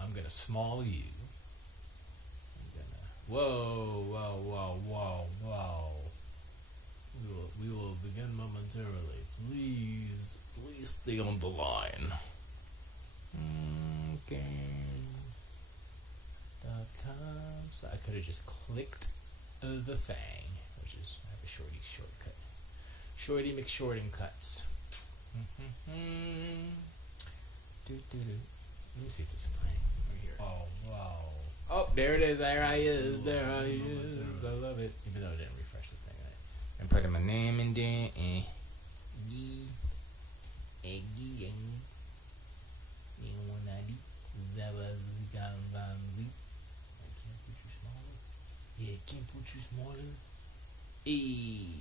I'm gonna small you. Whoa, whoa, whoa, whoa, whoa. We will begin momentarily. Please stay on the line. Okay. .com. So I could have just clicked the thing, which is I have a shortcut. Shorty McShorting cuts. Let me see if it's playing right here. Oh wow. Oh, there it is. There I is. I love it. Even though I didn't refresh the thing. And putting my name in there. Esgee. Esgee. Yeah, can't put you smaller. Hey,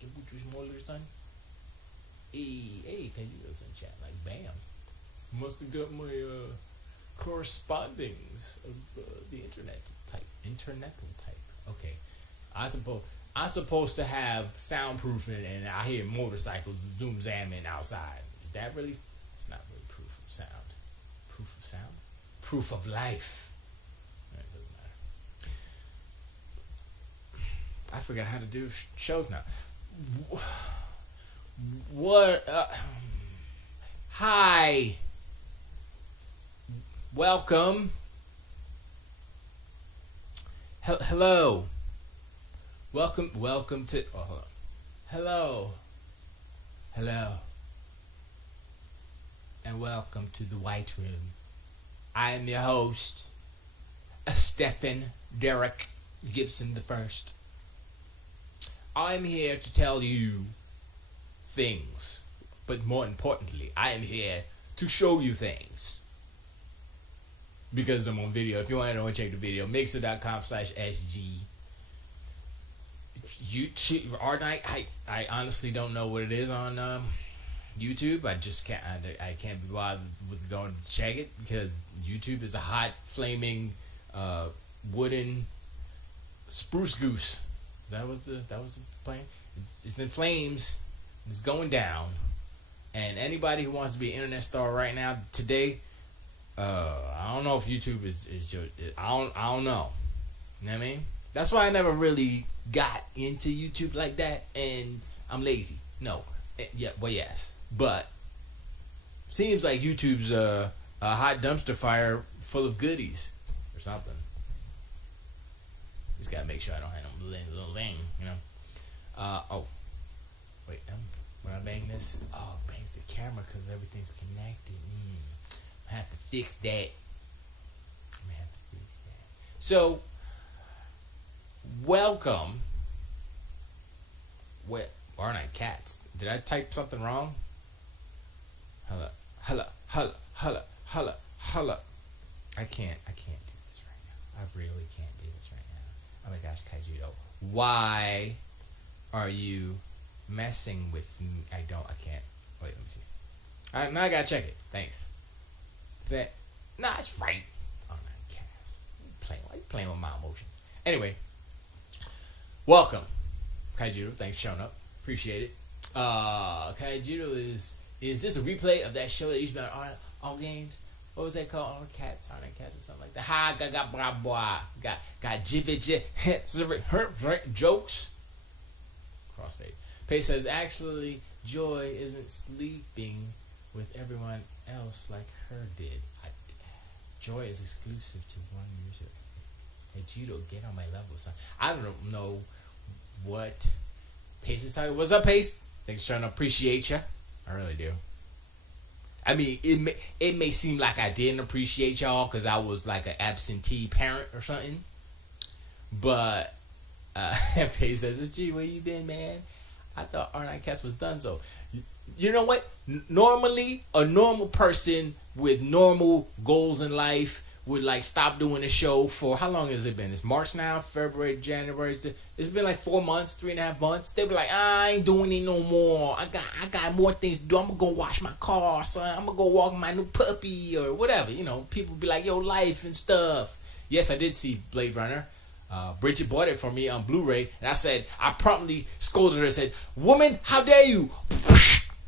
can put you smaller, son. Hey, Pedro's in chat. Like, bam. Must have got my correspondings of the internet type. Okay, I'm supposed to have soundproofing, and I hear motorcycles zoom zamming outside. Is that really? It's not really proof of sound. Proof of sound. Proof of life. It doesn't matter. I forgot how to do shows now. What? Hi. Welcome. Hello. Welcome to. Oh, hold on. Hello. And welcome to the White Room. I am your host, Stephen Derek Gibson the First. I'm here to tell you things, but more importantly, I am here to show you things. Because I'm on video. If you want to know, check the video. Mixer.com/Esgee. YouTube, I honestly don't know what it is on YouTube. I just can't. I can't be bothered with going to check it because YouTube is a hot, flaming, wooden spruce goose. That was the plane. It's in flames. It's going down. And anybody who wants to be an internet star right now today, I don't know if YouTube is I don't know. You know what I mean? That's why I never really got into YouTube like that, and I'm lazy. No. Yeah, well, yes. But seems like YouTube's a hot dumpster fire full of goodies or something. Just gotta make sure I don't have no little thing, you know. Oh, wait. When I bang this, it bangs the camera because everything's connected. I have to fix that. So, welcome. What? Aren't I cats? Did I type something wrong? Holla. I can't do this right now. I really can't do this right now. Oh my gosh, Kaijudo. Why are you messing with me? I can't. Wait, let me see. Alright, now I gotta check it. Thanks. Nah, it's right. Oh, not cats. Why you playing with my emotions? Anyway, welcome, Kaijudo. Thanks for showing up. Appreciate it. Kaijudo is this a replay of that show that used to be on all games? What was that called? On Cats, or something like that. Ha, got blah blah. Got jokes. Crossfade. Pace says actually Joy isn't sleeping with everyone else like her did. Joy is exclusive to one user. Hey Judo, get on my level, son. I don't know what Pace is talking. What's up, Pace? Thanks for trying to appreciate you. I really do. I mean, it may seem like I didn't appreciate y'all because I was like an absentee parent or something. But Pace says, "Esgee, where you been, man? I thought R9 Cats was done so." You know what? Normally, a normal person with normal goals in life would like stop doing the show for how long has it been? It's March now, February, January. It's been like 4 months, 3.5 months. They be like, I ain't doing it no more. I got more things to do. I'm gonna go wash my car, son. I'm gonna go walk my new puppy or whatever. You know, people be like, yo, life and stuff. Yes, I did see Blade Runner. Bridget bought it for me on Blu-ray, and I promptly scolded her and said, "Woman, how dare you!"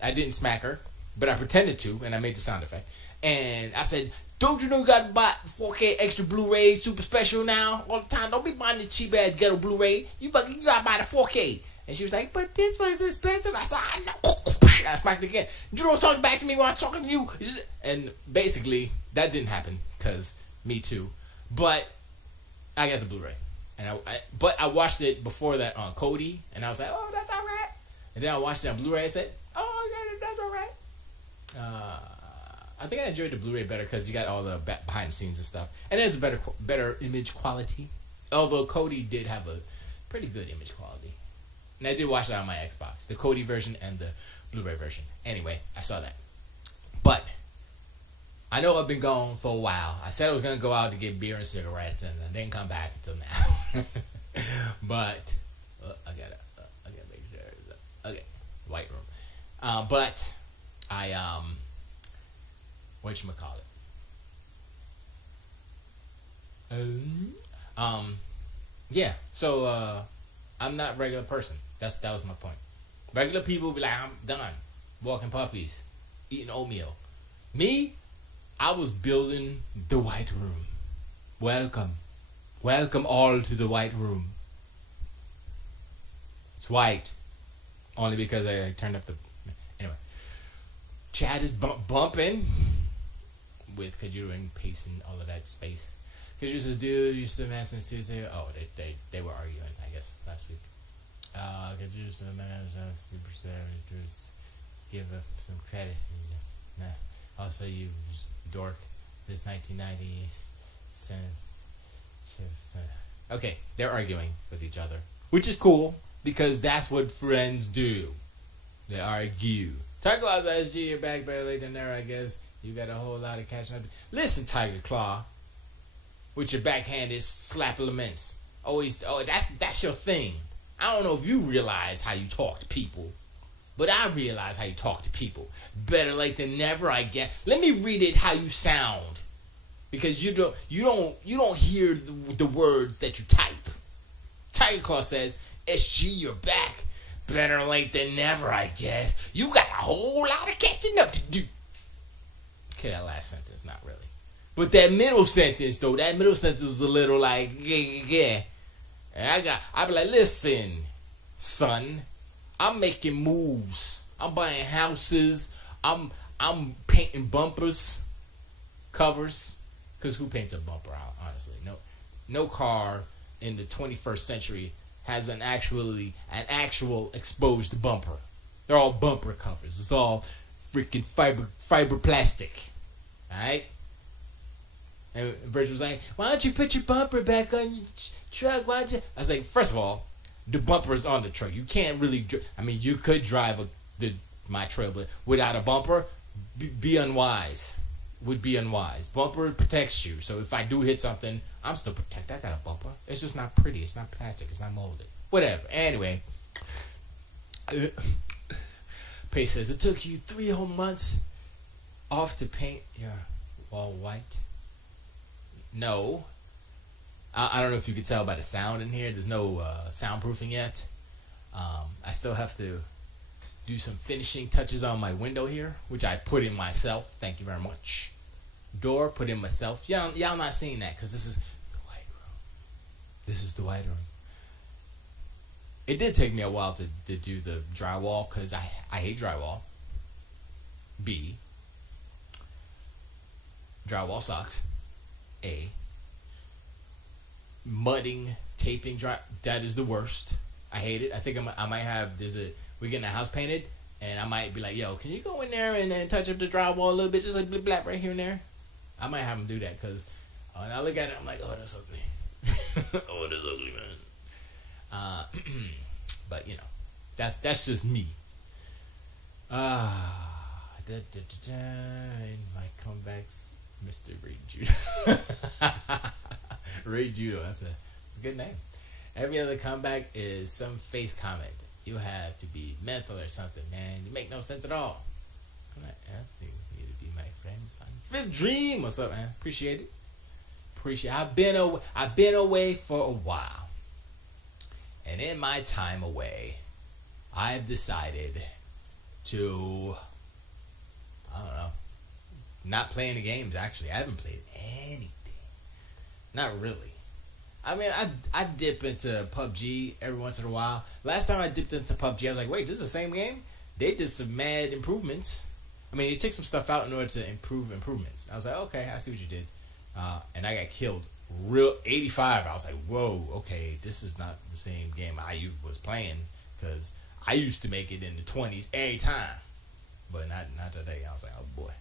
I didn't smack her, but I pretended to, and I made the sound effect. And I said, don't you know you got to buy 4K extra Blu-ray super special now all the time? Don't be buying the cheap ass ghetto Blu-ray. You got to buy the 4K. And she was like, but this was expensive. I said, I know. I smacked it again. You don't talk back to me when I'm talking to you. And basically, that didn't happen because me too. But I got the Blu-ray. But I watched it before that on Kodi. And I was like, oh, that's all right. And then I watched it on Blu-ray. I said, oh, yeah, that's all right. I think I enjoyed the Blu-ray better because you got all the behind the scenes and stuff. And there's a better image quality. Although Kodi did have a pretty good image quality. And I did watch it on my Xbox. The Kodi version and the Blu-ray version. Anyway, I saw that. But I know I've been gone for a while. I said I was going to go out to get beer and cigarettes, and I didn't come back until now. But I gotta make sure. Okay, white room. But I whatchamacallit? Yeah. So I'm not a regular person. That was my point. Regular people be like, I'm done walking puppies, eating oatmeal. Me, I was building the white room. Welcome all to the white room. It's white, only because I turned up the. Anyway, Chad is bumping with Kajuru and pacing all of that space. Kajuru says, "Dude, you're still messing with Tuesday." Oh, they were arguing, I guess, last week. Kajuru said, "Super service. Give up some credit." Also, you dork. Since 1990 since. Okay, they're arguing with each other, which is cool because that's what friends do. They argue. Tiger Claw's Esgee, you're back better late than never, I guess. You got a whole lot of catching up. Listen, Tiger Claw, with your backhanded slap laments. That's your thing. I don't know if you realize how you talk to people, but I realize how you talk to people. Better late than never, I guess. Let me read it how you sound, because you don't hear the words that you type. Tiger Claw says, "Esgee, you're back. Better late than never, I guess. You got a whole lot of catching up to do." Okay, that last sentence, not really. But that middle sentence, though, was a little like, yeah. And I be like, listen, son, I'm making moves. I'm buying houses. I'm painting bumpers, covers. Because who paints a bumper out, honestly? No car in the 21st century has an actual exposed bumper. They're all bumper covers. It's all freaking fiber plastic. Alright? And Bridge was like, why don't you put your bumper back on your truck? Why don't you? I was like, first of all, the bumper is on the truck. You can't really, you could drive my Trailblazer without a bumper. Be unwise. Would be unwise. Bumper protects you. So if I do hit something, I'm still protected. I got a bumper. It's just not pretty. It's not plastic. It's not molded. Whatever. Anyway. Pace says, it took you 3 whole months off to paint your wall white. No. I don't know if you could tell by the sound in here. There's no soundproofing yet. I still have to do some finishing touches on my window here, which I put in myself. Thank you very much. Door, put in myself. Y'all not seeing that because this is the white room. This is the white room. It did take me a while to do the drywall because I hate drywall. B. Drywall sucks. A. Mudding, taping, that is the worst. I hate it. I think I might have, we're getting a house painted, and I might be like, yo, can you go in there and touch up the drywall a little bit, just like blip blap right here and there? I might have them do that, because when I look at it, I'm like, oh, that's ugly. Oh, that's ugly, man. But, that's just me. In my comebacks, Mr. Ray Judo. Ray Judo, that's a good name. Every other comeback is some face comment. You have to be mental or something, man. You make no sense at all. I'm not asking you to be my friend, son. Fifth Dream, what's up, man? Appreciate it. I've been away for a while, and in my time away, I've decided to, I don't know, Not playing the games, actually. I haven't played anything. Not really. I mean, I dip into PUBG every once in a while. Last time I dipped into PUBG, I was like, wait, this is the same game? They did some mad improvements. I mean, they took some stuff out in order to improve improvements. I was like, okay, I see what you did. And I got killed. Real 85. I was like, whoa, okay, this is not the same game I was playing. Because I used to make it in the 20s every time. But not today. I was like, oh boy.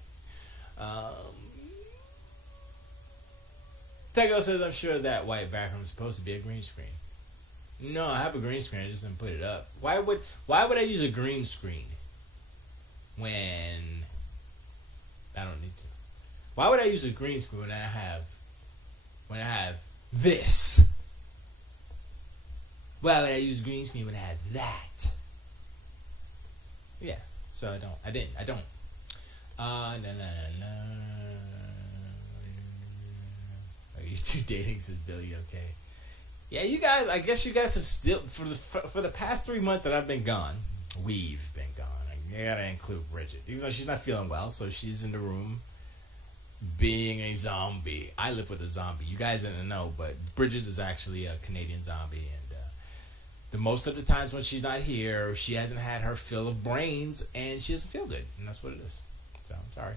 Tego says, I'm sure that white background is supposed to be a green screen. No, I have a green screen. I just didn't put it up. Why would I use a green screen when I don't need to? Why would I use a green screen when I have this? Why would I use green screen when I have that? Yeah, so I don't. No. Are you two dating? Says Billy. Okay. Yeah, you guys. I guess you guys have still for the past 3 months that I've been gone. We've been gone. I gotta include Bridget, even though she's not feeling well, so she's in the room being a zombie. I live with a zombie. You guys didn't know, but Bridget is actually a Canadian zombie, and the most of the times when she's not here, she hasn't had her fill of brains, and she doesn't feel good, and that's what it is. So I'm sorry.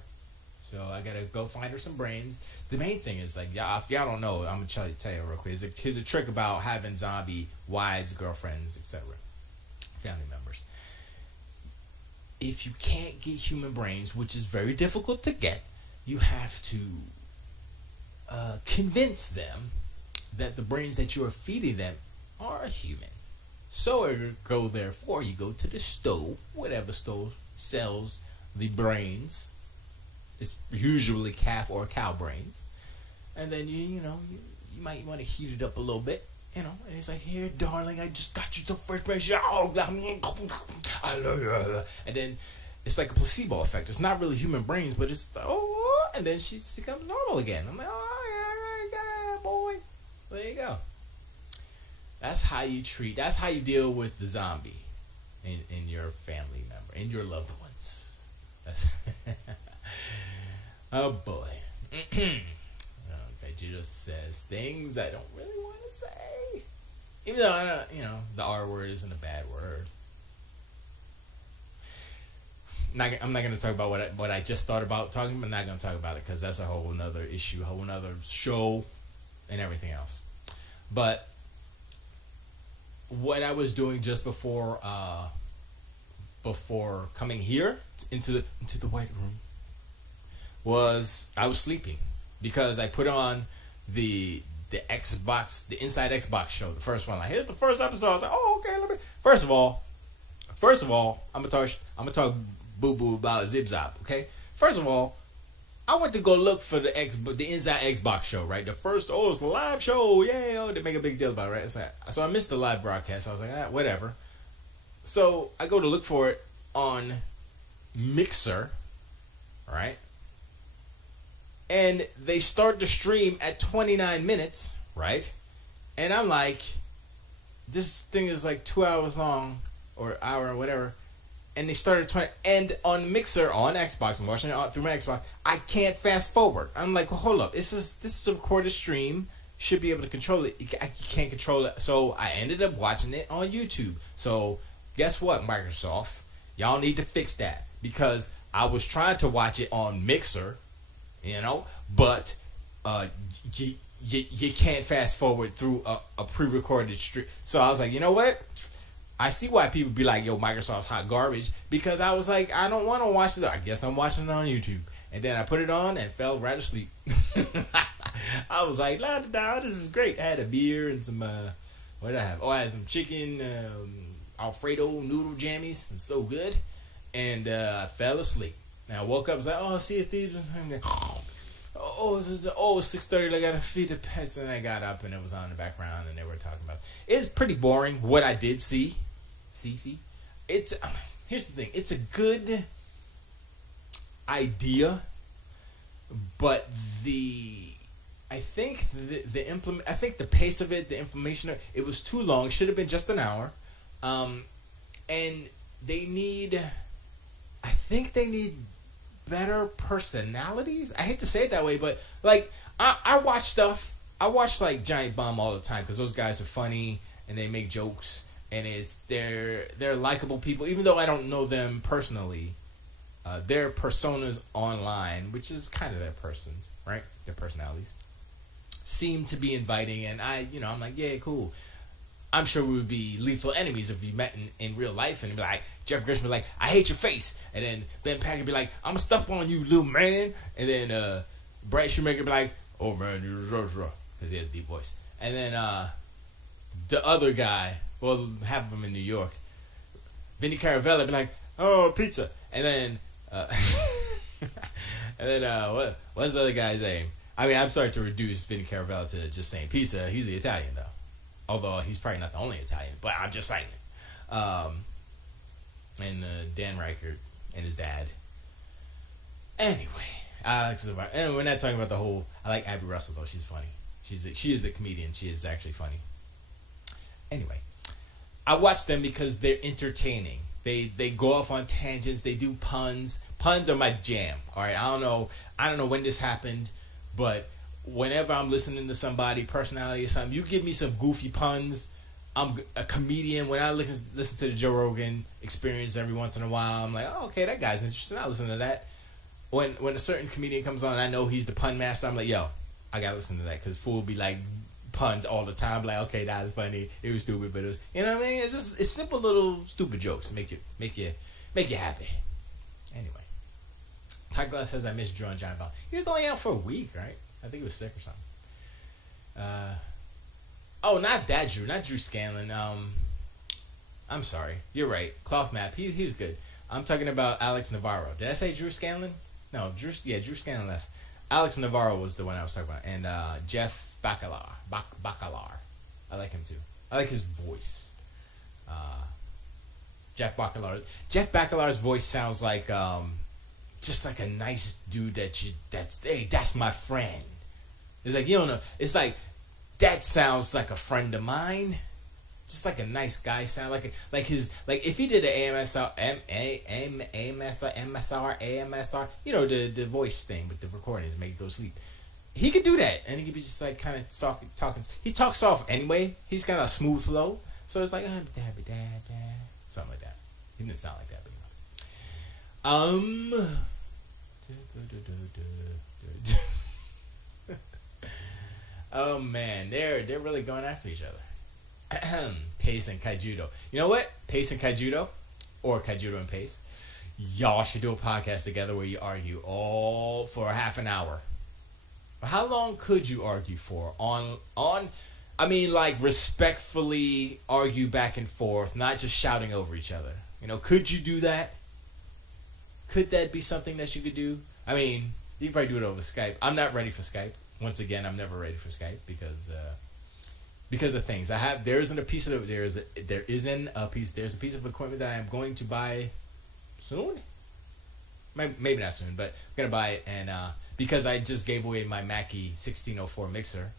So I gotta go find her some brains. The main thing is, like, y'all, if y'all don't know, I'm gonna tell you real quick. Here's a trick about having zombie wives, girlfriends, etc., family members. If you can't get human brains, which is very difficult to get, you have to convince them that the brains that you are feeding them are human. So you go, therefore, you go to the stove, whatever stove sells the brains. It's usually calf or cow brains, and then you might want to heat it up a little bit, and he's like, here, darling, I just got you some fresh brains. And then it's like a placebo effect. It's not really human brains, but it's and then she becomes normal again. I'm like, oh yeah, boy. There you go. That's how you deal with the zombie in your family member, in your loved ones. That's oh boy. Okay, Judo says things I don't really want to say. Even though I don't, the R word isn't a bad word. I'm not going to talk about what I just thought about talking, but I'm not going to talk about it because that's a whole nother issue, a whole nother show, and everything else. But what I was doing just before coming here into the white room was I was sleeping because I put on the Xbox, the Inside Xbox show, the first one. Like, here's the first episode. I was like, oh, okay. Let me. First of all, I'm gonna talk boo boo about Zip Zop. Okay. First of all, I went to go look for the Inside Xbox show. Right. The first it's a live show. Yeah. They make a big deal about it. Right. So I missed the live broadcast. I was like, whatever. So I go to look for it on Mixer. Right. And they start the stream at 29 minutes, right? And I'm like, this thing is like 2 hours long, or hour, or whatever. And they started 20, and on Mixer, on Xbox, I'm watching it through my Xbox, I can't fast forward. I'm like, well, hold up, this is a recorded stream, should be able to control it. You can't control it, so I ended up watching it on YouTube. So, guess what, Microsoft? Y'all need to fix that, because I was trying to watch it on Mixer, but you can't fast forward through a pre-recorded stream. So I was like, you know what? I see why people be like, yo, Microsoft's hot garbage, because I was like, I don't want to watch it. I guess I'm watching it on YouTube. And then I put it on and fell right asleep. I was like, la da da, this is great. I had a beer and some, what did I have? I had some chicken Alfredo noodle jammies. It's so good. And I fell asleep. And I woke up, I was like, oh, Sea of Thieves. It's 6:30, I gotta feed the pets. And I got up and it was on in the background and they were talking about it. It's pretty boring what I did see. It's here's the thing, it's a good idea, but I think the pace of it, the information, it was too long. It should have been just an hour. And I think they need better personalities. I hate to say it that way, but like I watch stuff. I watch like Giant Bomb all the time because those guys are funny and they make jokes and they're likable people. Even though I don't know them personally, their personas online, which is kind of their persons, right? Their personalities seem to be inviting, and I'm like, yeah, cool. I'm sure we would be lethal enemies if we met in real life, and be like, Jeff Grisham be like, I hate your face, and then Ben Packer be like, I'm gonna step on you, little man, and then Brad Shoemaker be like, oh man, you're because he has a deep voice, and then the other guy, well, half of them in New York, Vinny Caravella be like, oh, pizza, and then what's the other guy's name? I mean, I'm sorry to reduce Vinny Caravella to just saying pizza. He's the Italian, though. Although he's probably not the only Italian, but I'm just saying. And Dan Reichert and his dad. Anyway, and we're not talking about the whole. I like Abby Russell though. She's funny. She is a comedian. She is actually funny. Anyway, I watch them because they're entertaining. They go off on tangents. They do puns. Puns are my jam. All right. I don't know when this happened. But whenever I'm listening to somebody, personality or something, you give me some goofy puns. I'm a comedian. When I listen to the Joe Rogan Experience every once in a while, I'm like, oh, okay, that guy's interesting. I'll listen to that. When a certain comedian comes on, I know he's the pun master. I'm like, yo, I gotta listen to that because fool be like puns all the time. I'm like, okay, that was funny. It was stupid, but it was, you know what I mean? It's simple little stupid jokes. Make you happy. Anyway. Ty Glass says I miss Drew and Giant Bomb. He was only out for a week, right? I think he was sick or something. Not that Drew. Not Drew Scanlon. I'm sorry. You're right. Cloth Map. He was good. I'm talking about Alex Navarro. Did I say Drew Scanlon? No, Drew Scanlon left. Alex Navarro was the one I was talking about. And Jeff Bacalar. I like him too. I like his voice. Jeff Bacalar's voice sounds like just like a nice dude that's my friend. It's like, you don't know. It's like, that sounds like a friend of mine. Just like a nice guy sound. Like if he did an AMSR, you know, the voice thing with the recordings, make it go sleep. He could do that. And he could be just like kind of soft talking. He talks soft anyway. He's got a smooth flow. So it's like, something like that. He didn't sound like that, but you know. Oh man, they're really going after each other. Pace and Kaijudo. You know what? Pace and Kaijudo, or Kaijudo and Pace, y'all should do a podcast together where you argue all for half an hour. How long could you argue for? I mean, like, respectfully argue back and forth, not just shouting over each other. You know, could you do that? Could that be something that you could do? I mean, you can probably do it over Skype. I'm not ready for Skype. Once again, I'm never ready for Skype because of things. There's a piece of equipment that I am going to buy soon. Maybe not soon, but I'm gonna buy it, and because I just gave away my Mackie 1604 mixer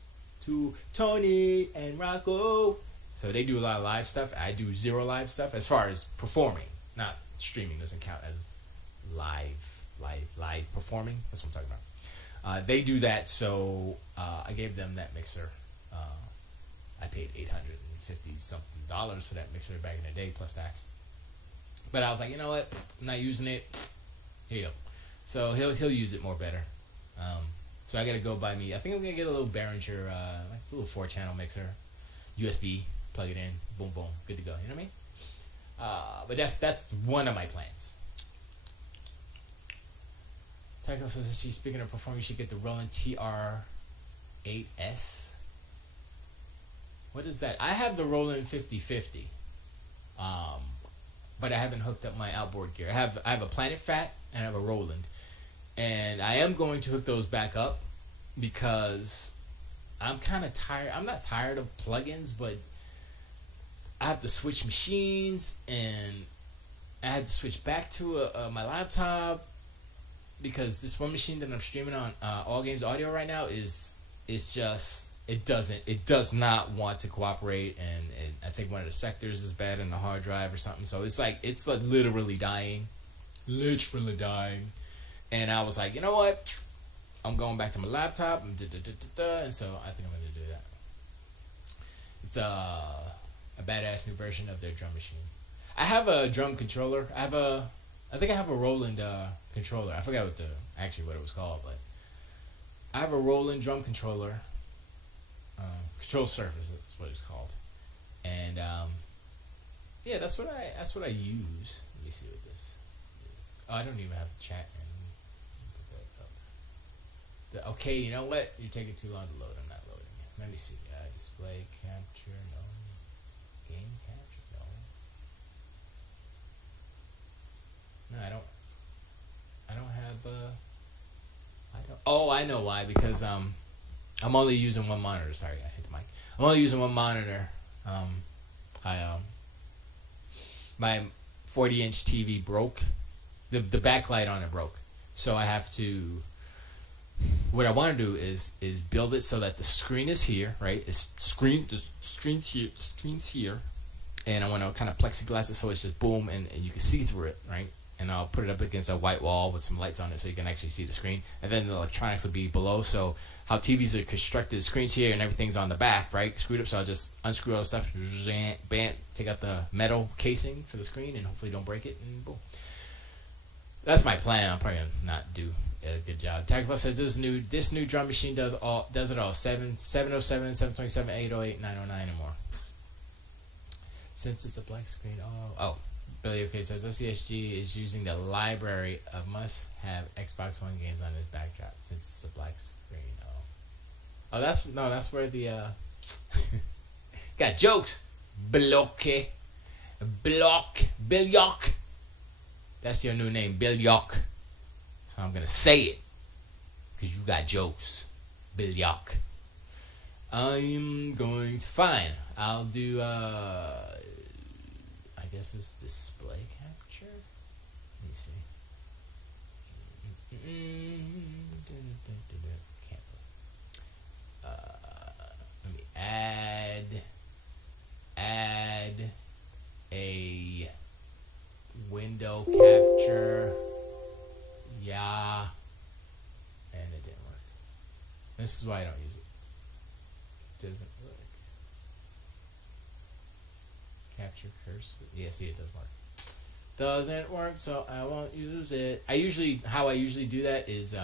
to Tony and Rocco, so they do a lot of live stuff. I do zero live stuff as far as performing. Not streaming doesn't count as live performing. That's what I'm talking about. They do that, so I gave them that mixer. I paid $850 something for that mixer back in the day, plus tax. But I was like, you know what? I'm not using it. Here you go. So he'll use it more better. So I gotta go buy me. I think I'm gonna get a little Behringer, like a little 4-channel mixer, USB, plug it in, boom, boom, good to go. You know what I mean? But that's one of my plans. Tycho says that she's speaking of performing, you should get the Roland TR-8S. What is that? I have the Roland 5050, but I haven't hooked up my outboard gear. I have a Planet Fat and I have a Roland, and I am going to hook those back up because I'm kind of tired. I'm not tired of plugins, but I have to switch machines, and I had to switch back to my laptop because this one machine that I'm streaming on All Games Audio right now is just. It does not want to cooperate, and I think one of the sectors is bad in the hard drive or something. So it's like literally dying, and And I was like, you know what? I'm going back to my laptop. And so I think I'm going to do that. It's a badass new version of their drum machine. I have a drum controller. I think I have a Roland controller. I forgot what it was called, but I have a Roland drum controller. Control surface is what it's called. And yeah, that's what I use. Let me see what this is. Oh, I don't even have the chat in. Okay, you know what? You're taking too long to load. I'm not loading it. Let me see. Display capture, no. Game capture, no. No, I don't have. Oh, I know why. Because I'm only using one monitor. Sorry, I hit the mic. I'm only using one monitor. My 40-inch TV broke. The backlight on it broke. So I have to. What I want to do is build it so that the screen is here, right? The screen's here, and I want to kind of plexiglass it so it's just boom, and you can see through it, right? And I'll put it up against a white wall with some lights on it so you can actually see the screen, and then the electronics will be below. So how TVs are constructed, the screen's here and everything's on the back, right? Screwed up, so I'll just unscrew all the stuff, bam, take out the metal casing for the screen, and hopefully don't break it, and boom. That's my plan. I'll probably not do a good job. Tactical says this new drum machine does it all. 707, 727, 808, 909 and more. Since it's a black screen, oh. Billy OK says Esgee is using the library of must-have Xbox One games on his backdrop since it's a black screen. That's where the got jokes. Bill Yock. That's your new name, Bill Yock. So I'm gonna say it because you got jokes, Bill Yock. I'm going to fine. I'll do. I guess it's display capture. Let me see. Cancel. Let me add a window capture. Yeah. And it didn't work. This is why I don't use it. Doesn't work. Capture cursor. Yeah, see, it does work. Doesn't work, so I won't use it. How I usually do that is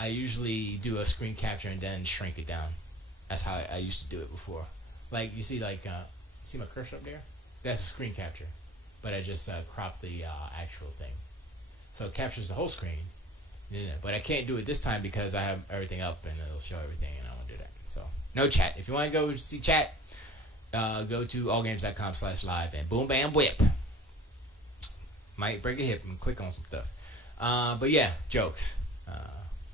I usually do a screen capture and then shrink it down. That's how I used to do it before. Like you see, see my cursor up there? That's a screen capture, but I just crop the actual thing, so it captures the whole screen. But I can't do it this time because I have everything up and it'll show everything, and I won't do that. So no chat. If you want to go see chat, go to allgames.com/live and boom bam whip. Might break a hip and click on some stuff. But yeah, jokes.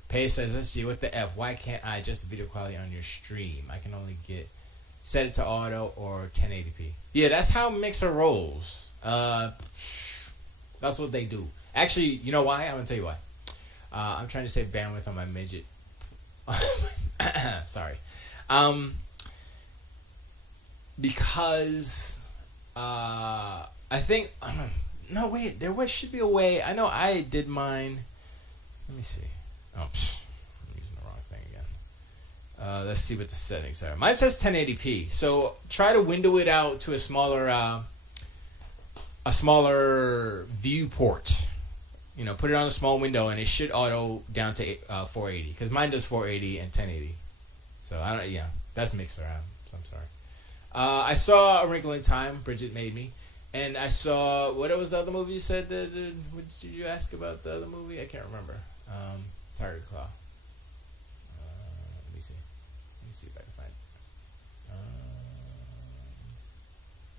Pay says, let's see, what the F? Why can't I adjust the video quality on your stream? I can only set it to auto or 1080p. Yeah, that's how Mixer rolls. That's what they do. Actually, you know why? I'm going to tell you why. I'm trying to save bandwidth on my midget. Sorry. Because I think... no, wait. There should be a way. I know I did mine. Let me see. Oh, I'm using the wrong thing again. Let's see what the settings are. Mine says 1080p. So try to window it out to a smaller viewport. You know, put it on a small window, and it should auto down to 480. Because mine does 480 and 1080. So I don't. Yeah, that's Mixer. I'm sorry. I saw A Wrinkle in Time. Bridget made me, and I saw what was the other movie you said? What did you ask about the other movie? I can't remember. Tiger Claw. Let me see. Let me see if I can find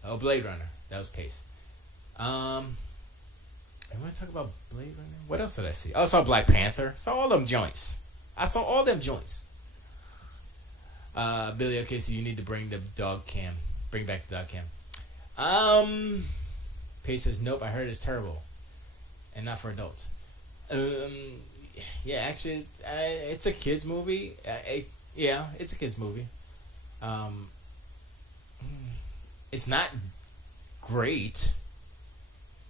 it. Blade Runner. That was Pace. I want to talk about Blade Runner. What else did I see? Oh, I saw Black Panther. Saw all them joints. I saw all them joints. Billy, okay, so you need to bring the dog cam. Bring back the dog cam. Pace says, nope, I heard it's terrible. And not for adults. Yeah, actually, it's a kid's movie. Yeah, it's a kid's movie. It's not great.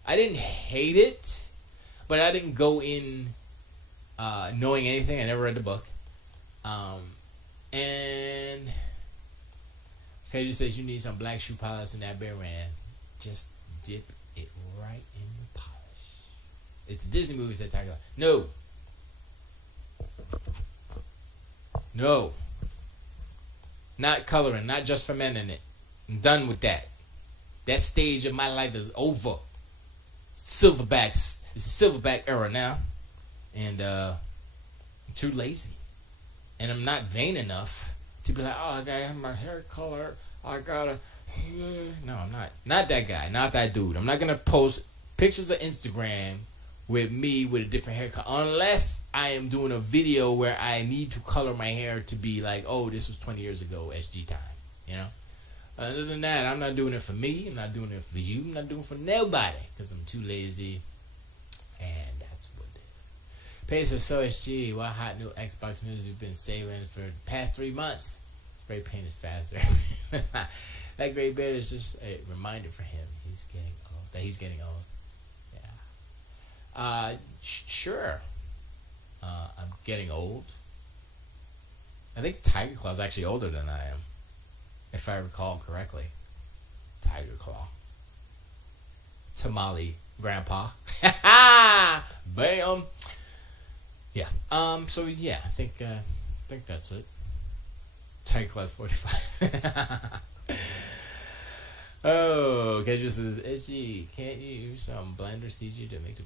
I didn't hate it, but I didn't go in knowing anything. I never read the book. And Katie says you need some black shoe polish in that bear ran. Just dip it right in the polish. It's a Disney movie, said Tiger. No. Not coloring, not just for men in it. I'm done with that. That stage of my life is over. Silverbacks. It's a silverback era now. And I'm too lazy. And I'm not vain enough to be like, oh, I gotta have my hair color. I gotta... No, I'm not. Not that guy. Not that dude. I'm not gonna post pictures of Instagram with me with a different haircut. Unless I am doing a video where I need to color my hair to be like, oh, this was 20 years ago, Esgee time. You know? Other than that, I'm not doing it for me. I'm not doing it for you. I'm not doing it for nobody. Because I'm too lazy. And that's what it is. Pay says, so Esgee, what hot new Xbox news you've been saving for the past 3 months? Spray paint is faster. That gray beard is just a reminder for him. He's getting old. That he's getting old. Yeah. Sure. I'm getting old. I think Tiger Claw's actually older than I am. If I recall correctly. Tiger Claw. Tamale Grandpa. Bam. Yeah. So yeah, I think that's it. Tiger Claw's 45. Oh, Kedra says, Esgee, can't you use some blender CG to make it?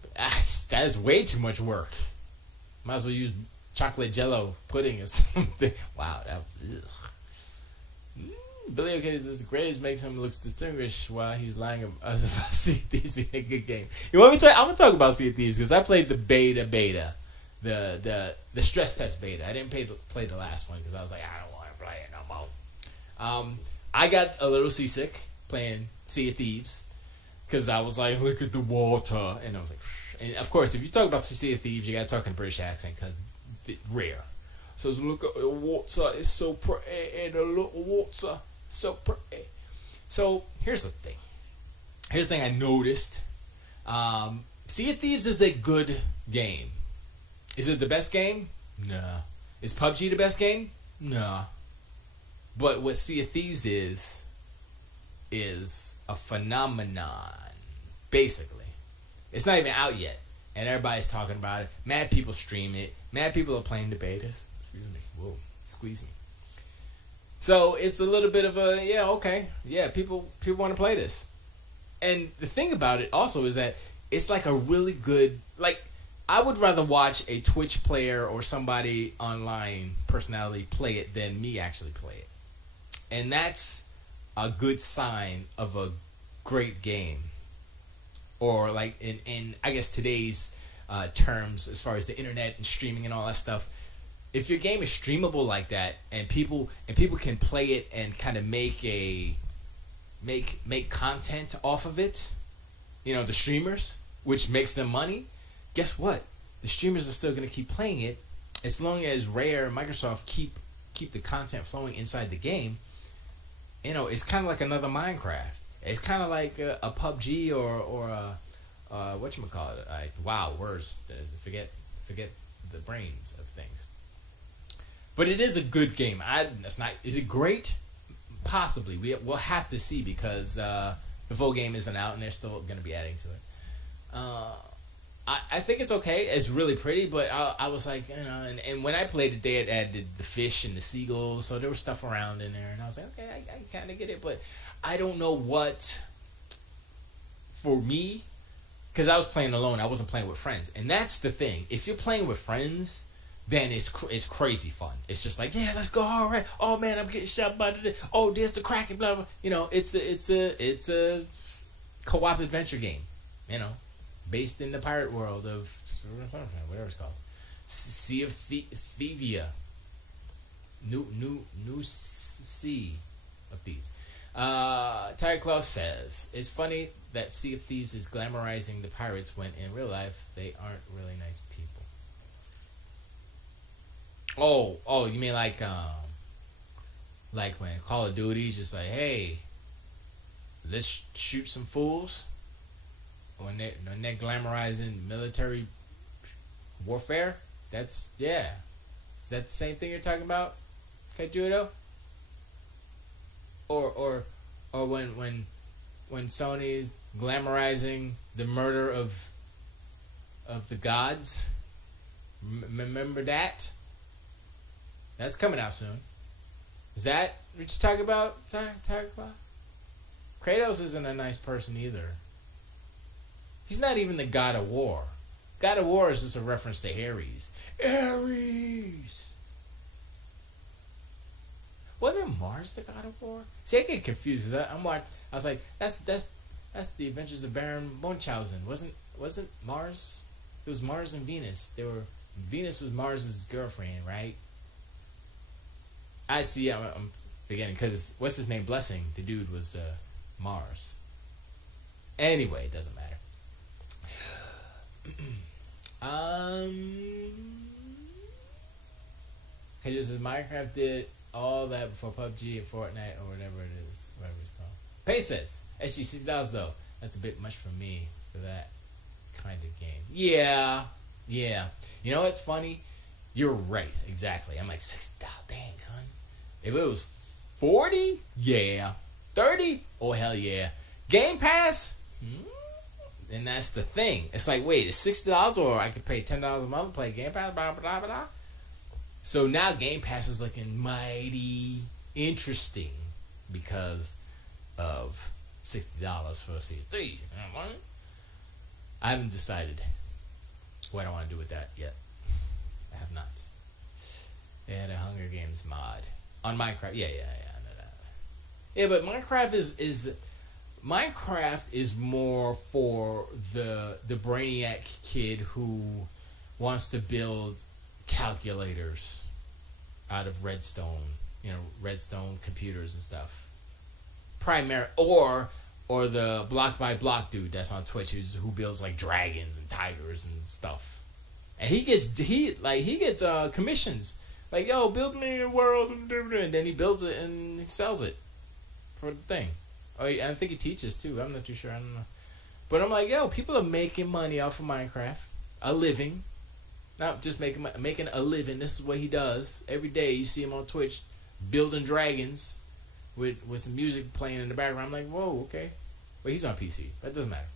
That is way too much work. Might as well use chocolate jello pudding or something. Wow, that was Billy OK says, the greatest makes him look distinguished while he's lying to us about Sea of Thieves being a good game. You want me to? I'm gonna talk about Sea of Thieves because I played the beta, the stress test beta. I didn't play the last one because I was like, I don't want to play it no more. I got a little seasick playing Sea of Thieves because I was like, look at the water, and I was like, psh. And of course, if you talk about Sea of Thieves, you got to talk in British accent because it's rare. So look at the water, it's so pretty, and the little water, so pretty. So here's the thing. Here's the thing I noticed. Sea of Thieves is a good game. Is it the best game? Nah. Is PUBG the best game? Nah. But what Sea of Thieves is a phenomenon, basically. It's not even out yet, and everybody's talking about it. Mad people stream it. Mad people are playing the betas. Excuse me. Whoa, squeeze me. So it's a little bit of a, yeah, okay. Yeah, people want to play this. And the thing about it also is that it's like a really good, like, I would rather watch a Twitch player or somebody online personality play it than me actually play it. And that's a good sign of a great game. Or like in I guess today's terms, as far as the internet and streaming and all that stuff, if your game is streamable like that and people can play it and kind of make content off of it, you know, the streamers, which makes them money, guess what? The streamers are still going to keep playing it as long as Rare and Microsoft keep the content flowing inside the game. You know, it's kind of like another Minecraft. It's kind of like a PUBG or a whatchamacallit. Wow, words. Forget the brains of things. But it is a good game. That's not. Is it great? Possibly. We'll have to see because the full game isn't out and they're still going to be adding to it. I think it's okay. It's really pretty, but I was like, you know, and when I played it, they had added the fish and the seagulls, so there was stuff around in there, and I was like, okay, I kind of get it, but I don't know what, for me, because I was playing alone, I wasn't playing with friends, and that's the thing. If you're playing with friends, then it's crazy fun. It's just like, yeah, let's go, all right. Oh man, I'm getting shot by the. Oh, there's the Kraken, blah blah. You know, it's a co-op adventure game. You know. Based in the pirate world of whatever it's called, Sea of Thievia, new Sea of Thieves. Tiger Claw says it's funny that Sea of Thieves is glamorizing the pirates when in real life they aren't really nice people. Oh, you mean like when Call of Duty's just like, hey, let's shoot some fools. when they're glamorizing military warfare, that's yeah. Is that the same thing you're talking about, Kajudo? Or when Sony is glamorizing the murder of the gods. Remember that? That's coming out soon. Is that what you're talking about, Tiger Claw? Kratos isn't a nice person either. He's not even the god of war. God of War is just a reference to Ares. Ares! Wasn't Mars the god of war? See, I get confused. I was like, that's the Adventures of Baron Munchausen. Wasn't Mars? It was Mars and Venus. Venus was Mars's girlfriend, right? I see. I'm forgetting because what's his name? Blessing. The dude was Mars. Anyway, it doesn't matter. It just says Minecraft did all that before PUBG or Fortnite or whatever it's called. Pay says Esgee $6 though. That's a bit much for me for that kind of game. Yeah. You know what's funny? You're right, exactly. I'm like $6. Dang, son. If it was 40, yeah. 30, oh hell yeah. Game Pass. And that's the thing. It's like, wait, it's $6 or I could pay $10 a month and play Game Pass, blah, blah, blah, blah. So now Game Pass is looking mighty interesting because of $60 for a C3. I haven't decided what I want to do with that yet. I have not. They had a Hunger Games mod on Minecraft. Yeah, I know that. Yeah, but Minecraft is more for the brainiac kid who wants to build calculators out of redstone computers and stuff. Or the block by block dude that's on Twitch who builds like dragons and tigers and stuff. And he gets commissions. Like, yo, build me a world, and then he builds it and he sells it for the thing. Oh, I think he teaches too. I'm not too sure. I don't know. But I'm like, yo, people are making money off of Minecraft, a living. Not just making a living. This is what he does every day. You see him on Twitch building dragons with some music playing in the background. I'm like, whoa, okay. But he's on PC. That doesn't matter.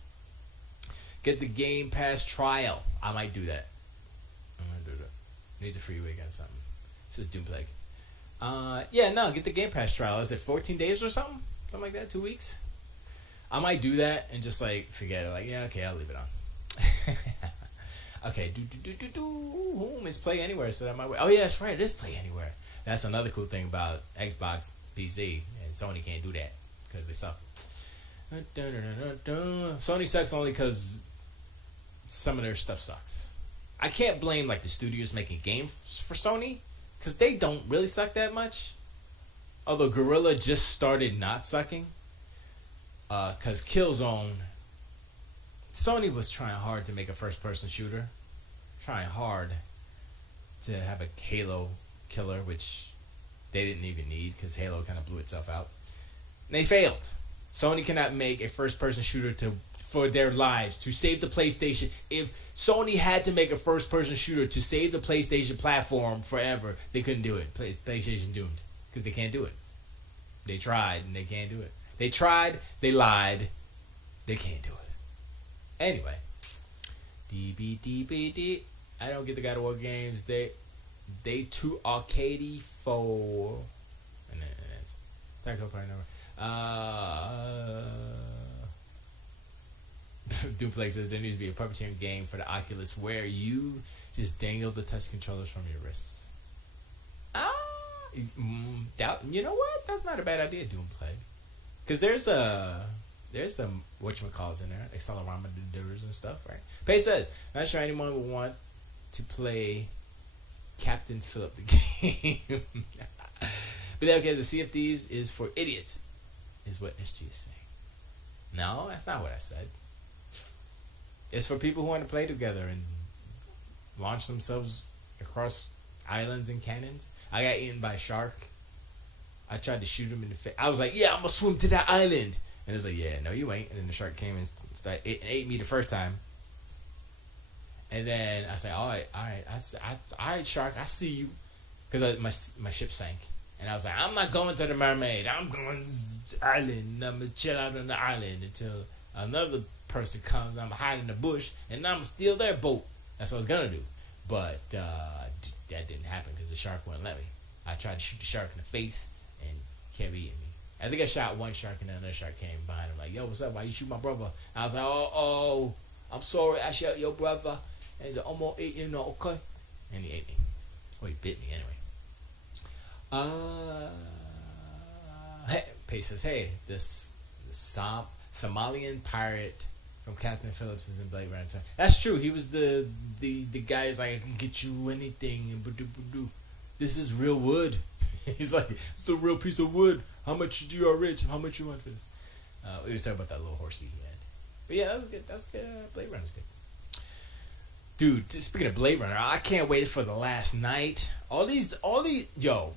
Get the Game Pass trial. I might do that. Needs a free week or something. This is Doomplague. Get the Game Pass trial. Is it 14 days or something? Something like that? 2 weeks? I might do that and just like forget it. Like, yeah, okay, I'll leave it on. Okay, it's Play Anywhere, so that might work. Oh yeah, that's right, it is Play Anywhere. That's another cool thing about Xbox, PC, and Sony can't do that because they suck. Sony sucks only because some of their stuff sucks. I can't blame like the studios making games for Sony because they don't really suck that much. Although Guerrilla just started not sucking, because Killzone, Sony was trying hard to make a first-person shooter, trying hard to have a Halo killer, which they didn't even need because Halo kind of blew itself out. And they failed. Sony cannot make a first-person shooter for their lives to save the PlayStation. If Sony had to make a first-person shooter to save the PlayStation platform forever, they couldn't do it. PlayStation doomed because they can't do it. They tried and they can't do it. They tried, they lied, they can't do it. Anyway, DBDBD. I don't get the God of War games. They too arcadey for. And then Taco Party number. Duplex says there needs to be a puppeteering game for the Oculus where you just dangle the touch controllers from your wrists. You know what? That's not a bad idea, Doomplay. Because there's some whatchamacallits in there, accelerometers and stuff, right? Pay says, not sure anyone would want to play Captain Phillip the game. But okay, the Sea of Thieves is for idiots, is what Esgee is saying. No, that's not what I said. It's for people who want to play together and launch themselves across islands and cannons. I got eaten by a shark. I tried to shoot him in the face. I was like, yeah, I'm going to swim to that island. And it's like, yeah, no, you ain't. And then the shark came and ate me the first time. And then I said, all right, all right, shark, I see you. Because my ship sank. And I was like, I'm not going to the mermaid. I'm going to the island. I'm going to chill out on the island until another person comes. I'm hiding in the bush. And I'm going to steal their boat. That's what I was going to do. But that didn't happen because the shark wouldn't let me. I tried to shoot the shark in the face and he kept eating me. I think I shot one shark and then another shark came behind him like, yo, what's up? Why you shoot my brother? I was like, oh, I'm sorry. I shot your brother. And he's like, I'm going to eat you, okay? And he ate me. Well, he bit me anyway. Hey, Pace says, hey, this Somalian pirate from Captain Phillips is in Blade Runner 2. That's true. He was the guy who's like, I can get you anything. And this is real wood. He's like, it's a real piece of wood. How much do you are rich? How much you want for this? We was talking about that little horsey he had. But yeah, that was good. That's good. Blade Runner's good. Dude, speaking of Blade Runner, I can't wait for the last night. All these, yo,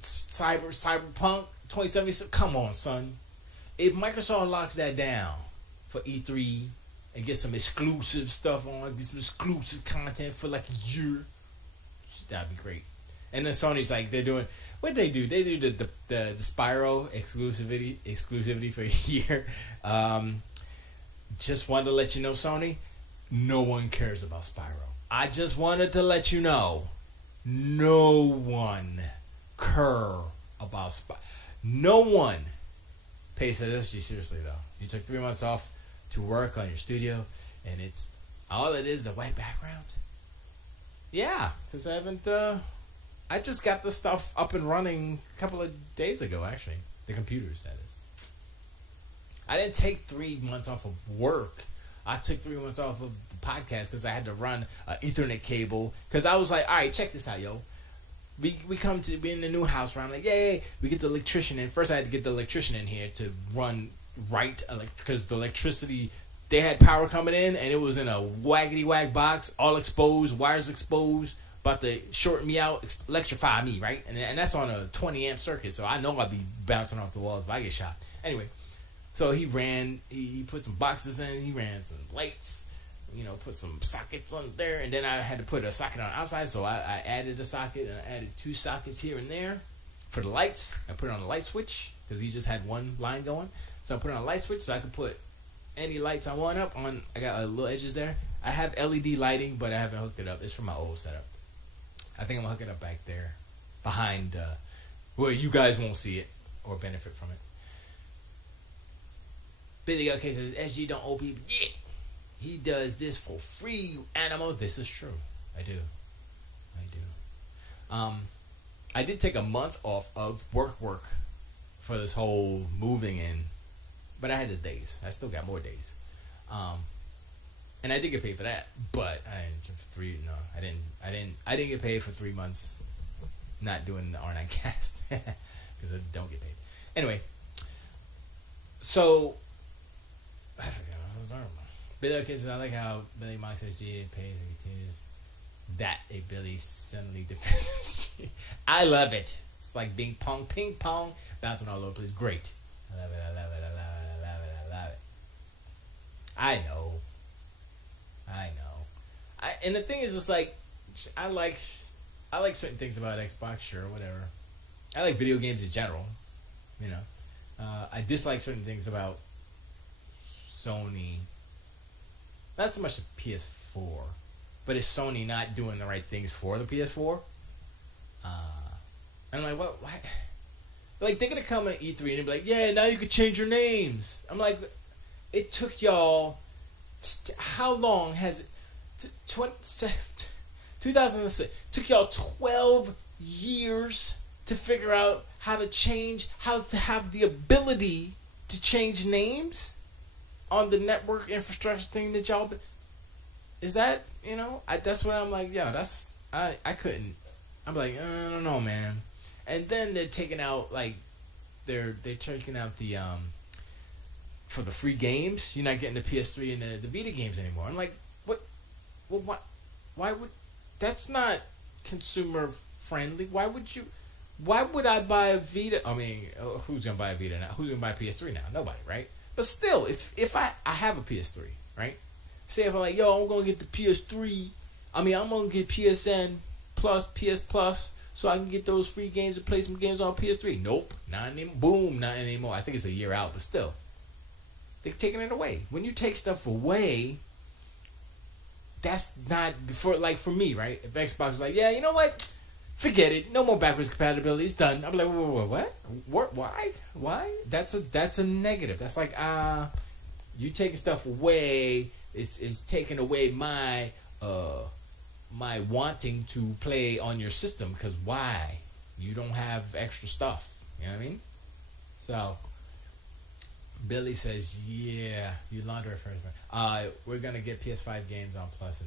Cyberpunk 2077. Come on, son. If Microsoft locks that down for E3 and get some exclusive stuff on, get some exclusive content for like a year, that'd be great. And then Sony's like, they're doing, what they do? They do the Spyro exclusivity for a year. Just wanted to let you know, Sony, no one cares about Spyro. I just wanted to let you know, no one care about Spyro. No one. Pace said this, seriously though. You took 3 months off to work on your studio, and it's all it is a white background. Yeah, because I haven't. I just got the stuff up and running a couple of days ago. Actually, the computers, that is. I didn't take 3 months off of work. I took 3 months off of the podcast because I had to run an Ethernet cable. Because I was like, all right, check this out, yo. We come to be in the new house, right? I'm like, yay, we get the electrician in. First, I had to get the electrician in here to run right, because the electricity, they had power coming in, and it was in a waggedy-wag box, all exposed, wires exposed, about to short me out, electrify me, right? And that's on a 20-amp circuit, so I know I'll be bouncing off the walls if I get shot. Anyway, so he put some boxes in, he ran some lights, put some sockets on there, and then I had to put a socket on the outside, so I added a socket, and I added 2 sockets here and there for the lights. I put it on the light switch, because he just had one line going, so I put it on a light switch, so I could put any lights I want up on. I got little edges there. I have LED lighting, but I haven't hooked it up. It's from my old setup. I think I'm going to hook it up back there, behind, where you guys won't see it, or benefit from it. Billy okay says, SG don't owe people. Yeah! He does this for free, animal. This is true. I do. I did take a month off of work for this whole moving in, but I had the days. I still got more days. And I did get paid for that, but I didn't get paid for 3 months not doing the R9 cast because I don't get paid. Anyway, so I forgot what I was talking about. Billy, okay, so I like how Billy mocks SG pays and continues that a Billy suddenly defends SG. I love it. It's like ping pong, bouncing all over the place. Great. I love it. I know. And the thing is, it's like, I like certain things about Xbox, sure, whatever. I like video games in general, I dislike certain things about Sony. Not so much the PS4, but it's Sony not doing the right things for the PS4. And I'm like, what? Why? Like, they're gonna come at E3 and be like, yeah, now you can change your names. I'm like, it took y'all. How long has it? 2006 took y'all 12 years to figure out how to have the ability to change names on the network infrastructure thing that y'all. Is that that's what I'm like. Yeah, I couldn't. I'm like, I don't know, man. And then they're taking out they're taking out the for the free games. You're not getting the PS3 and the Vita games anymore. I'm like, what? Well, why would? That's not consumer friendly. Why would you? Why would I buy a Vita? I mean, who's gonna buy a Vita now? Who's gonna buy a PS3 now? Nobody, right? But still, if I have a PS3, right? Say if I'm like, yo, I'm gonna get the PS3. I mean, I'm gonna get PSN plus PS Plus so I can get those free games and play some games on PS3. Nope, not anymore. Boom, not anymore. I think it's a year out, but still, they're taking it away. When you take stuff away, that's not for me, right? If Xbox was like, yeah, you know what? Forget it. No more backwards compatibility. It's done. I'm like, what? Why? That's a negative. That's like, you taking stuff away. It's taking away my my wanting to play on your system, because why? You don't have extra stuff. You know what I mean? So Billy says, yeah, you launder it first. We're gonna get PS5 games on Plus in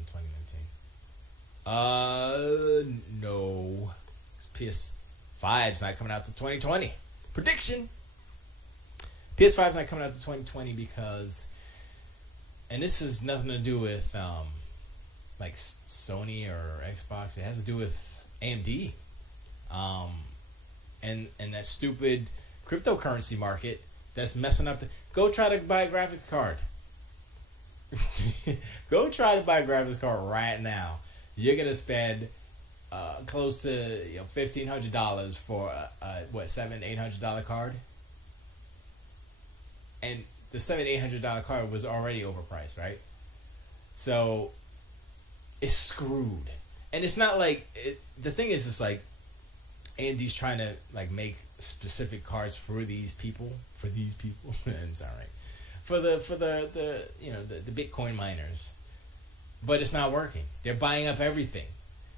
2019. No. PS5's not coming out to 2020. Prediction. PS5's not coming out to 2020 because, and this has nothing to do with like Sony or Xbox. It has to do with AMD, and that stupid cryptocurrency market that's messing up. Go try to buy a graphics card. Go try to buy a graphics card right now. You're gonna spend close to $1,500 for a $700-800 card, and the $700-800 card was already overpriced, right? So it's screwed. And it's not like the thing is, it's like AMD's trying to like make specific cards for these people, and it's all right for the Bitcoin miners, but it's not working. They're buying up everything,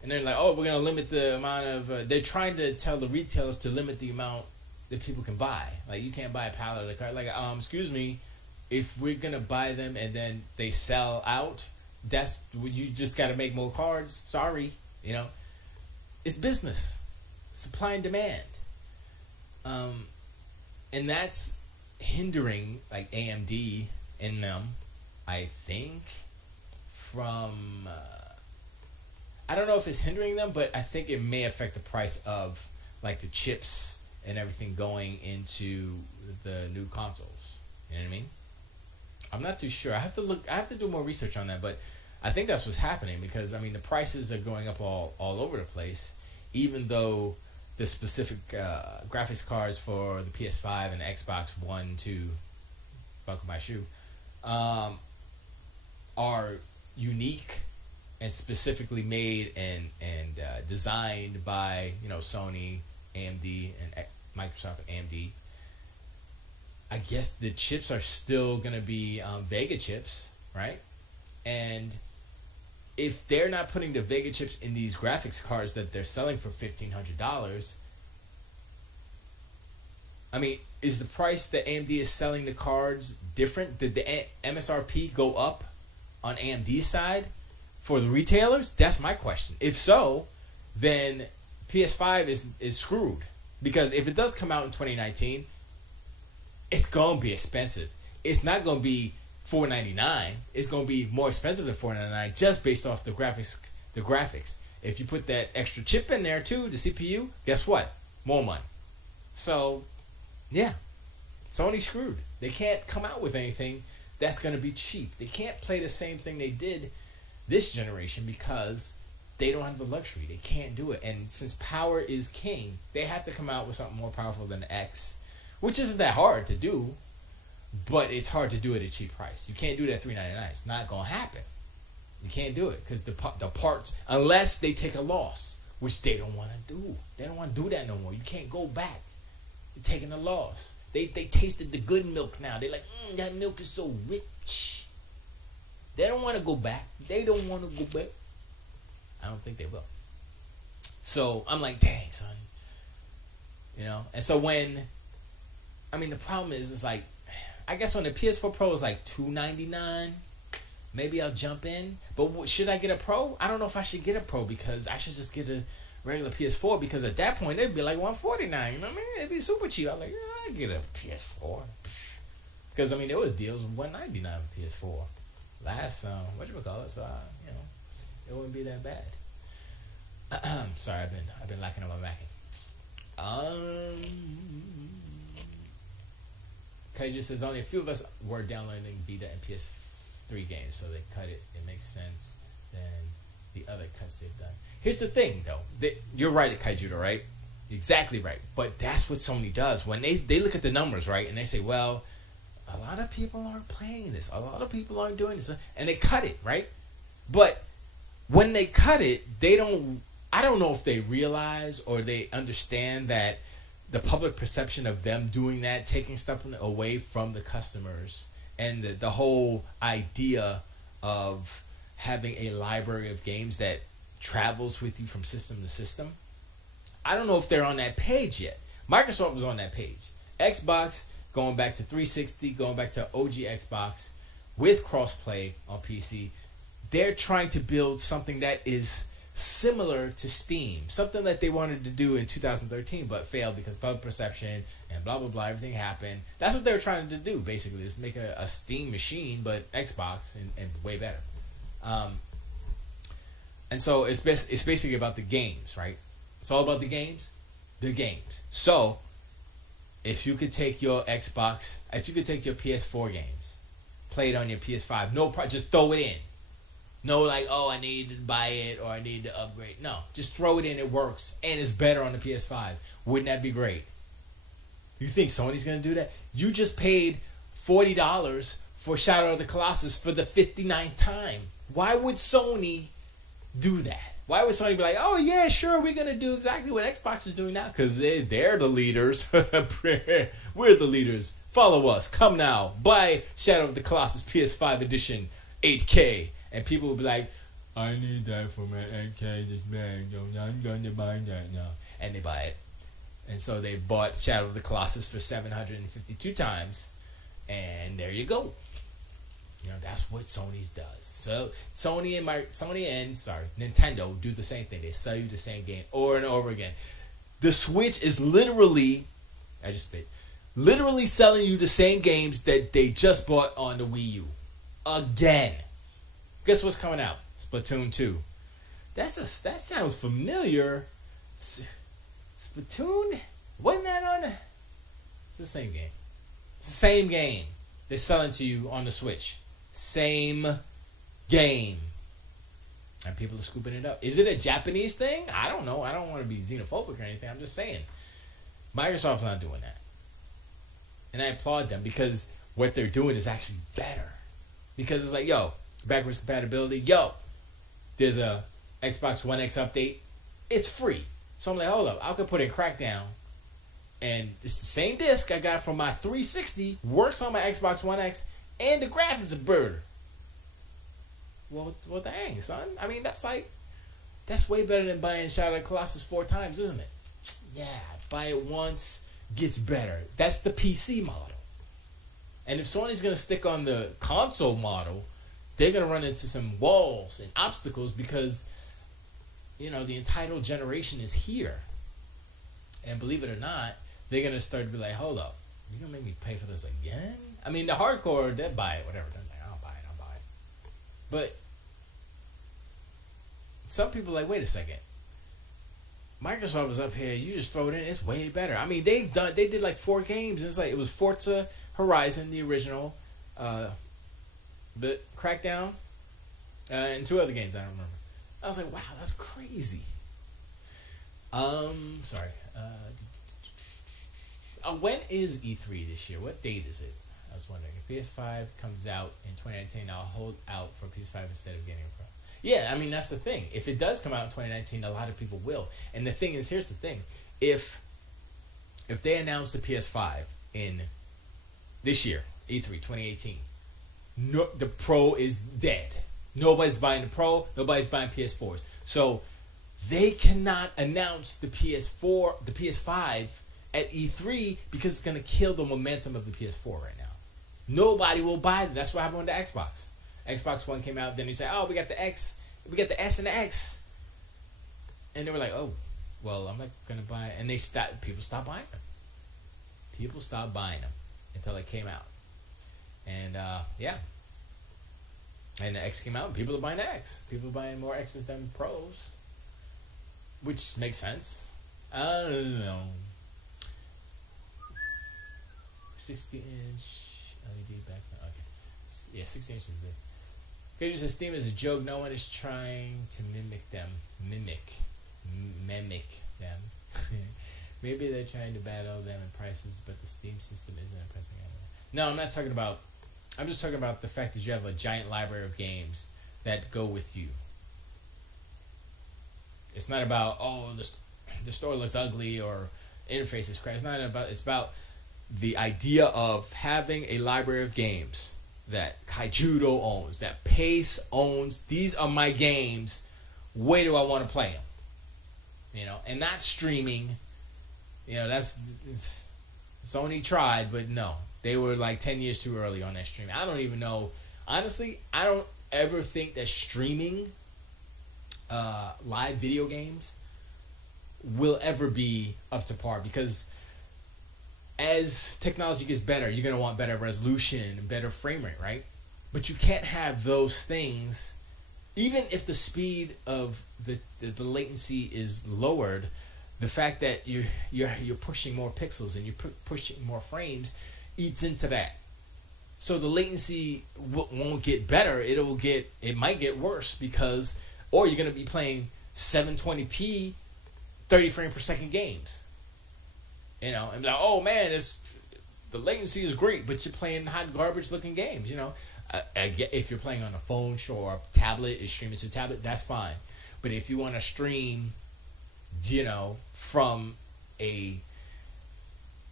and they're like, oh, we're gonna limit the amount of. They're trying to tell the retailers to limit the amount that people can buy. Like, you can't buy a pallet of the card. Like, excuse me, if we're gonna buy them and then they sell out, that's you just got to make more cards. Sorry, it's business, supply and demand, and that's hindering like AMD in them, I think, from I don't know if it's hindering them, but I think it may affect the price of like the chips and everything going into the new consoles. You know what I mean? I'm not too sure. I have to do more research on that, but I think that's what's happening, because I mean the prices are going up all over the place, even though the specific graphics cards for the PS5 and the Xbox One, 2, buckle my shoe, are unique and specifically made and designed by Sony, AMD, and Microsoft and AMD. I guess the chips are still gonna be Vega chips, right? And if they're not putting the Vega chips in these graphics cards that they're selling for $1,500, I mean, is the price that AMD is selling the cards different? Did the MSRP go up on AMD's side for the retailers? That's my question. If so, then PS5 is screwed, because if it does come out in 2019, it's gonna be expensive. It's not gonna be $499. It's gonna be more expensive than $499 just based off the graphics. If you put that extra chip in there too, the CPU, guess what? More money. So, yeah, Sony's screwed. They can't come out with anything that's gonna be cheap. They can't play the same thing they did this generation because they don't have the luxury. They can't do it. And since power is king, they have to come out with something more powerful than the X, which isn't that hard to do, but it's hard to do it at a cheap price. You can't do that at $399. It's not going to happen. You can't do it because the parts, unless they take a loss, which they don't want to do. They don't want to do that no more. You can't go back. You're taking a loss. They tasted the good milk now. They're like, that milk is so rich. They don't want to go back. They don't want to go back. I don't think they will. So I'm like, dang, son. And so the problem is like, I guess when the PS4 Pro is like $299, maybe I'll jump in. But should I get a Pro? I don't know if I should get a Pro, because I should just get a regular PS4, because at that point it'd be like $149. You know what I mean? It'd be super cheap. I'm like, yeah, I get a PS4. Because there was deals of $199 PS4 last so it wouldn't be that bad. Sorry, I've been lacking on my Macking. Kaiju says only a few of us were downloading Vita and PS3 games, so they cut it. It makes sense than the other cuts they've done. Here's the thing, though. You're right at Kaiju, right? Exactly right. But that's what Sony does. When they look at the numbers, right, and they say, well, a lot of people aren't playing this. A lot of people aren't doing this. And they cut it, right? But when they cut it, I don't know if they realize or they understand that the public perception of them doing that, taking stuff away from the customers, and the whole idea of having a library of games that travels with you from system to system. I don't know if they're on that page yet. Microsoft was on that page. Xbox, going back to 360, going back to OG Xbox, with crossplay on PC, they're trying to build something that is similar to Steam. Something that they wanted to do in 2013 but failed because public perception and blah, blah, blah, everything happened. That's what they were trying to do, basically, is make a Steam machine, but Xbox and way better. And so it's basically about the games, right? It's all about the games. So if you could take your Xbox, if you could take your PS4 games, play it on your PS5, just throw it in. No, like, oh, I need to buy it or I need to upgrade. No, just throw it in. It works. And it's better on the PS5. Wouldn't that be great? You think Sony's going to do that? You just paid $40 for Shadow of the Colossus for the 59th time. Why would Sony do that? Why would Sony be like, oh, yeah, sure, we're going to do exactly what Xbox is doing now? Because they're the leaders. We're the leaders. Follow us. Come now. Buy Shadow of the Colossus PS5 edition 8K. And people will be like, I need that for my 8K this bag. I'm going to buy that now. And they buy it. And so they bought Shadow of the Colossus for 752 times. And there you go. You know, that's what Sony's does. So Nintendo do the same thing. They sell you the same game over and over again. The Switch is literally selling you the same games that they just bought on the Wii U. Again. Guess what's coming out? Splatoon 2. That sounds familiar. Splatoon? Wasn't that on? It's the same game. Same game. They're selling to you on the Switch. Same game. And people are scooping it up. Is it a Japanese thing? I don't know. I don't want to be xenophobic or anything. I'm just saying. Microsoft's not doing that. And I applaud them because what they're doing is actually better. Because it's like, yo, backwards compatibility. Yo, there's a Xbox One X update. It's free. So I'm like, hold up. I could put in Crackdown. And it's the same disc I got from my 360. Works on my Xbox One X. And the graphics are better. Well, dang, son. I mean, that's way better than buying Shadow of the Colossus 4 times, isn't it? Yeah, buy it once, gets better. That's the PC model. And if Sony's going to stick on the console model, they're going to run into some walls and obstacles because, you know, the entitled generation is here. And believe it or not, they're going to start to be like, hold up, you're going to make me pay for this again? I mean, the hardcore, they'll buy it, whatever. They're like, I'll buy it. But some people are like, wait a second. Microsoft was up here, you just throw it in, it's way better. I mean, they did like 4 games. And it's like, it was Forza Horizon, the original, but Crackdown, and 2 other games I don't remember. I was like, wow, that's crazy. Sorry. When is E3 this year? What date is it? I was wondering. If PS5 comes out in 2019, I'll hold out for PS5 instead of getting a Pro. Yeah, I mean, that's the thing. If it does come out in 2019, a lot of people will. And the thing is, here's the thing. If they announce the PS5 in this year, E3 2018, no, the Pro is dead. Nobody's buying the Pro. Nobody's buying PS4s. So they cannot announce the PS5 at E3 because it's going to kill the momentum of the PS4 right now. Nobody will buy them. That's what happened with the Xbox. Xbox One came out, then they said, oh, we got the X, we got the S and the X. And they were like, oh, well, I'm not going to buy it. And people stopped buying them. People stopped buying them until it came out. And, yeah. And the X came out, and people are buying the X. People are buying more X's than Pros. Which makes sense. I don't know. 60-inch LED background. Okay. Yeah, 60 inches big. Kaiju says Steam is a joke. No one is trying to mimic them. Mimic them. Maybe they're trying to battle them in prices, but the Steam system isn't impressing anyone. No, I'm not talking about... I'm just talking about the fact that you have a giant library of games that go with you. It's not about, oh, the store looks ugly or interface is crap. It's not about... It's about the idea of having a library of games that Kaijudo owns, that Pace owns. These are my games. Where do I want to play them? You know, and not streaming. You know, that's Sony tried, but no, they were like 10 years too early on that streaming. I don't even know. Honestly, I don't ever think that streaming live video games will ever be up to par, because as technology gets better, you're going to want better resolution, better frame rate, right? But you can't have those things, even if the speed of the latency is lowered. The fact that you're pushing more pixels and you're pushing more frames eats into that. So the latency won't get better. It might get worse, because, or you're going to be playing 720p 30 frame per second games. You know, and like, oh man, the latency is great, but you're playing hot garbage looking games. You know, if you're playing on a phone, sure, a tablet is streaming to a tablet, that's fine. But if you want to stream, you know, from a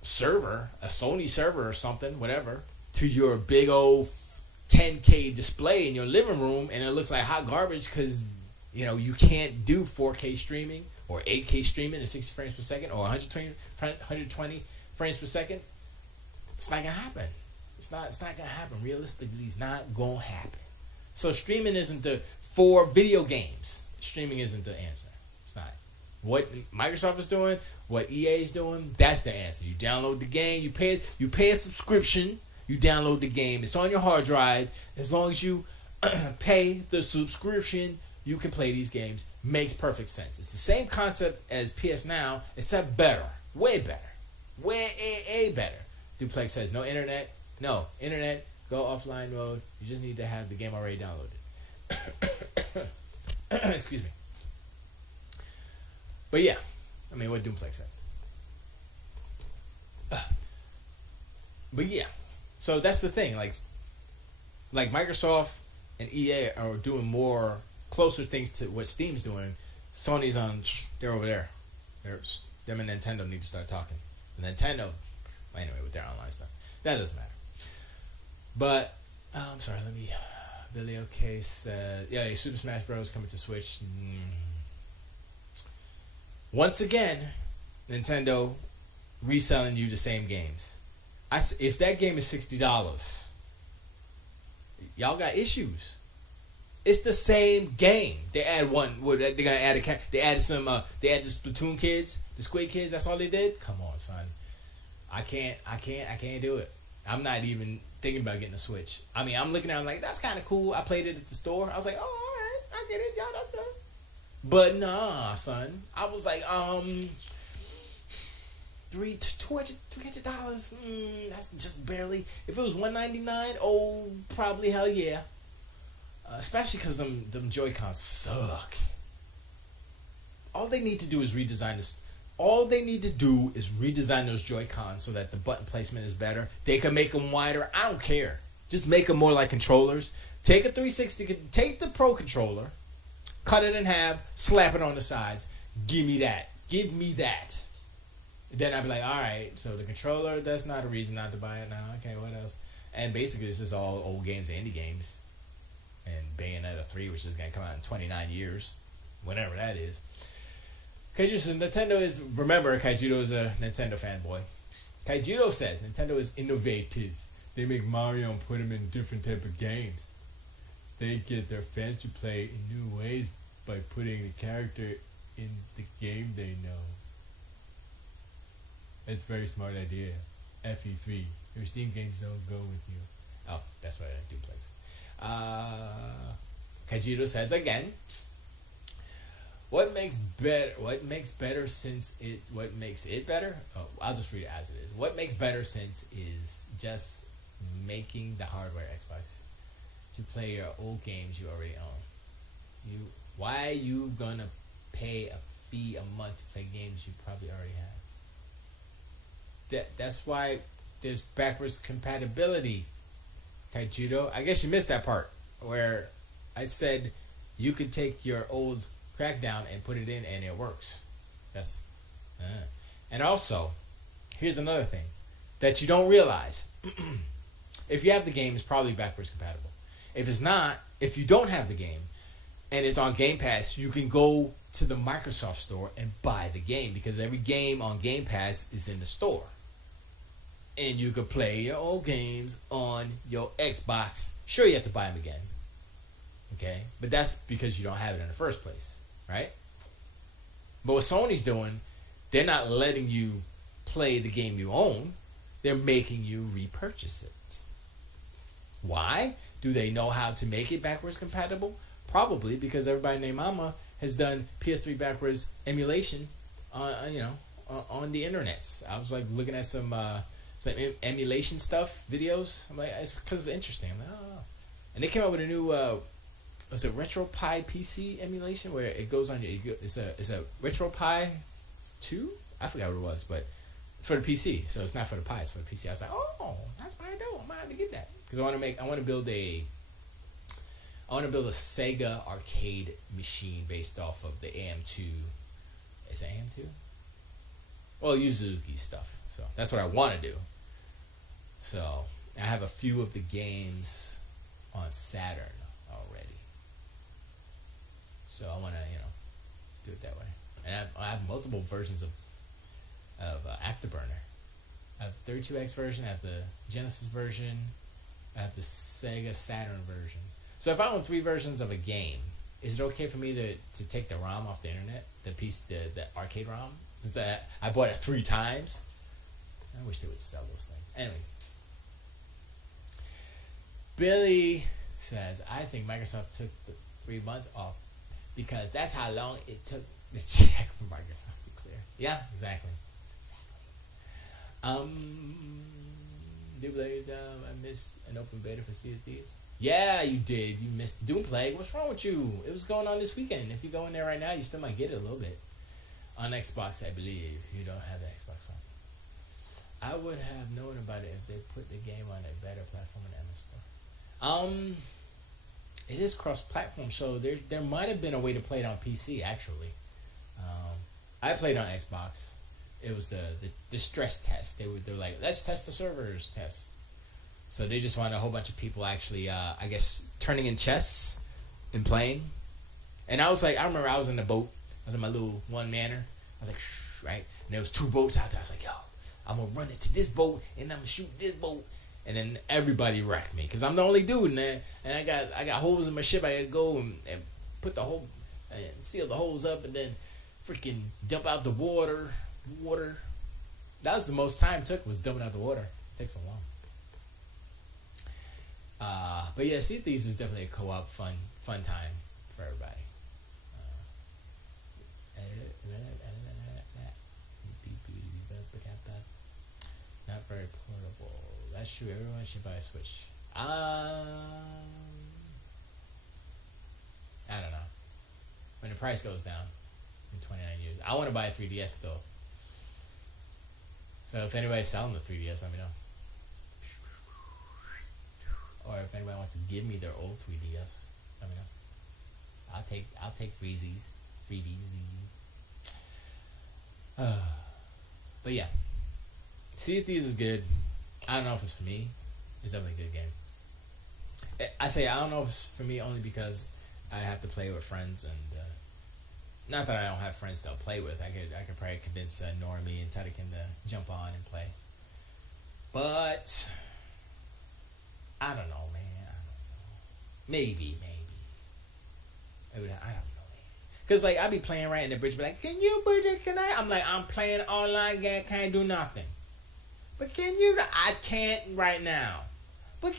server, a Sony server or something, whatever, to your big old 10K display in your living room, and it looks like hot garbage because, you know, you can't do 4K streaming or 8K streaming at 60 frames per second or 120 frames per second, it's not gonna happen. It's not gonna happen. Realistically, it's not gonna happen. So streaming isn't for video games. Streaming isn't the answer. It's not. What Microsoft is doing, what EA is doing, that's the answer. You download the game, you pay a subscription, you download the game. It's on your hard drive. As long as you pay the subscription, you can play these games. Makes perfect sense. It's the same concept as PS Now, except better. Way better. Way better. Duplex says no internet. No internet. Go offline mode. You just need to have the game already downloaded. Excuse me. But yeah, I mean, what Duplex said. But yeah, so that's the thing. Like Microsoft and EA are doing more closer things to what Steam's doing. Sony's they're over there. Them and Nintendo need to start talking. Nintendo, anyway, with their online stuff. That doesn't matter. But, I'm sorry, Billy OK said, yeah, Super Smash Bros. Coming to Switch. Once again, Nintendo reselling you the same games. If that game is $60, y'all got issues. It's the same game. They add one. They're gonna add They added some. They added the Splatoon kids, the Squid kids. That's all they did. Come on, son. I can't do it. I'm not even thinking about getting a Switch. I mean, I'm looking at it, I'm like, that's kind of cool. I played it at the store. I was like, oh, all right, I get it, y'all. That's good. But nah, son. I was like, $300. That's just barely. If it was $199, oh, probably hell yeah. Especially because them Joy-Cons suck. All they need to do is redesign this. All they need to do is redesign those Joy-Cons so that the button placement is better. They can make them wider. I don't care. Just make them more like controllers. Take a 360. Take the Pro controller, cut it in half, slap it on the sides. Give me that. Give me that. Then I'd be like, all right. So the controller, that's not a reason not to buy it now. Okay, what else? And basically, this is all old games, indie games. And Bayonetta 3, which is going to come out in 29 years. Whenever that is. Kaijudo says, Nintendo is... Remember, Kaijudo is a Nintendo fanboy. Kaijudo says, Nintendo is innovative. They make Mario and put him in different type of games. They get their fans to play in new ways by putting the character in the game they know. It's a very smart idea. FE3. Your Steam games don't go with you. Oh, that's what I do play. Kaijudo says again, What makes better? What makes better since it? What makes it better? Oh, I'll just read it as it is. What makes better since is just making the hardware Xbox to play your old games you already own. Why are you gonna pay a fee a month to play games you probably already have? That's why there's backwards compatibility. Kaijudo. I guess you missed that part where I said you could take your old Crackdown and put it in and it works. That's and also here's another thing that you don't realize. If you have the game, it's probably backwards compatible. If it's not, if you don't have the game and it's on Game Pass, you can go to the Microsoft store and buy the game because every game on Game Pass is in the store. And you can play your old games on your Xbox. Sure, you have to buy them again. Okay? But that's because you don't have it in the first place. Right? But what Sony's doing, they're not letting you play the game you own. They're making you repurchase it. Why? Do they know how to make it backwards compatible? Probably because everybody named Mama has done PS3 backwards emulation on the internets. I was like looking at some emulation stuff, videos. I'm like, it's because it's interesting. I'm like, oh. And they came out with a new was it RetroPie PC emulation where it goes on your it's a RetroPie 2? I forgot what it was, but for the PC. So it's not for the Pi, it's for the PC. I was like, oh, that's what I do. I might have to get that because I want to build a Sega arcade machine based off of the AM2. Is it AM2? Well, Yuzuki stuff. So that's what I want to do. So I have a few of the games on Saturn already. So I want to, do it that way. And I have multiple versions of Afterburner. I have the 32X version, I have the Genesis version, I have the Sega Saturn version. So if I own 3 versions of a game, is it okay for me to take the ROM off the internet? The arcade ROM? Since I bought it 3 times? I wish they would sell those things. Anyway. Billy says, I think Microsoft took the 3 months off because that's how long it took the check from Microsoft to clear. Yeah, exactly. I missed an open beta for Sea of Thieves. Yeah, you did. You missed Doom Plague. What's wrong with you? It was going on this weekend. If you go in there right now, you still might get it a little bit. On Xbox, I believe. You don't have the Xbox One. I would have known about it if they put the game on a better platform in the MS Store. It is cross-platform, so there might have been a way to play it on PC, actually. I played on Xbox. It was the stress test. They were like, let's test the servers test. So they just wanted a whole bunch of people actually, I guess, turning in chests and playing. And I was like, I remember I was in the boat. I was in my little one-manner. I was like, shh, right? And there was 2 boats out there. I was like, yo, I'm going to run into this boat and I'm going to shoot this boat. And then everybody wrecked me because I'm the only dude in there. And I got holes in my ship. I got to go and put the hole, and seal the holes up and then freaking dump out the water. That was the most time it took, was dumping out the water. It takes so long. But yeah, Sea Thieves is definitely a co-op fun time for everybody. Not very portable. That's true. Everyone should buy a Switch. I don't know. When the price goes down in 29 years, I want to buy a 3DS though. So if anybody's selling the 3DS, let me know. Or if anybody wants to give me their old 3DS, let me know. I'll take freebies. But yeah, Sea of Thieves is good. I don't know if it's for me. It's definitely a good game. I say I don't know if it's for me only because I have to play with friends, and not that I don't have friends to play with. I could probably convince Normie and Tudikin to jump on and play. But I don't know, man. I don't know. Maybe. I don't know, man. Cause like I be playing right in the bridge, be like, can I? I'm like, I'm playing online game, can't do nothing. But can you? I can't right now. But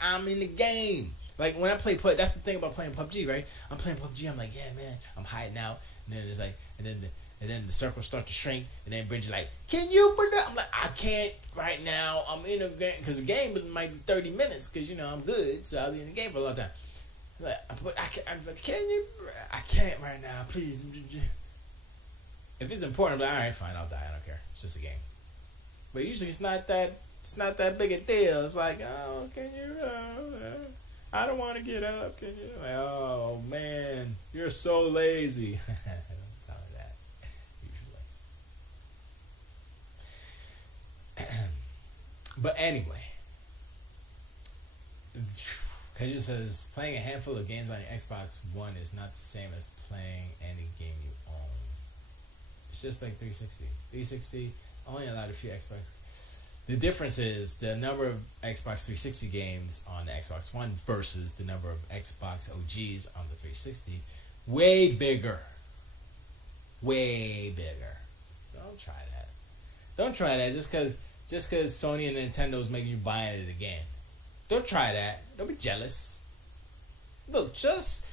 I'm in the game. Like when I play put, that's the thing about playing PUBG, right? I'm playing PUBG. I'm like, yeah, man, I'm hiding out, and then it's like, and then the circles start to shrink, and then Bridget like, can you? I'm like, I can't right now. I'm in a game because the game might be 30 minutes because I'm good, so I'll be in the game for a long time. Like, but I'm like, can you? I can't right now, please. If it's important, I'm like, all right, fine, I'll die. I don't care. It's just a game. But usually it's not that big a deal. It's like, oh, can you? I don't want to get up. Can you? Like, oh man, you're so lazy. Don't tell me that. Usually. But anyway, Kaju says playing a handful of games on your Xbox One is not the same as playing any game you own. It's just like 360. 360 only allowed a few Xbox. The difference is the number of Xbox 360 games on the Xbox One versus the number of Xbox OGs on the 360. Way bigger. Way bigger. So don't try that. Don't try that just because Sony and Nintendo's making you buy it again. Don't try that. Don't be jealous. Look, just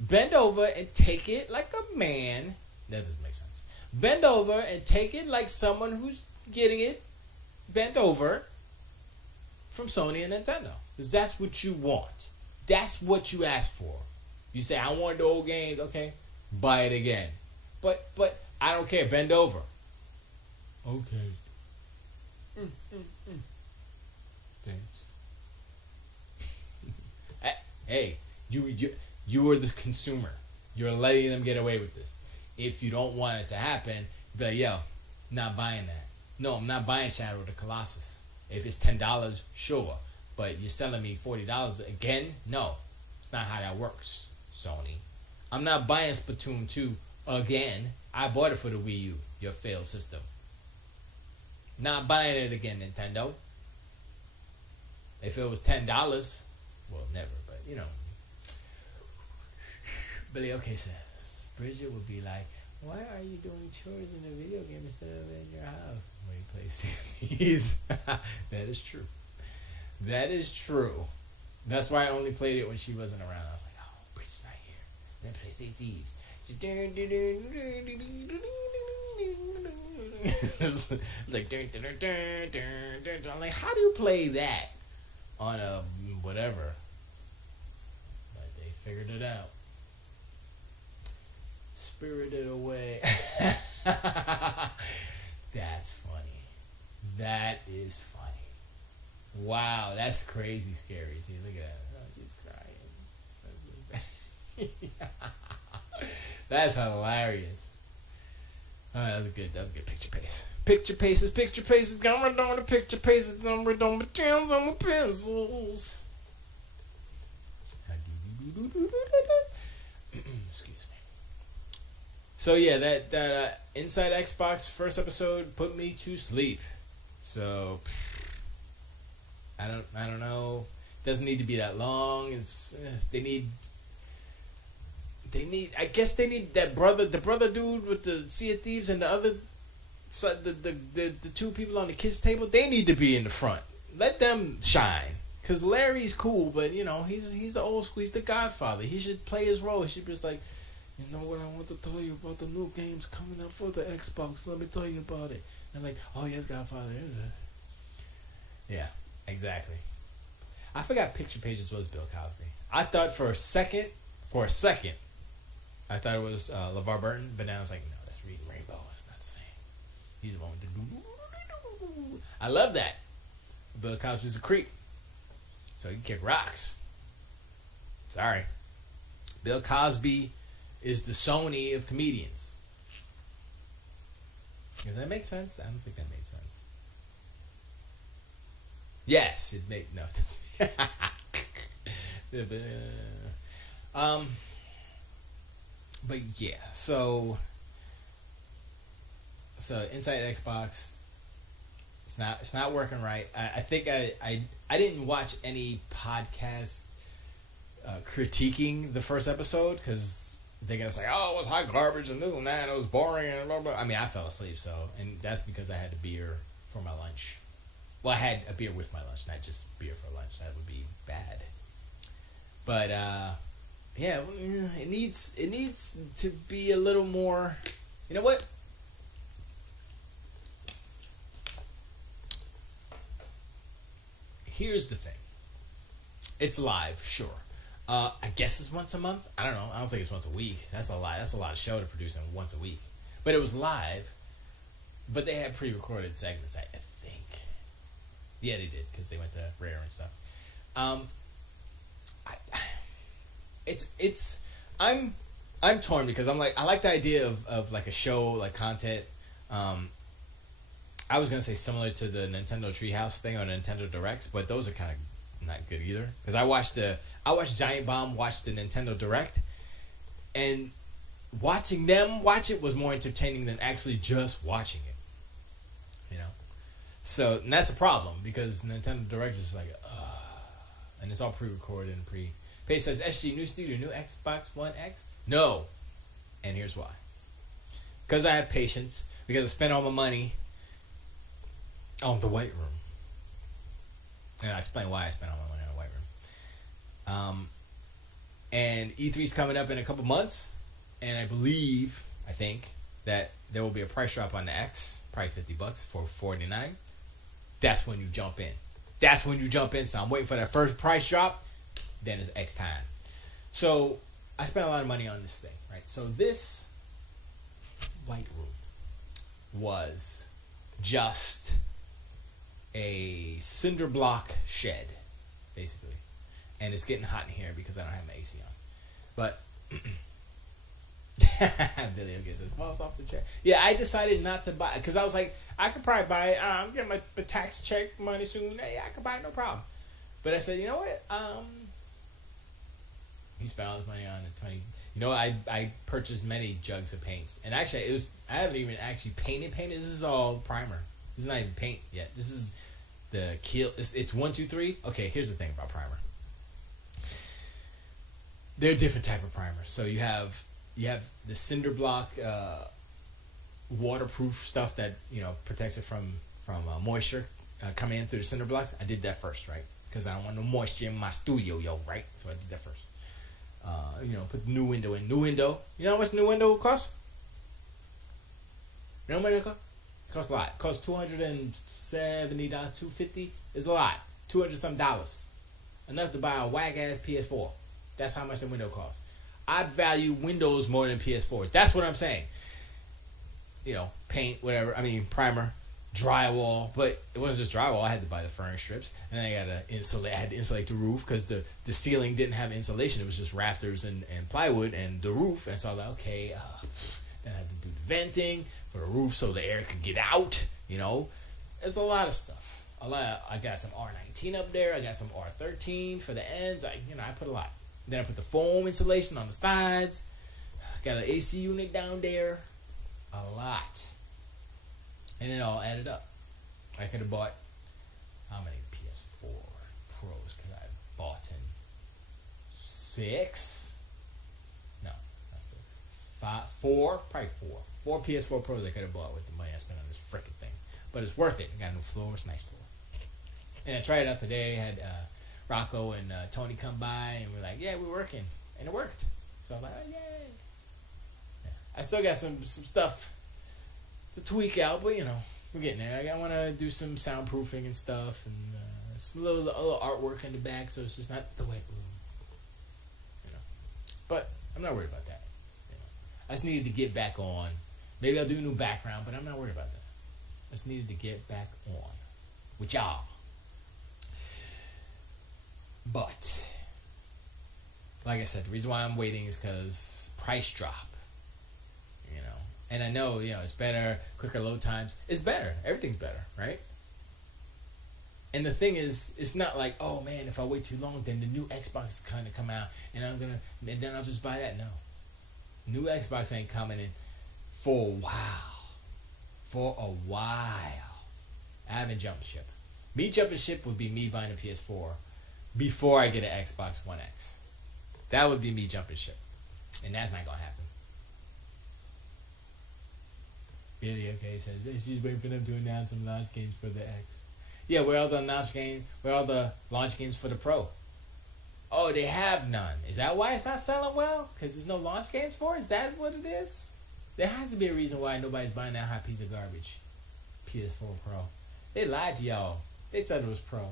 bend over and take it like a man. That doesn't make sense. Bend over and take it like someone who's getting it bent over from Sony and Nintendo. Because that's what you want. That's what you asked for. You say, I want the old games. Okay, buy it again. But I don't care. Bend over. Okay. Thanks. Hey, you are the consumer. You're letting them get away with this. If you don't want it to happen, be like, yo, not buying that. No, I'm not buying Shadow of the Colossus. If it's $10, sure. But you're selling me $40 again? No. It's not how that works, Sony. I'm not buying Splatoon 2 again. I bought it for the Wii U, your failed system. Not buying it again, Nintendo. If it was $10, well, never, but Billy OK says, Bridget would be like, why are you doing chores in a video game instead of in your house when you play CDs? That is true. That is true. That's why I only played it when she wasn't around. I was like, oh, Bridget's not here. Then play Sea Thieves. It's like, I'm like, how do you play that on a whatever? But they figured it out. Spirited Away. That's funny. That is funny. Wow, that's crazy scary too. Look at that. Oh, she's crying. That's hilarious. Alright, that was a good picture paste. Picture paces, gonna run the picture paces, gonna run the gems on the pencils. Excuse me. So yeah, that Inside Xbox first episode put me to sleep. So I don't know. Doesn't need to be that long. It's they need. I guess they need the brother dude with the Sea of Thieves and the other side, the two people on the kids table. They need to be in the front. Let them shine. Cause Larry's cool, but he's the old school. He's the Godfather. He should play his role. He should be just like, you know what, I want to tell you about the new games coming up for the Xbox. Let me tell you about it. And I'm like, oh yes, Godfather. Yeah, exactly. I forgot Picture Pages was Bill Cosby. I thought for a second, I thought it was LeVar Burton, but now it's like, no, that's Reading Rainbow. It's not the same. He's the one with the. I love that. Bill Cosby's a creep, so he can kick rocks. Sorry, Bill Cosby is the Sony of comedians. Does that make sense? I don't think that made sense. Yes, it made no. It doesn't. But yeah, so Inside Xbox, it's not working right. I think I didn't watch any podcasts critiquing the first episode because they're gonna say, oh, it was hot garbage and this and that, and it was boring and blah blah. I mean, I fell asleep, and that's because I had a beer for my lunch. Well, I had a beer with my lunch, not just beer for lunch. That would be bad. But yeah, it needs to be a little more. You know what? Here's the thing. It's live, sure. I guess it's once a month. I don't know. I don't think it's once a week. That's a lot. That's a lot of show to produce in once a week. But it was live. But they had pre-recorded segments, I think. Yeah, they did because they went to Rare and stuff. I'm torn because I'm like, I like the idea of like a show, like content. I was gonna say similar to the Nintendo Treehouse thing or Nintendo Directs, but those are kind of not good either. Because I watched Giant Bomb watch the Nintendo Direct, and watching them watch it was more entertaining than actually just watching it. You know, so and that's a problem because Nintendo Direct is like, and it's all pre-recorded and pre. Pace says, SG, new studio, new Xbox One X? No. And here's why. Because I have patience. Because I spent all my money on the White Room. And I'll explain why I spent all my money on the White Room. And E3's coming up in a couple months. And I think, that there will be a price drop on the X. Probably $50 for $49. That's when you jump in. So I'm waiting for that first price drop. Then it's X time. So I spent a lot of money on this thing, right? So this White Room was just a cinder block shed, basically. And it's getting hot in here because I don't have my AC on. But Billy gets it falls off the chair. Yeah, I decided not to buy it because I was like, I could probably buy it. I'm getting my tax check money soon. Hey, I could buy it, no problem. But I said, you know what? He spent all his money on the 20. You know, I purchased many jugs of paints, and actually, I haven't even actually painted. This is all primer. This is not even paint yet. This is the kill. It's 1, 2, 3. Okay, here's the thing about primer. There are different type of primers. So you have the cinder block, waterproof stuff that protects it from moisture coming in through the cinder blocks. I did that first, right? Because I don't want no moisture in my studio, right? So I did that first. Put the new window in. New window. You know how much the new window will cost? You know how much it costs? It costs a lot. It costs $270, $250. It's a lot. $200 enough to buy a whack ass PS4. That's how much the window costs. I value windows more than PS4s. That's what I'm saying. Paint, whatever. I mean, primer, drywall, but it wasn't just drywall. I had to buy the furnish strips, and then I had to insulate the roof because the ceiling didn't have insulation. It was just rafters and plywood and the roof. And so I was like, okay, then I had to do the venting for the roof so the air could get out. There's a lot of stuff. I got some R19 up there. I got some R13 for the ends. I put a lot. Then I put the foam insulation on the sides. Got an AC unit down there. A lot. And it all added up. I could have bought, how many PS4 Pros could I have bought in? 6? No, not 6. 5, 4? Probably 4. 4 PS4 Pros I could have bought with the money I spent on this frickin' thing. But it's worth it. I got a new floor. It's a nice floor. And I tried it out today. I had Rocco and Tony come by, and we're like, yeah, we're working. And it worked. So I'm like, oh, yay. Yeah. I still got some stuff to tweak out, but we're getting there. I want to do some soundproofing and stuff, and it's a little artwork in the back, so it's just not the White Room. But I'm not worried about that. I just needed to get back on. Maybe I'll do a new background, but I'm not worried about that. I just needed to get back on with y'all. But like I said, the reason why I'm waiting is because price drop. And I know, it's better, quicker load times. It's better. Everything's better, right? And the thing is, it's not like, oh man, if I wait too long, then the new Xbox is kind of come out, and then I'll just buy that. No, new Xbox ain't coming in for a while. I haven't jumped ship. Me jumping ship would be me buying a PS4 before I get an Xbox One X. That would be me jumping ship, and that's not gonna happen. Billy, okay, says she's waiting for them to announce some launch games for the X. Yeah, where are the launch games for the Pro? Oh, they have none. Is that why it's not selling well? Because there's no launch games for it? Is that what it is? There has to be a reason why nobody's buying that hot piece of garbage. PS4 Pro. They lied to y'all. They said it was Pro.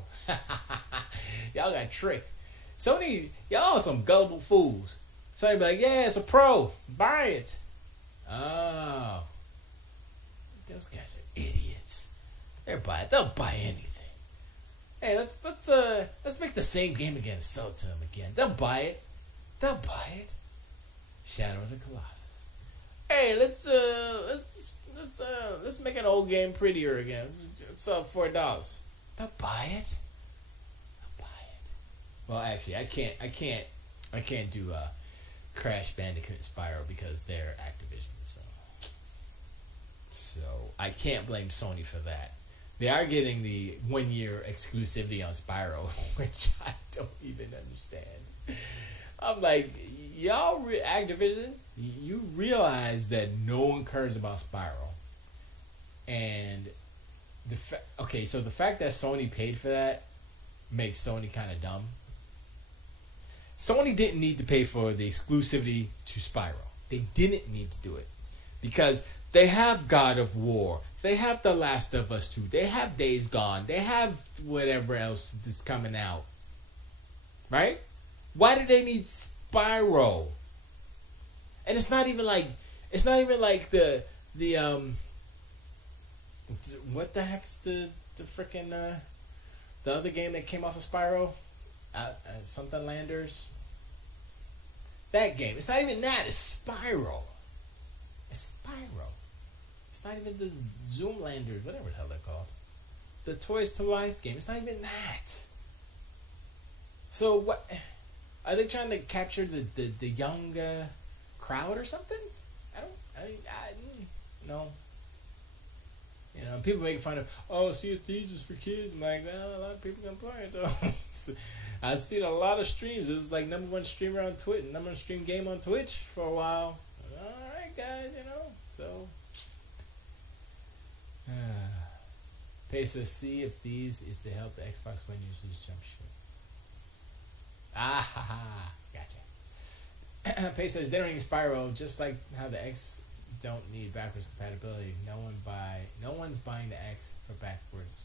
Y'all got tricked. Sony, y'all are some gullible fools. Sony be like, yeah, it's a Pro. Buy it. Oh. Those guys are idiots. They'll buy anything. Hey, let's make the same game again and sell it to them again. They'll buy it. Shadow of the Colossus. Hey, let's make an old game prettier again. Let's sell it for $4. They'll buy it. Well, actually, I can't do Crash Bandicoot and Spyro because they're Activision. So I can't blame Sony for that. They are getting the 1 year exclusivity on Spyro, which I don't even understand. I'm like, y'all, Activision, you realize that no one cares about Spyro. And so the fact that Sony paid for that makes Sony kind of dumb. Sony didn't need to pay for the exclusivity to Spyro. They didn't need to do it. Because they have God of War. They have The Last of Us 2. They have Days Gone. They have whatever else is coming out. Right? Why do they need Spyro? And it's not even like the what the heck's the freaking the other game that came off of Spyro? Something Landers. That game. It's not even that. It's Spyro. It's Spyro. It's not even the Zoomlanders, whatever the hell they're called. The Toys to Life game. It's not even that. So what? Are they trying to capture the young crowd or something? No. You know, people make fun of, Sea of Thieves is for kids. I'm like, well, a lot of people can play it though. I've seen a lot of streams. It was like #1 streamer on Twitch, #1 stream game on Twitch for a while. Alright guys, so. Pay says Sea of Thieves is to help the Xbox One users jump ship. Gotcha. Pay says they don't need Spyro, just like how the X don't need backwards compatibility. No one's buying the X for backwards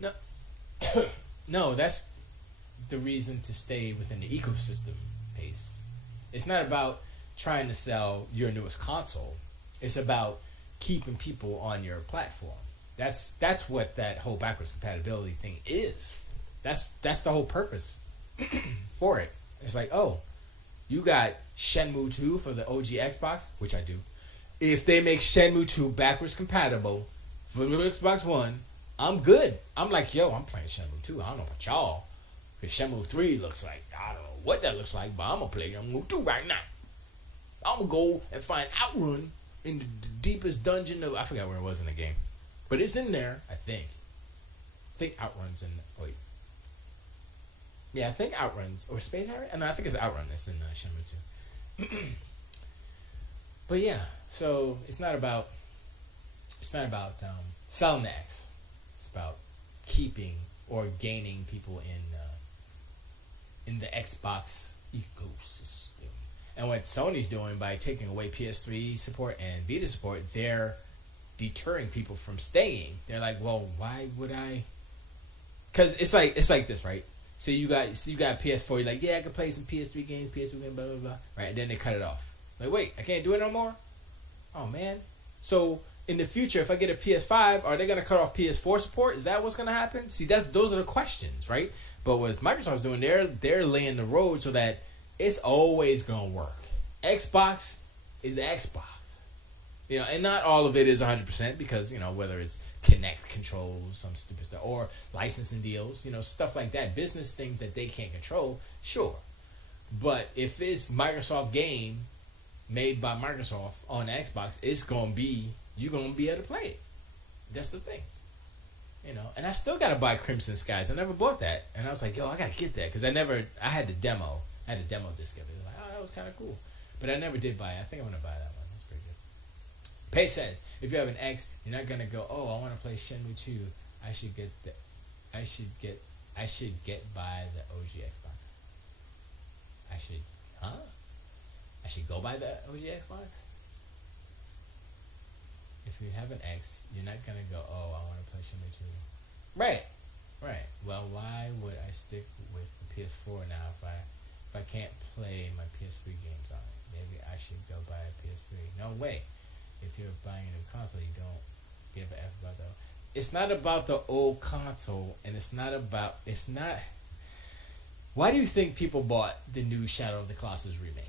compatibility. No, that's the reason to stay within the ecosystem, Pace. It's not about trying to sell your newest console. It's about keeping people on your platform. That's what that whole backwards compatibility thing is. That's the whole purpose for it. It's like, you got Shenmue 2 for the OG Xbox, which I do. If they make Shenmue 2 backwards compatible for the Xbox One, I'm good. I'm like, I'm playing Shenmue 2. I don't know about y'all. Because Shenmue 3 looks like, I don't know what that looks like, but I'm going to play Shenmue 2 right now. I'm going to go and find Outrun in the deepest dungeon of, I forgot where it was in the game. But it's in there, I think. I think Outrun's in, yeah, I think Outruns, or Space Harrier? No, I think it's Outrun that's in Shenmue 2. But yeah, so it's not about selling the X. It's about keeping or gaining people in the Xbox ecosystem. And what Sony's doing by taking away PS3 support and Vita support, they're deterring people from staying. They're like, well, why would I? Because it's like this, right? So you got PS4. You're like, yeah, I can play some PS3 games, blah blah blah, right? And then they cut it off. Like, wait, I can't do it no more? Oh, man. So, in the future, if I get a PS5, are they going to cut off PS4 support? Is that what's going to happen? See, those are the questions, right? But what Microsoft's doing, they're laying the road so that it's always going to work. Xbox is Xbox. And not all of it is 100% because, whether it's Kinect controls, some stupid stuff, or licensing deals, stuff like that, business things that they can't control, sure. But if it's Microsoft game made by Microsoft on Xbox, you're gonna be able to play it. That's the thing, And I still gotta buy Crimson Skies. I never bought that, and I was like, I gotta get that because I had the demo. I had a demo disc of it. Like, that was kind of cool, but I never did buy it. I think I'm gonna buy that one. That's pretty good. Pay says if you have an X, you're not gonna go, I want to play Shenmue 2. I should get by the OG Xbox. I should, huh? I should go buy the OG Xbox? If you have an X, you're not gonna go, oh, I want to play Shenmue 2. Right, right. Well, why would I stick with the PS4 now if I can't play my PS3 games on it? Maybe I should go buy a PS3. No way. If you're buying a new console, you don't give a F about the. It's not about the old console, and it's not. Why do you think people bought the new Shadow of the Colossus remake?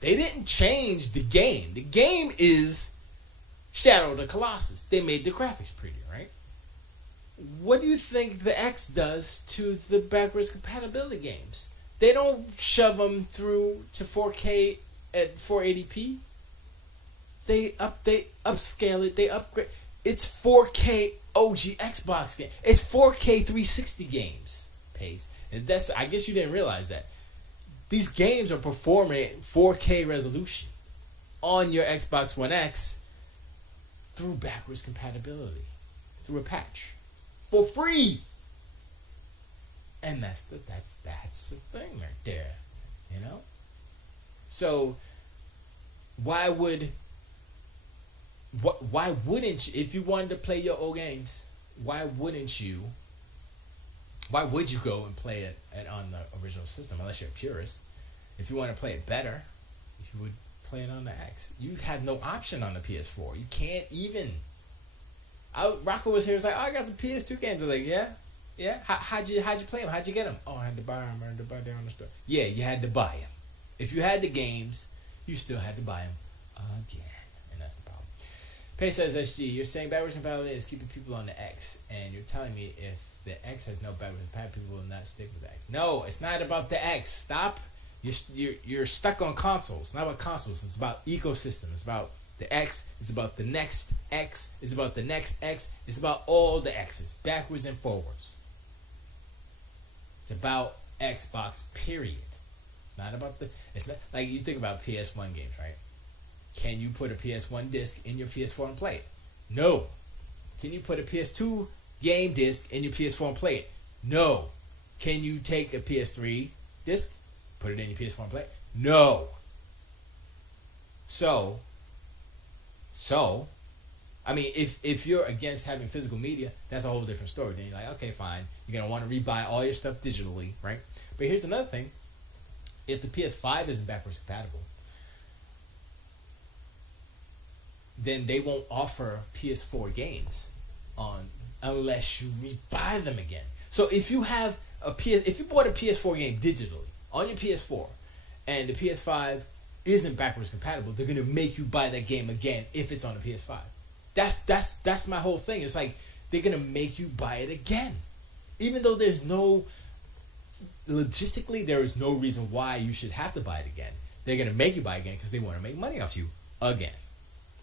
They didn't change the game. The game is Shadow of the Colossus. They made the graphics prettier, right? What do you think the X does to the backwards compatibility games? They don't shove them through to 4K at 480p. They upscale it. They upgrade. It's 4K OG Xbox game. It's 4K 360 games pace, and that's. I guess you didn't realize that. These games are performing at 4K resolution on your Xbox One X through backwards compatibility, through a patch, for free. And that's the thing right there, you know. So why wouldn't you, if you wanted to play your old games? Why would you go and play it on the original system unless you're a purist? If you want to play it better, you would play it on the X. You have no option on the PS4. You can't even. Rocco was here. Was like, oh, I got some PS2 games. I was like, yeah. How'd you play them? How'd you get them? Oh, I had to buy them. I had to buy them on the store. Yeah, you had to buy them. If you had the games, you still had to buy them again, and that's the problem. Pay says, SG, you're saying backwards compatibility is keeping people on the X, and you're telling me if the X has no backwards compatibility, people will not stick with the X. No, it's not about the X. Stop. You're stuck on consoles. It's not about consoles. It's about ecosystem. It's about the X. It's about the next X. It's about the next X. It's about all the X's, backwards and forwards. It's about Xbox, period. It's not about it's not like you think about PS1 games, right? Can you put a PS1 disc in your PS4 and play it? No. Can you put a PS2 game disc in your PS4 and play it? No. Can you take a PS3 disc, put it in your PS4 and play it? No. So, I mean, if you're against having physical media, that's a whole different story. Then you're like, okay, fine. You're going to want to rebuy all your stuff digitally, right? But here's another thing. If the PS5 isn't backwards compatible, then they won't offer PS4 games unless you rebuy them again. So if you have if you bought a PS4 game digitally on your PS4 and the PS5 isn't backwards compatible, they're gonna make you buy that game again if it's on the PS5. That's my whole thing. It's like they're gonna make you buy it again, even though there is no reason why you should have to buy it again. They're gonna make you buy it again because they want to make money off you again.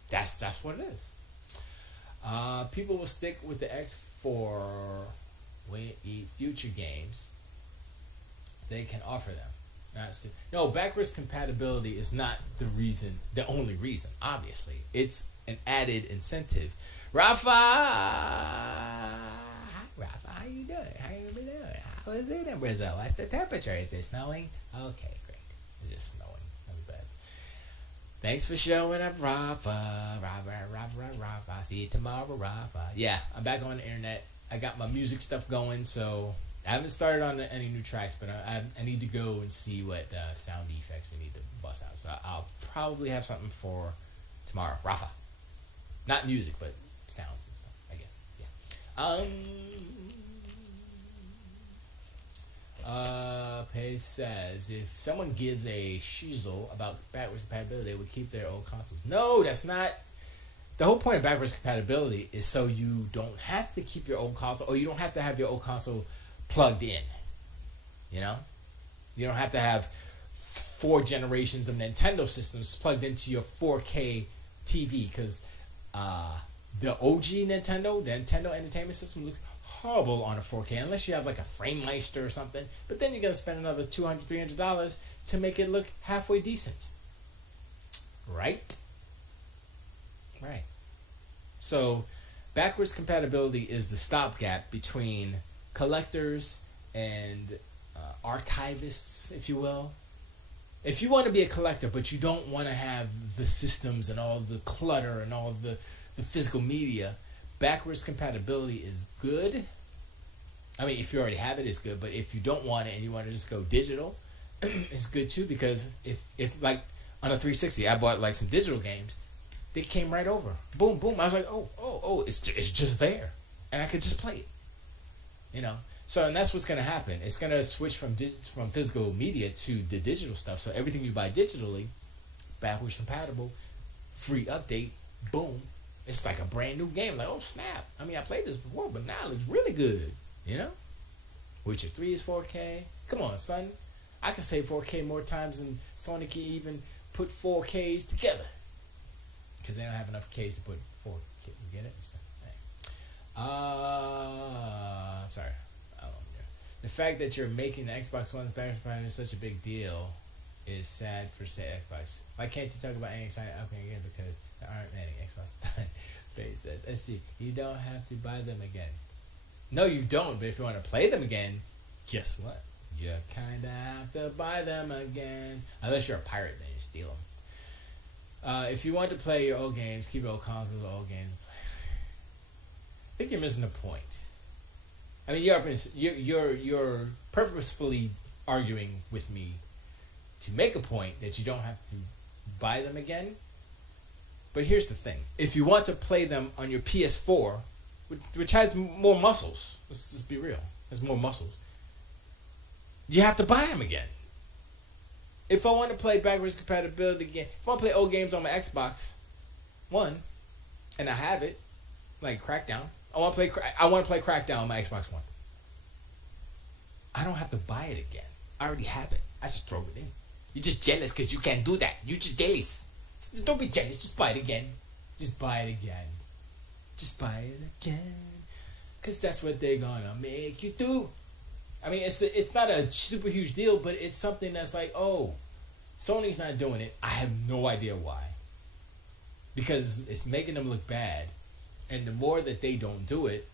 That's what it is. People will stick with the X for future games. They can offer them. No, backwards compatibility is not the only reason. Obviously, it's an added incentive. Rafa, how you doing? How you doing? How is it in Brazil? What's the temperature? Is it snowing? Okay, great. Is it snowing? That's bad. Thanks for showing up, Rafa. Rafa. See you tomorrow, Rafa. Yeah, I'm back on the internet. I got my music stuff going, so I haven't started on any new tracks, but I need to go and see what sound effects we need to bust out. So I'll probably have something for tomorrow. Rafa. Not music, but sounds and stuff, I guess. Yeah. Pace says, if someone gives a shizzle about backwards compatibility, they would keep their old consoles. No, that's not. The whole point of backwards compatibility is so you don't have to keep your old console, or you don't have to have your old console plugged in. You know? You don't have to have 4 generations of Nintendo systems plugged into your 4K TV, because the OG Nintendo, the Nintendo Entertainment System, looks horrible on a 4K unless you have like a FrameMeister or something. But then you're going to spend another $200, $300 to make it look halfway decent. Right? Right. So, backwards compatibility is the stopgap between collectors and archivists, if you will. If you want to be a collector, but you don't want to have the systems and all the clutter and all the physical media, backwards compatibility is good. I mean, if you already have it, it's good. But if you don't want it and you want to just go digital, it's good too. Because if like on a 360, I bought like some digital games, they came right over. Boom, boom. I was like, oh, it's just there, and I could just play it. You know. So, and that's what's going to happen. It's going to switch from physical media to the digital stuff. So everything you buy digitally, backwards compatible, free update, boom. It's like a brand new game. Like, oh, snap. I mean, I played this before, but now it looks really good. You know? Witcher 3 is 4K. Come on, son. I can say 4K more times than Sony can even put 4Ks together. Because they don't have enough Ks to put 4K. You get it? Sorry. The fact that you're making the Xbox One's backwards compatible such a big deal is sad for say Xbox. Why can't you talk about any exciting upcoming again? Because there aren't any Xbox. Face says, SG, you don't have to buy them again. No, you don't. But if you want to play them again, guess what? You kind of have to buy them again. Unless you're a pirate, then you steal them. If you want to play your old games, keep your old consoles, old games. I think you're missing the point. I mean, you're purposefully arguing with me to make a point that you don't have to buy them again. But here's the thing: if you want to play them on your PS4, which has more muscles, let's just be real, has more muscles, you have to buy them again. If I want to play backwards compatibility again, if I want to play old games on my Xbox One, and I have it, like Crackdown. I want to play Crackdown on my Xbox One. I don't have to buy it again. I already have it. I just throw it in. You're just jealous because you can't do that. You're just jealous. Don't be jealous. Just buy it again. Just buy it again. Just buy it again. Because that's what they're going to make you do. I mean, it's not a super huge deal, but it's something that's like, oh, Sony's not doing it. I have no idea why. Because it's making them look bad. And the more that they don't do it,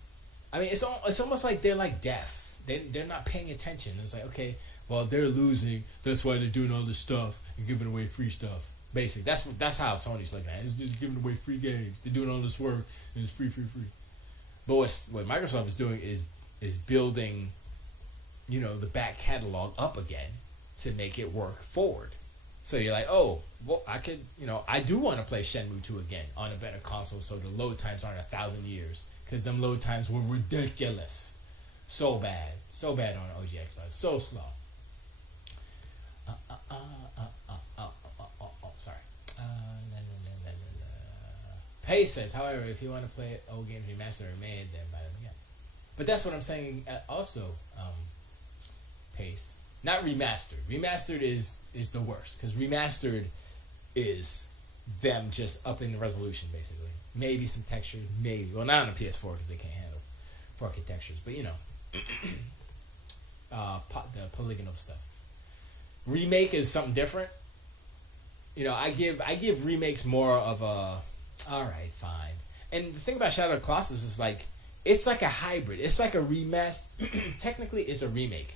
I mean, it's almost like they're like deaf. They're not paying attention. It's like, okay, well, they're losing. That's why they're doing all this stuff and giving away free stuff. Basically, that's how Sony's looking at it. It's just giving away free games. They're doing all this work and it's free. But what Microsoft is doing is building, you know, the back catalog up again to make it work forward. So you're like, oh, well, I could, you know, I do want to play Shenmue 2 again on a better console so the load times aren't 1,000 years. Because them load times were ridiculous. So bad on an OG Xbox. So slow. Sorry. Pace says, however, if you want to play old games remastered or remade, then buy them again. But that's what I'm saying also, Pace. Not remastered. Remastered is the worst. Because remastered is them just upping the resolution, basically. Maybe some textures, maybe. Well, not on the PS4 because they can't handle 4K textures. But, you know, the polygonal stuff. Remake is something different. You know, I give remakes more of a, all right, fine. And the thing about Shadow of the Colossus is like, it's like a hybrid. It's like a remaster. Technically, it's a remake.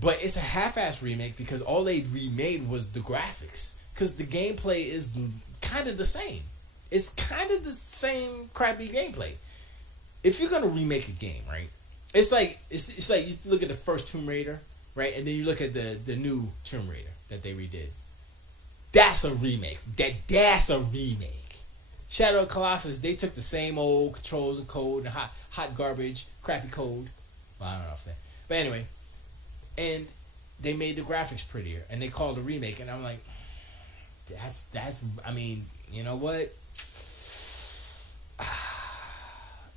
But it's a half-ass remake because all they remade was the graphics. Because the gameplay is kind of the same. It's kind of the same crappy gameplay. If you're gonna remake a game, right? It's like you look at the first Tomb Raider, right, and then you look at the new Tomb Raider that they redid. That's a remake. That's a remake. Shadow of the Colossus, they took the same old controls and code and hot garbage, crappy code. Well, I don't know if they. But anyway, and they made the graphics prettier, and they called it a remake, and I'm like, that's. I mean, you know what?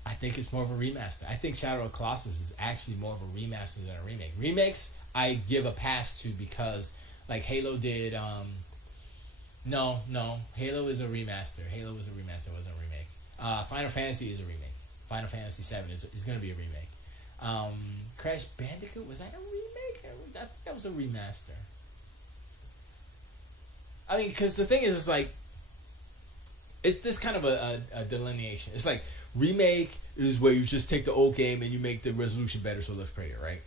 I think it's more of a remaster. I think Shadow of the Colossus is actually more of a remaster than a remake. Remakes, I give a pass to because, like Halo did. No, Halo is a remaster. Halo was a remaster. It wasn't a remake. Final Fantasy is a remake. Final Fantasy 7 is going to be a remake. Crash Bandicoot, was that a remake? I think that was a remaster. I mean, because the thing is, it's like, it's this kind of a delineation. It's like, remake is where you just take the old game and you make the resolution better so it looks prettier, right?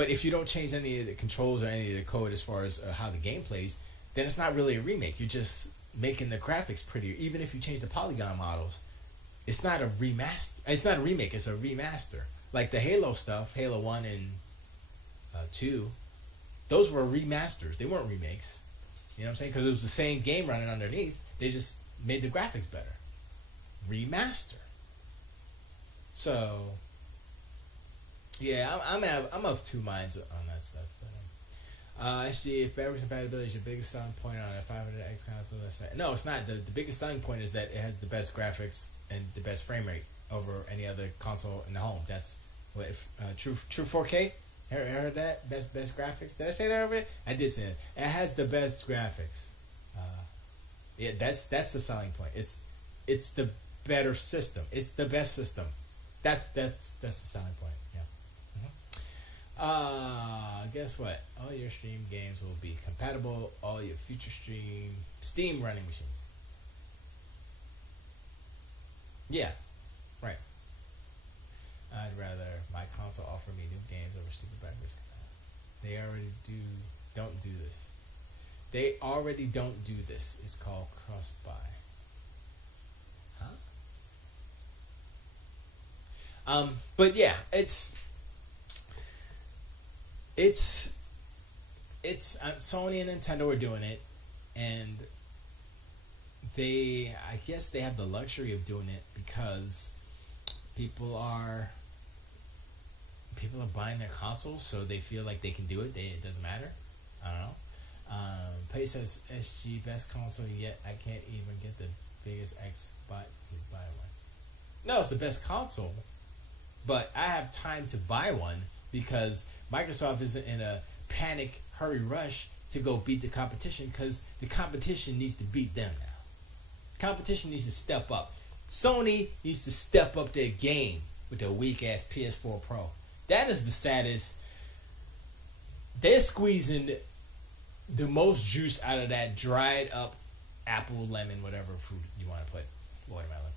But if you don't change any of the controls or any of the code as far as how the game plays, then it's not really a remake. You're just making the graphics prettier. Even if you change the polygon models, it's not a remaster. It's not a remake. It's a remaster. Like the Halo stuff, Halo 1 and 2, those were remasters. They weren't remakes. You know what I'm saying? Because it was the same game running underneath. They just made the graphics better. Remaster. So, yeah, I'm of two minds on that stuff. But, actually, if backwards compatibility is your biggest selling point on a 500X console, no, it's not. The biggest selling point is that it has the best graphics and the best frame rate over any other console in the home. That's what true 4K. Heard that? Best graphics. Did I say that over it? I did say it. It has the best graphics. Yeah, that's the selling point. It's the better system. It's the best system. That's the selling point. Yeah. Guess what? All your stream games will be compatible. All your future Steam running machines. Yeah. Right. I'd rather my console offer me new games over stupid backwards. They already don't do this. They already don't do this. It's called cross-buy. Huh? But yeah, it's Sony and Nintendo are doing it, and I guess they have the luxury of doing it because people are buying their consoles, so they feel like they can do it. It doesn't matter. I don't know. Pay says SG best console yet. I can't even get the biggest X spot to buy one. No, it's the best console, but I have time to buy one because Microsoft isn't in a panic hurry rush to go beat the competition because the competition needs to beat them now. Competition needs to step up. Sony needs to step up their game with their weak ass PS4 Pro. That is the saddest. They're squeezing the most juice out of that dried up apple, lemon, whatever fruit you want to put, watermelon,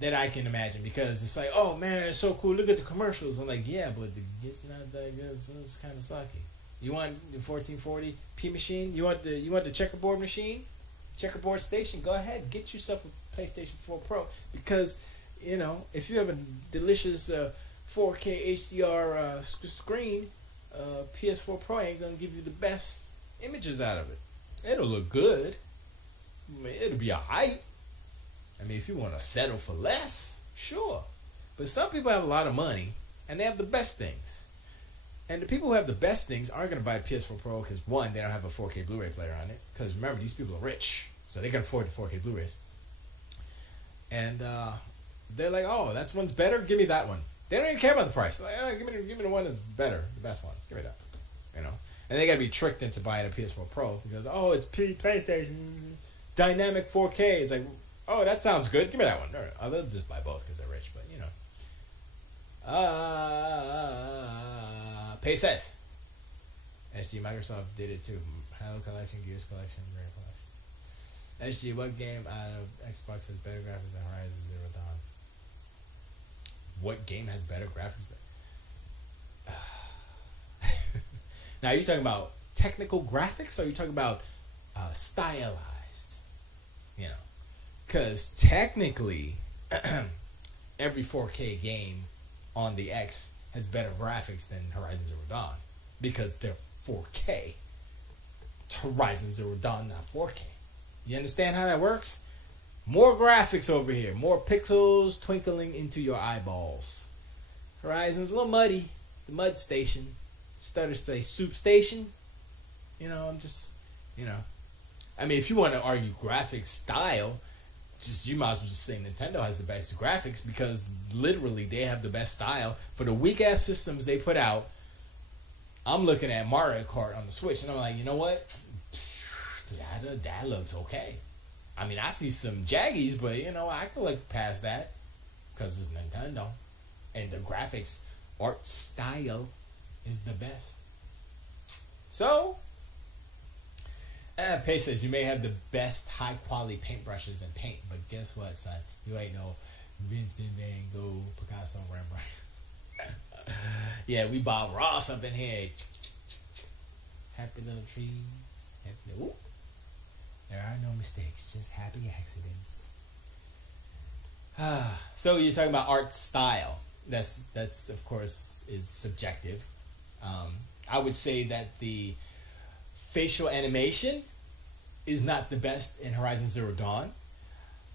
that I can imagine, because it's like, oh man, it's so cool. Look at the commercials. I'm like, yeah, but it's not that good. So it's kind of sucky. You want the 1440 P machine? You want the checkerboard machine, checkerboard station? Go ahead, get yourself a PlayStation 4 Pro, because if you have a delicious 4K HDR screen, PS4 Pro ain't gonna give you the best images out of it. It'll look good. I mean, it'll be alright. I mean, if you want to settle for less, sure. But some people have a lot of money and they have the best things. And the people who have the best things aren't going to buy a PS4 Pro because, one, they don't have a 4K Blu-ray player on it. Because remember, these people are rich, so they can afford the 4K Blu-rays. And they're like, oh, that one's better? Give me that one. They don't even care about the price. Like, oh, give me the one that's better, the best one. Give me that. And they got to be tricked into buying a PS4 Pro because, oh, it's PlayStation dynamic 4K. It's like, oh, that sounds good. Give me that one. They'll just buy both because they're rich, but Pay says. SG, Microsoft did it too. Halo Collection, Gears Collection, Rare Collection. SG, what game out of Xbox has better graphics than Horizon Zero Dawn? What game has better graphics than... Now, are you talking about technical graphics, or are you talking about stylized? Because technically, every 4K game on the X has better graphics than Horizon Zero Dawn because they're 4K. Horizon Zero Dawn, not 4K. You understand how that works? More graphics over here, more pixels twinkling into your eyeballs. Horizon's a little muddy. The mud station. Stutter say soup station. I'm just, I mean, if you want to argue graphics style, you might as well just say Nintendo has the best graphics because literally they have the best style. For the weak ass systems they put out, I'm looking at Mario Kart on the Switch and I'm like, you know what? That looks okay. I mean, I see some jaggies, but I can look past that because it's Nintendo. And the graphics, art style is the best. So, Pay says you may have the best high quality paintbrushes and paint, but guess what, son? You ain't no Vincent Van Gogh, Picasso, Rembrandt. Yeah, we Bob Ross up in here. Happy little trees. Ooh. There are no mistakes, just happy accidents. So you're talking about art style. That's of course is subjective. I would say that the facial animation is not the best in Horizon Zero Dawn.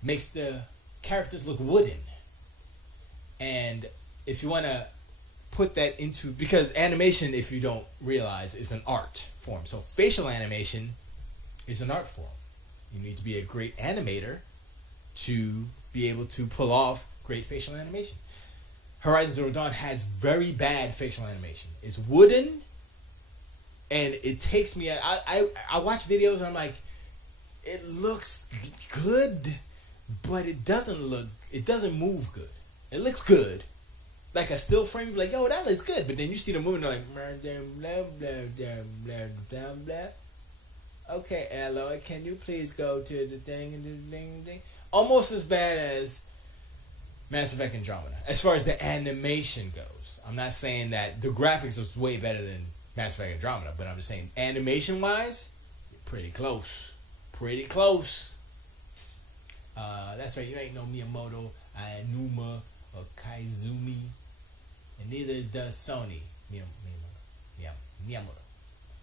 Makes the characters look wooden. And if you want to put that into, because animation, if you don't realize, is an art form. So facial animation is an art form. You need to be a great animator to be able to pull off great facial animation. Horizon Zero Dawn has very bad facial animation. It's wooden, and it takes me. I watch videos and I'm like, it looks good, but it doesn't move good. It looks good, like a still frame. Like, yo, that looks good, but then you see the moving, like, blah blah blah blah. Okay, Aloy, can you please go to the thing and do the thing? Almost as bad as Mass Effect Andromeda, as far as the animation goes. I'm not saying that the graphics is way better than Mass Effect Andromeda, but I'm just saying animation-wise, pretty close. Pretty close. That's right, you ain't no Miyamoto, Aonuma, or Kaizumi, and neither does Sony. Miyamoto.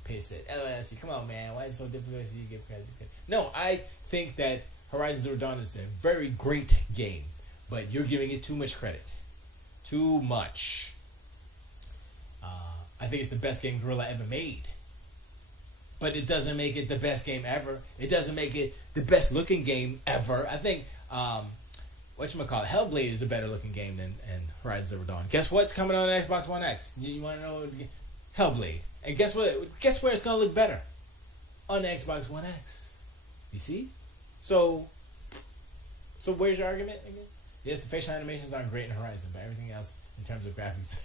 Pace said, LSC, come on, man, why is it so difficult for you to give credit? No, I think that Horizon Zero Dawn is a very great game, but you're giving it too much credit. Too much. I think it's the best game Guerrilla ever made. But it doesn't make it the best game ever. It doesn't make it the best looking game ever. I think, whatchamacallit, Hellblade is a better looking game than Horizon Zero Dawn. Guess what's coming on Xbox One X? You want to know? Hellblade. And guess what? Guess where it's going to look better? On the Xbox One X. You see? So where's your argument again? Yes, the facial animations aren't great in Horizon, but everything else in terms of graphics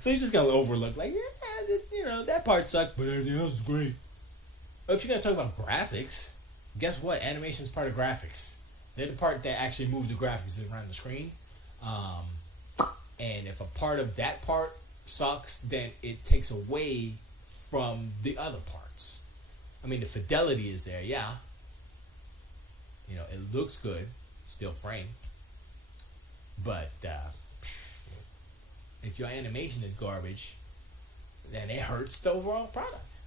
so you're just gonna overlook, like, yeah, that part sucks, but everything else is great. But if you're gonna talk about graphics, guess what? Animation is part of graphics. They're the part that actually moves the graphics around the screen. And if a part of that part sucks, then it takes away from the other parts. I mean, the fidelity is there, yeah. It looks good, still frame. But if your animation is garbage, then it hurts the overall product.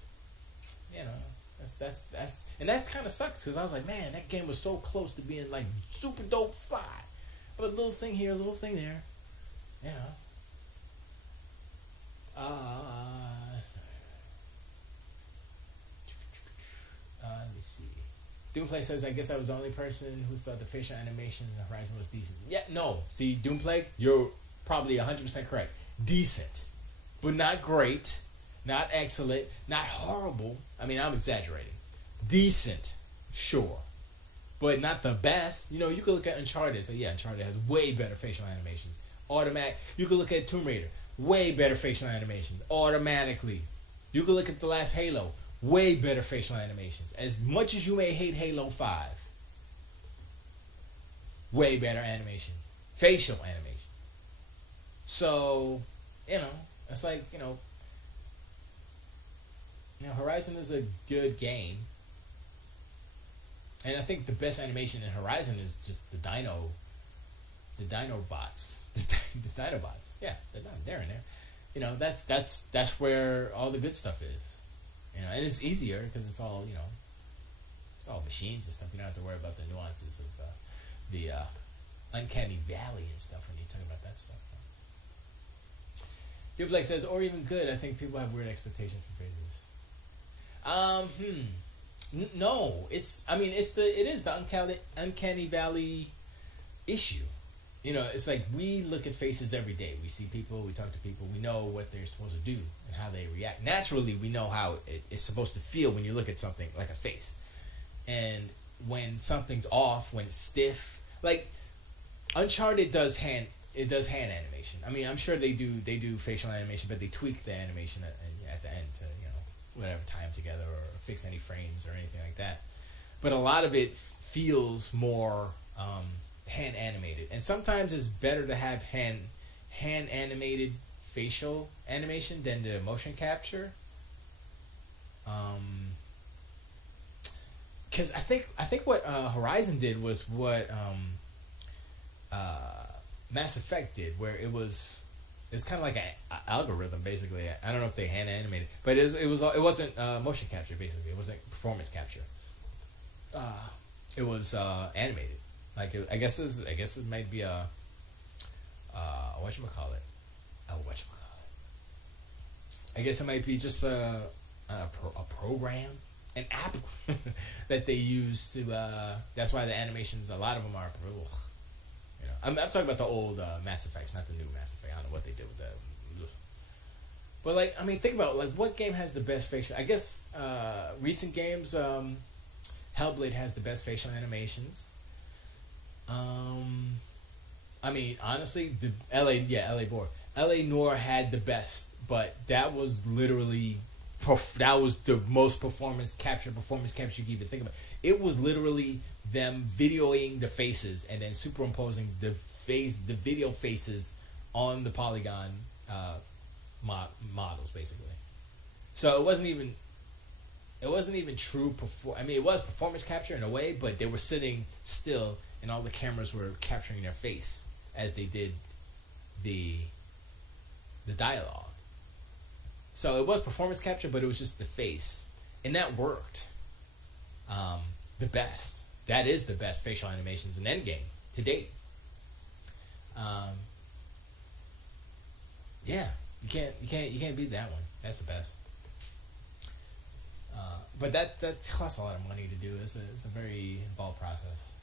That's and that kind of sucks, because I was like, man, that game was so close to being like super dope fly, but a little thing here, a little thing there, let me see. Doomplay says, I guess I was the only person who thought the facial animation in Horizon was decent. Yeah, no. See, Doomplay, you're probably 100% correct. Decent. But not great. Not excellent. Not horrible. I mean, I'm exaggerating. Decent. Sure. But not the best. You could look at Uncharted and say, yeah, Uncharted has way better facial animations. Automatic. You could look at Tomb Raider. Way better facial animations. Automatically. You could look at the last Halo. Way better facial animations. As much as you may hate Halo 5, way better animation. Facial animations. So, it's like, Horizon is a good game. And I think the best animation in Horizon is just the dino bots. The dino bots. Yeah, they're in there. That's where all the good stuff is. And it's easier because it's all, it's all machines and stuff. You don't have to worry about the nuances of the uncanny valley and stuff when you're talking about that stuff. Duplex says, or even good, I think people have weird expectations for phases. No, it is the uncanny valley issue. It's like we look at faces every day. We see people, we talk to people, we know what they're supposed to do and how they react. Naturally, we know how it's supposed to feel when you look at something like a face. And when something's off, when it's stiff, like Uncharted does hand animation. I mean, I'm sure they do facial animation, but they tweak the animation at the end to, whatever, tie them together or fix any frames or anything like that. But a lot of it feels more hand animated, and sometimes it's better to have hand hand animated facial animation than the motion capture. Because I think what Horizon did was what Mass Effect did, where it's kind of like an algorithm basically. I don't know if they hand animated, but it wasn't motion capture basically. It wasn't performance capture. It was animated. Like I guess it might be a whatchamacallit. I guess it might be just a program, an app that they use to. That's why the animations, a lot of them are. You know, I'm talking about the old Mass Effects, not the new Mass Effect. I don't know what they did with that. But like, I mean, think about like what game has the best facial. I guess recent games, Hellblade has the best facial animations. I mean, honestly, the LA Boar. LA Noir had the best, but that was literally that was the most performance capture you could even think about. It was literally them videoing the faces and then superimposing the video faces on the polygon models, basically. So it wasn't even true I mean, it was performance capture in a way, but they were sitting still, and all the cameras were capturing their face as they did the dialogue. So it was performance capture, but it was just the face, and that worked. The best. That is the best facial animations in Endgame to date. Yeah, you can't beat that one. That's the best. But that costs a lot of money to do. It's a very involved process.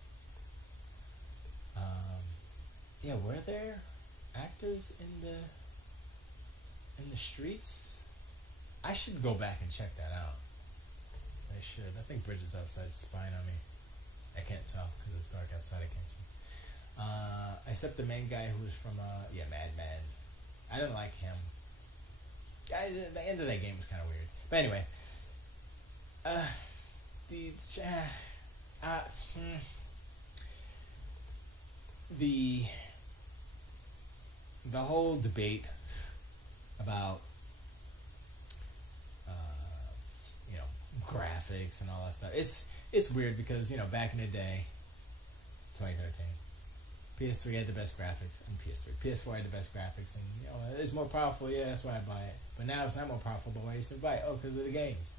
Yeah, were there actors in the streets? I should go back and check that out. I should. I think Bridget's outside spying on me. I can't tell because it's dark outside. I can't see. Except the main guy who was from Mad Men. I didn't like him. The end of that game was kind of weird. But anyway, the whole debate about graphics and all that stuff. It's weird because back in the day, 2013, PS3 had the best graphics, and PS4 had the best graphics, and it's more powerful. Yeah, that's why I buy it. But now it's not more powerful. But why you still buy it? Oh, because of the games.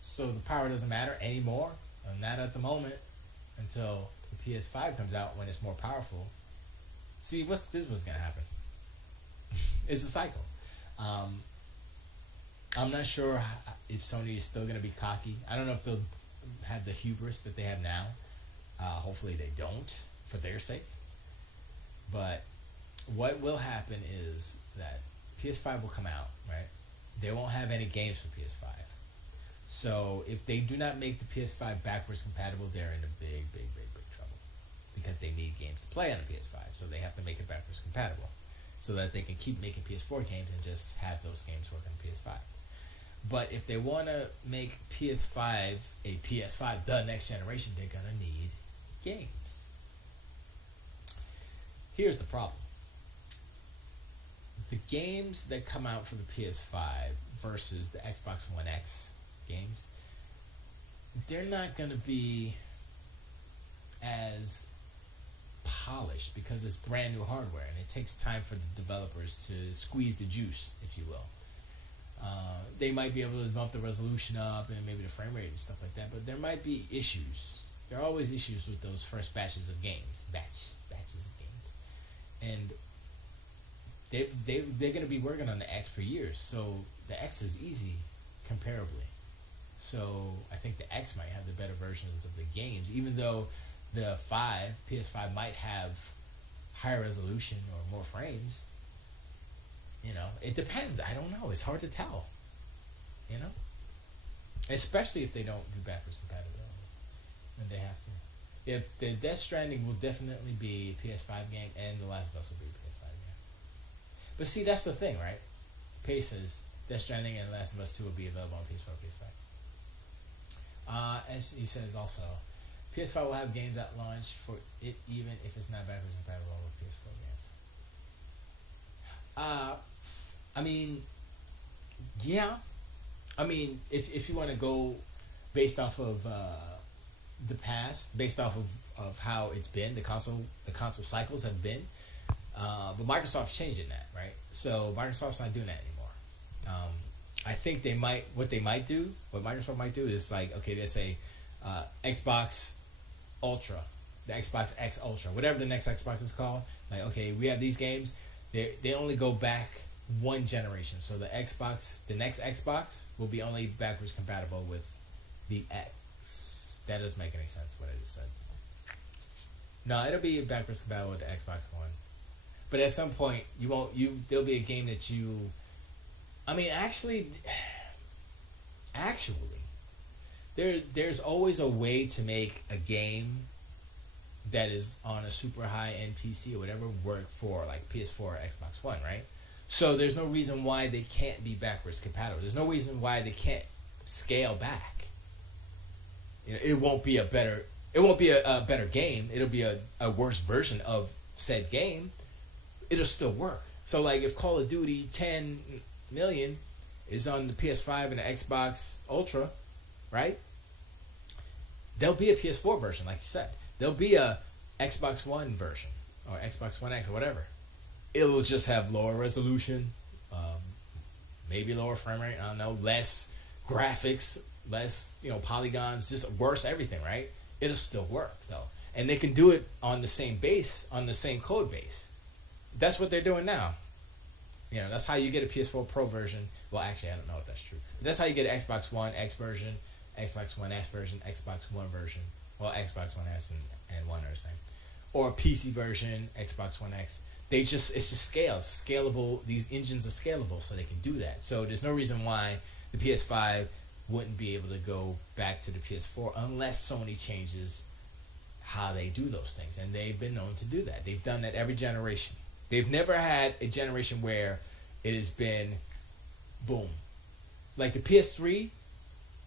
So the power doesn't matter anymore. Not at the moment until the PS5 comes out when it's more powerful. See, what's gonna happen? It's a cycle. I'm not sure if Sony is still gonna be cocky. I don't know if they'll have the hubris that they have now. Hopefully they don't, for their sake. But what will happen is that PS5 will come out, right? They won't have any games for PS5. So if they do not make the PS5 backwards compatible, they're in a big trouble. Because they need games to play on the PS5. So they have to make it backwards compatible. So that they can keep making PS4 games and just have those games work on PS5. But if they want to make PS5 a PS5, the next generation, they're going to need games. Here's the problem. The games that come out for the PS5 versus the Xbox One X games, they're not going to be as polished because it's brand new hardware and it takes time for the developers to squeeze the juice, if you will. They might be able to bump the resolution up and maybe the frame rate and stuff like that, but there might be issues. There are always issues with those first batches of games. Batches of games. And they're going to be working on the X for years, so the X is easy comparably. So I think the X might have the better versions of the games, even though the PS5 might have higher resolution or more frames. It depends. I don't know. It's hard to tell. Especially if they don't do backwards compatibility, and they have to. If the Death Stranding will definitely be a PS5 game, and The Last of Us will be a PS5 game. But see, that's the thing, right? Paces, Death Stranding and Last of Us 2 will be available on PS4 and PS5. As he says also, PS5 will have games at launch for it even if it's not backwards compatible with PS4 games. Uh, I mean, yeah. I mean, if you want to go based off of the past, based off of how it's been, the console cycles have been. But Microsoft's changing that, right? So Microsoft's not doing that anymore. I think what Microsoft might do is like, okay, they say Xbox Ultra, the Xbox X Ultra, whatever the next Xbox is called. Like, okay, we have these games. They only go back one generation. So the next Xbox will be only backwards compatible with the X. That doesn't make any sense what I just said. No, it'll be backwards compatible with the Xbox One. But at some point, there'll be a game that you. I mean, actually, there's always a way to make a game that is on a super high end PC or whatever work for like PS4 or Xbox One, right? So there's no reason why they can't be backwards compatible. There's no reason why they can't scale back. You know, it won't be a better game. It'll be a worse version of said game. It'll still work. So like if Call of Duty 10 million is on the PS5 and the Xbox Ultra, right? There'll be a PS4 version, like you said. There'll be a Xbox One version or Xbox One X or whatever. It'll just have lower resolution, maybe lower frame rate. I don't know, less graphics, less polygons, just worse everything, right? It'll still work though, and they can do it on the same base, on the same code base. That's what they're doing now. That's how you get a PS4 Pro version. Well, actually, I don't know if that's true. But that's how you get an Xbox One X version, Xbox One S version, Xbox One version. Well, Xbox One S and One are the same. Or a PC version, Xbox One X. It's just scalable. These engines are scalable, so they can do that. So there's no reason why the PS5 wouldn't be able to go back to the PS4 unless Sony changes how they do those things. And they've been known to do that. They've done that every generation. They've never had a generation where it has been boom. Like the PS3,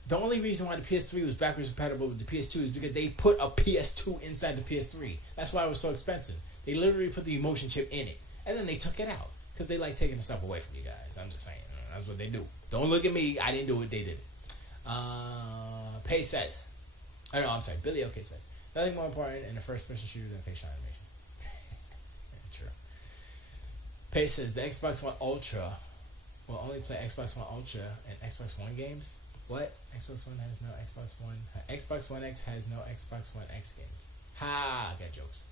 the only reason why the PS3 was backwards compatible with the PS2 is because they put a PS2 inside the PS3. That's why it was so expensive. They literally put the emotion chip in it. And then they took it out. Because they like taking the stuff away from you guys. I'm just saying. That's what they do. Don't look at me. I didn't do it. They did it. Pay says. Oh, no, I'm sorry. Billy OK says. Nothing more important in a first-person shooter than facial animation. True. Pay says the Xbox One Ultra will only play Xbox One Ultra and Xbox One games. What? Xbox One has no Xbox One. Xbox One X has no Xbox One X games. Ha! I got jokes.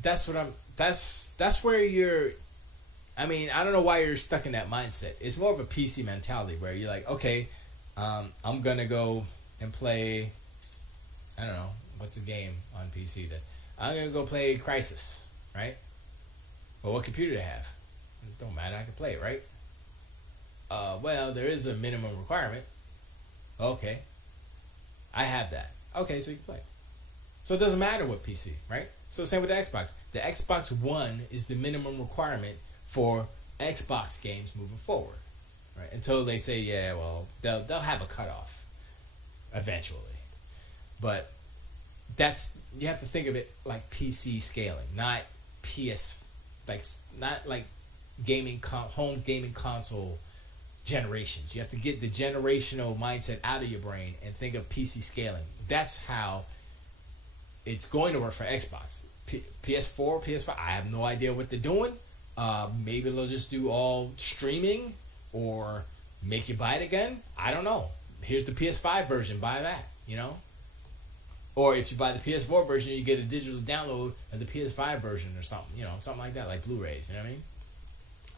That's where you're. I mean, I don't know why you're stuck in that mindset. It's more of a PC mentality where you're like, okay, I'm gonna go and play. I don't know what's a game on PC that I'm gonna go play Crysis, right? Well, what computer do I have? It don't matter. I can play it, right? Well, there is a minimum requirement. Okay, I have that. Okay, so you can play. So it doesn't matter what PC, right? So same with the Xbox. The Xbox One is the minimum requirement for Xbox games moving forward, right? Until they say, yeah, well, they'll have a cutoff eventually, but you have to think of it like PC scaling, not not like home gaming console generations. You have to get the generational mindset out of your brain and think of PC scaling. That's how it's going to work for Xbox. PS4, PS5, I have no idea what they're doing. Maybe they'll just do all streaming or make you buy it again. I don't know. Here's the PS5 version. Buy that, Or if you buy the PS4 version, you get a digital download of the PS5 version or something, something like that, like Blu-rays, you know what I mean?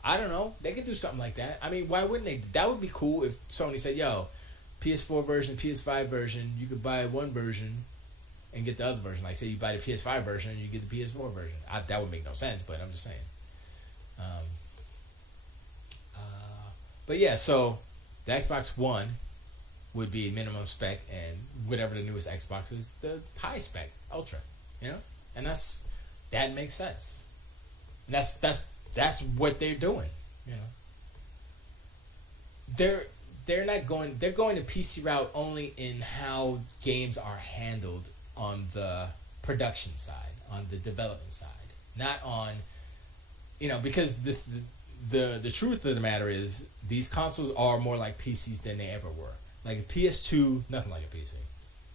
I don't know. They could do something like that. I mean, why wouldn't they? That would be cool if Sony said, yo, PS4 version, PS5 version, you could buy one version and get the other version. Like, say you buy the PS5 version, you get the PS4 version. That would make no sense, but I'm just saying. But yeah, so the Xbox One would be minimum spec, and whatever the newest Xbox is, the high spec, Ultra, and that makes sense. And that's what they're doing, They're going the PC route only in how games are handled on the production side, on the development side, not on, because the truth of the matter is these consoles are more like PCs than they ever were. Like a PS2, nothing like a PC.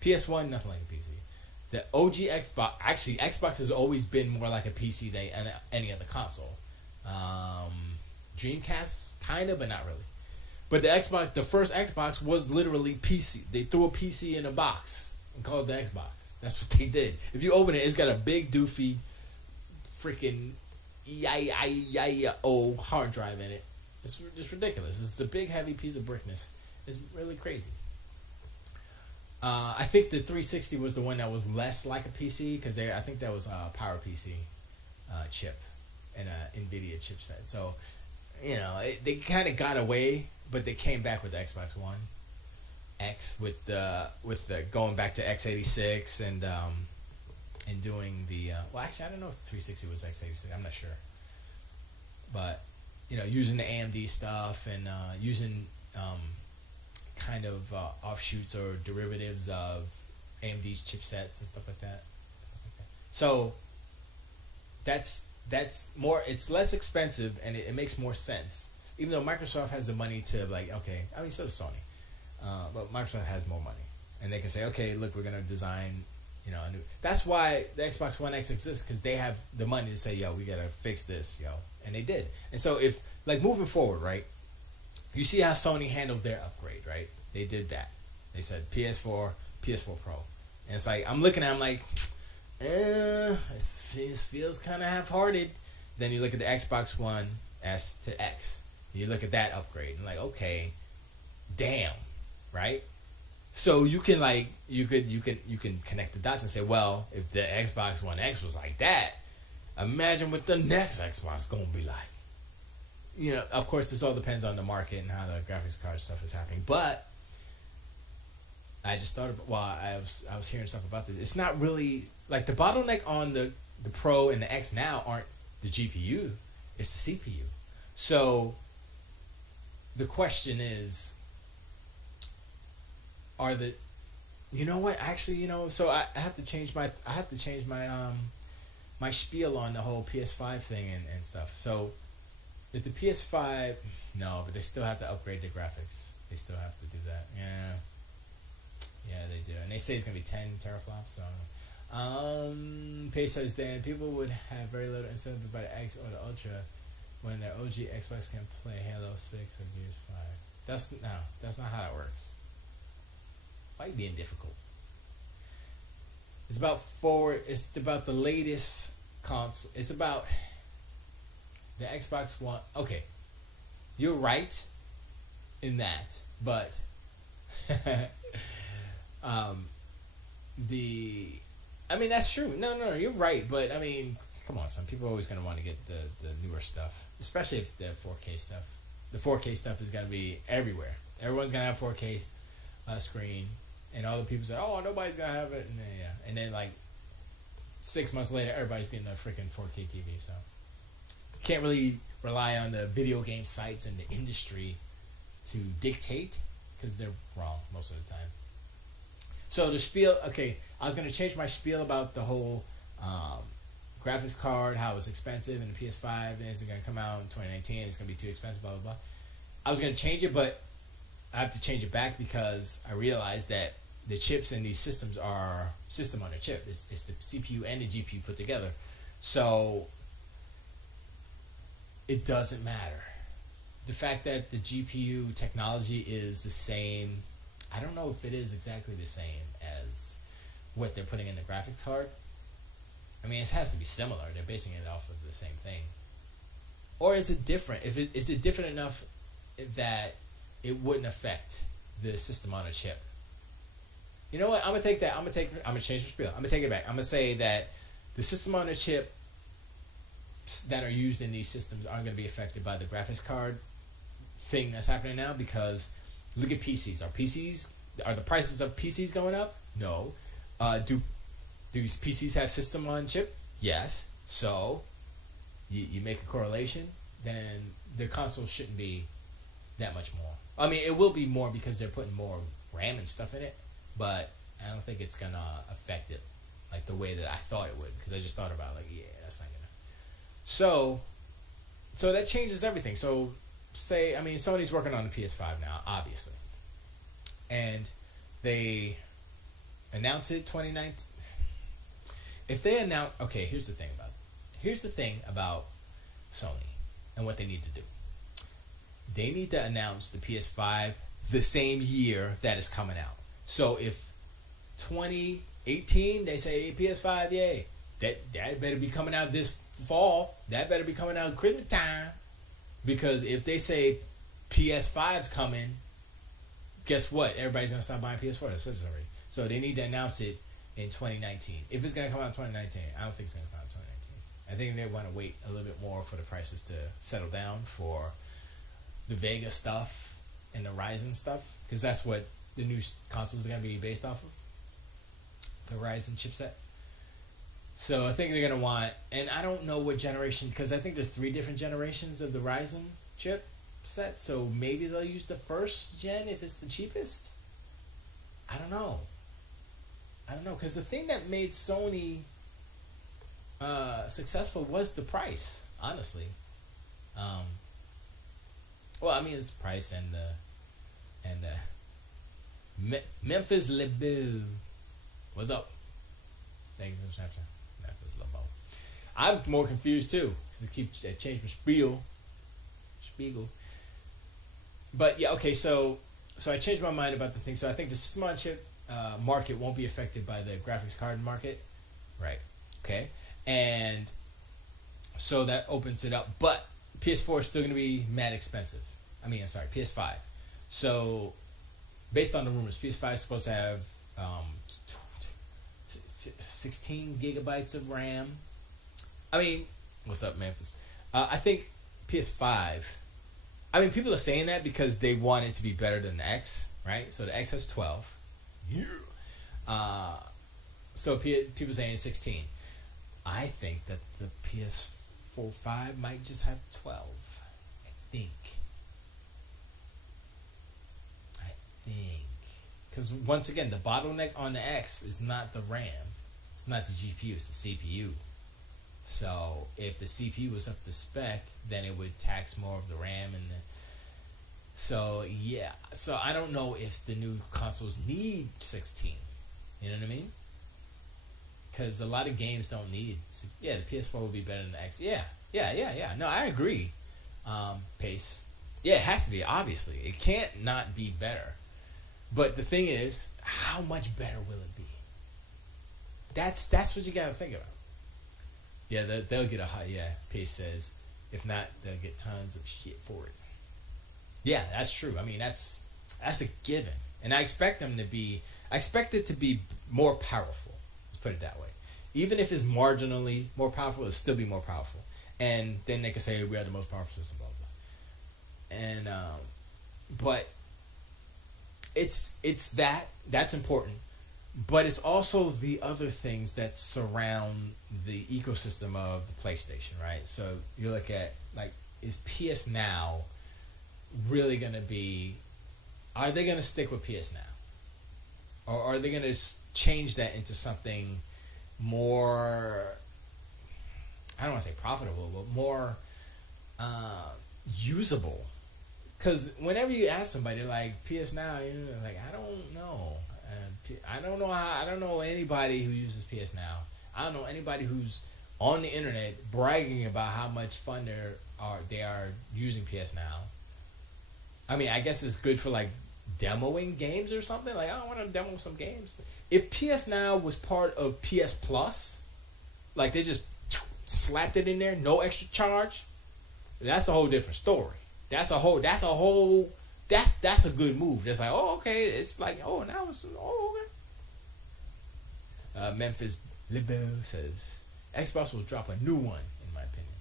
PS1, nothing like a PC. The OG Xbox, actually, Xbox has always been more like a PC than any other console. Dreamcast, kind of, but not really. But the first Xbox was literally PC. They threw a PC in a box and called it the Xbox. That's what they did. If you open it, it's got a big doofy freaking hard drive in it. It's ridiculous. It's a big heavy piece of brickness. It's really crazy. I think the 360 was the one that was less like a PC because I think that was a PowerPC chip and a NVIDIA chipset. So, they kind of got away, but they came back with the Xbox One X with the going back to x86 and doing the well, actually I don't know if 360 was x86. I'm not sure, but using the AMD stuff and using kind of offshoots or derivatives of AMD's chipsets and stuff like that. So that's more. It's less expensive and it makes more sense. Even though Microsoft has the money to so does Sony, but Microsoft has more money and they can say, okay, look, we're gonna design, a new. That's why the Xbox One X exists, because they have the money to say, yo, we gotta fix this, and they did. And so if moving forward, right? You see how Sony handled their upgrade, right? They did that. They said PS4, PS4 Pro. And it's like, I'm looking at it, I'm like, this feels kind of half-hearted. Then you look at the Xbox One S to X. You look at that upgrade, and like, okay, damn, right? So you can you can connect the dots and say, well, if the Xbox One X was like that, imagine what the next Xbox gonna be like. Of course, this all depends on the market and how the graphics card stuff is happening. But I just thought about, I was hearing stuff about this. It's not really like the bottleneck on the Pro and the X now aren't the GPU, it's the CPU. So the question is, so I have to change my my spiel on the whole PS5 thing and stuff. So if the PS5, no, but they still have to upgrade the graphics. They still have to do that. Yeah, they do. And they say it's gonna be 10 teraflops. So, Pace says then people would have very little incentive to buy the X or the Ultra when their OG Xbox can play Halo 6 or Gears 5. That's not how that works. Why are you being difficult? It's about the latest console. It's about the Xbox One. Okay, you're right in that, but that's true. No, you're right, but come on, some people are always gonna want to get the newer stuff, especially if the 4K stuff. The 4K stuff is gonna be everywhere. Everyone's gonna have 4K screen, and all the people say, "Oh, nobody's gonna have it," and then like 6 months later, everybody's getting a freaking 4K TV. So can't really rely on the video game sites and the industry to dictate, because they're wrong most of the time. So the spiel, okay, I was going to change my spiel about the whole graphics card, how it's expensive, and the PS5 is going to come out in 2019, it's going to be too expensive, blah, blah, blah. I was going to change it, but I have to change it back because I realized that the chips in these systems are system on a chip. It's the CPU and the GPU put together. So it doesn't matter. The fact that the GPU technology is the same, I don't know if it is exactly the same as what they're putting in the graphics card. It has to be similar. They're basing it off of the same thing. Or is it different? Is it different enough that it wouldn't affect the system on a chip? You know what? I'm gonna take that. I'm gonna change the spiel. I'm gonna take it back. I'm gonna say that the system on a chip that are used in these systems aren't going to be affected by the graphics card thing that's happening now, because look at PCs. Are the prices of PCs going up? No. Do these PCs have system on chip? Yes. So you make a correlation, then the console shouldn't be that much more. It will be more because they're putting more RAM and stuff in it, but I don't think it's gonna affect it like the way that I thought it would, because I just thought about that's not gonna. So that changes everything. So say, I mean, Sony's working on the PS5 now, obviously, and they announce it 2019. If they announce, okay, here's the thing about Sony and what they need to do. They need to announce the PS5 the same year that it's coming out. So if 2018 they say PS5, yay, that better be coming out this fall. That better be coming out Christmas time. Because if they say PS5's coming, guess what? Everybody's gonna stop buying PS4. That says it already. So they need to announce it in 2019. If it's gonna come out in 2019, I don't think it's gonna come out in 2019. I think they want to wait a little bit more for the prices to settle down for the Vega stuff and the Ryzen stuff, because that's what the new consoles are gonna be based off of. The Ryzen chipset. So I think they're gonna want, and I don't know what generation, because I think there's 3 different generations of the Ryzen chip set. So maybe they'll use the first gen if it's the cheapest. I don't know, because the thing that made Sony successful was the price, honestly. Well, I mean, it's the price and the Memphis LeBeau. What's up? Thank you for Snapchat. Memphis LeBeau. I'm more confused too because I changed my spiegel. But yeah, okay. So I changed my mind about the thing. So I think the system on chip market won't be affected by the graphics card market, right? Okay, and so that opens it up. But PS4 is still going to be mad expensive. I'm sorry, PS5. So based on the rumors, PS5 is supposed to have 16 gigabytes of RAM. I mean, what's up, Memphis? I think PS5. I mean, people are saying that because they want it to be better than the X, right? So the X has 12. Yeah. So people are saying it's 16. I think that the PS4 5 might just have 12. I think. Because once again, the bottleneck on the X is not the RAM. It's not the GPU, it's the CPU. So if the CPU was up to spec, then it would tax more of the RAM so yeah. So I don't know if the new consoles need 16. You know what I mean? Because a lot of games don't need. Yeah, the PS4 will be better than the X. Yeah. No, I agree. Pace. Yeah, it has to be. Obviously, it can't not be better. But the thing is, how much better will it be? That's what you gotta think about. Yeah, they'll get a high. Yeah, Pace says, if not, they'll get tons of shit for it. Yeah, that's true. I mean, that's a given, and I expect them to be. I expect it to be more powerful. Let's put it that way. Even if it's marginally more powerful, it'll still be more powerful. And then they can say we are the most powerful system, blah blah. And but it's that's important. But it's also the other things that surround the ecosystem of the PlayStation, right? So you look at, like, is PS Now really going to be... Are they going to stick with PS Now? Or are they going to change that into something more... I don't want to say profitable, but more usable? Because whenever you ask somebody, like, PS Now, you're like, I don't know. I don't know anybody who uses PS Now. I don't know anybody who's on the internet bragging about how much fun they are using PS Now. I mean, I guess it's good for, like, demoing games or something. Like, I want to demo some games. If PS Now was part of PS Plus, like they just slapped it in there, no extra charge, that's a whole different story. That's a good move. That's like, oh, okay. It's like, oh, now it's, oh, okay. Memphis LeBeau says, Xbox will drop a new one, in my opinion.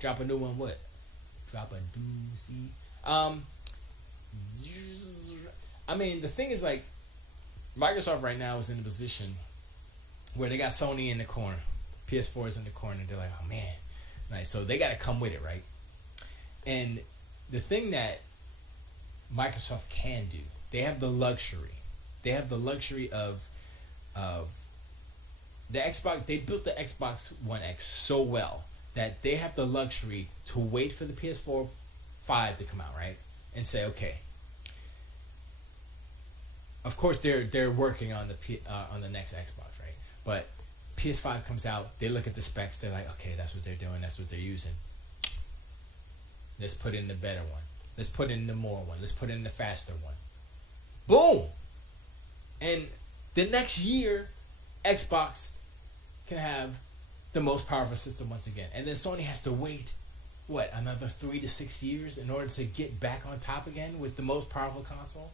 Drop a new one what? Drop a doozy. I mean, the thing is, like, Microsoft right now is in a position where they got Sony in the corner. PS4 is in the corner. They're like, oh, man. Right, so they got to come with it, right? And the thing that Microsoft can do, they have the luxury. They have the luxury of the Xbox. They built the Xbox One X so well that they have the luxury to wait for the PS4 5 to come out, right? And say, okay. Of course, they're working on the next Xbox, right? But PS5 comes out, they look at the specs, they're like, okay, that's what they're doing, that's what they're using. Let's put in the better one. Let's put in the more one. Let's put in the faster one. Boom! And the next year, Xbox can have the most powerful system once again. And then Sony has to wait, what, another 3 to 6 years in order to get back on top again with the most powerful console?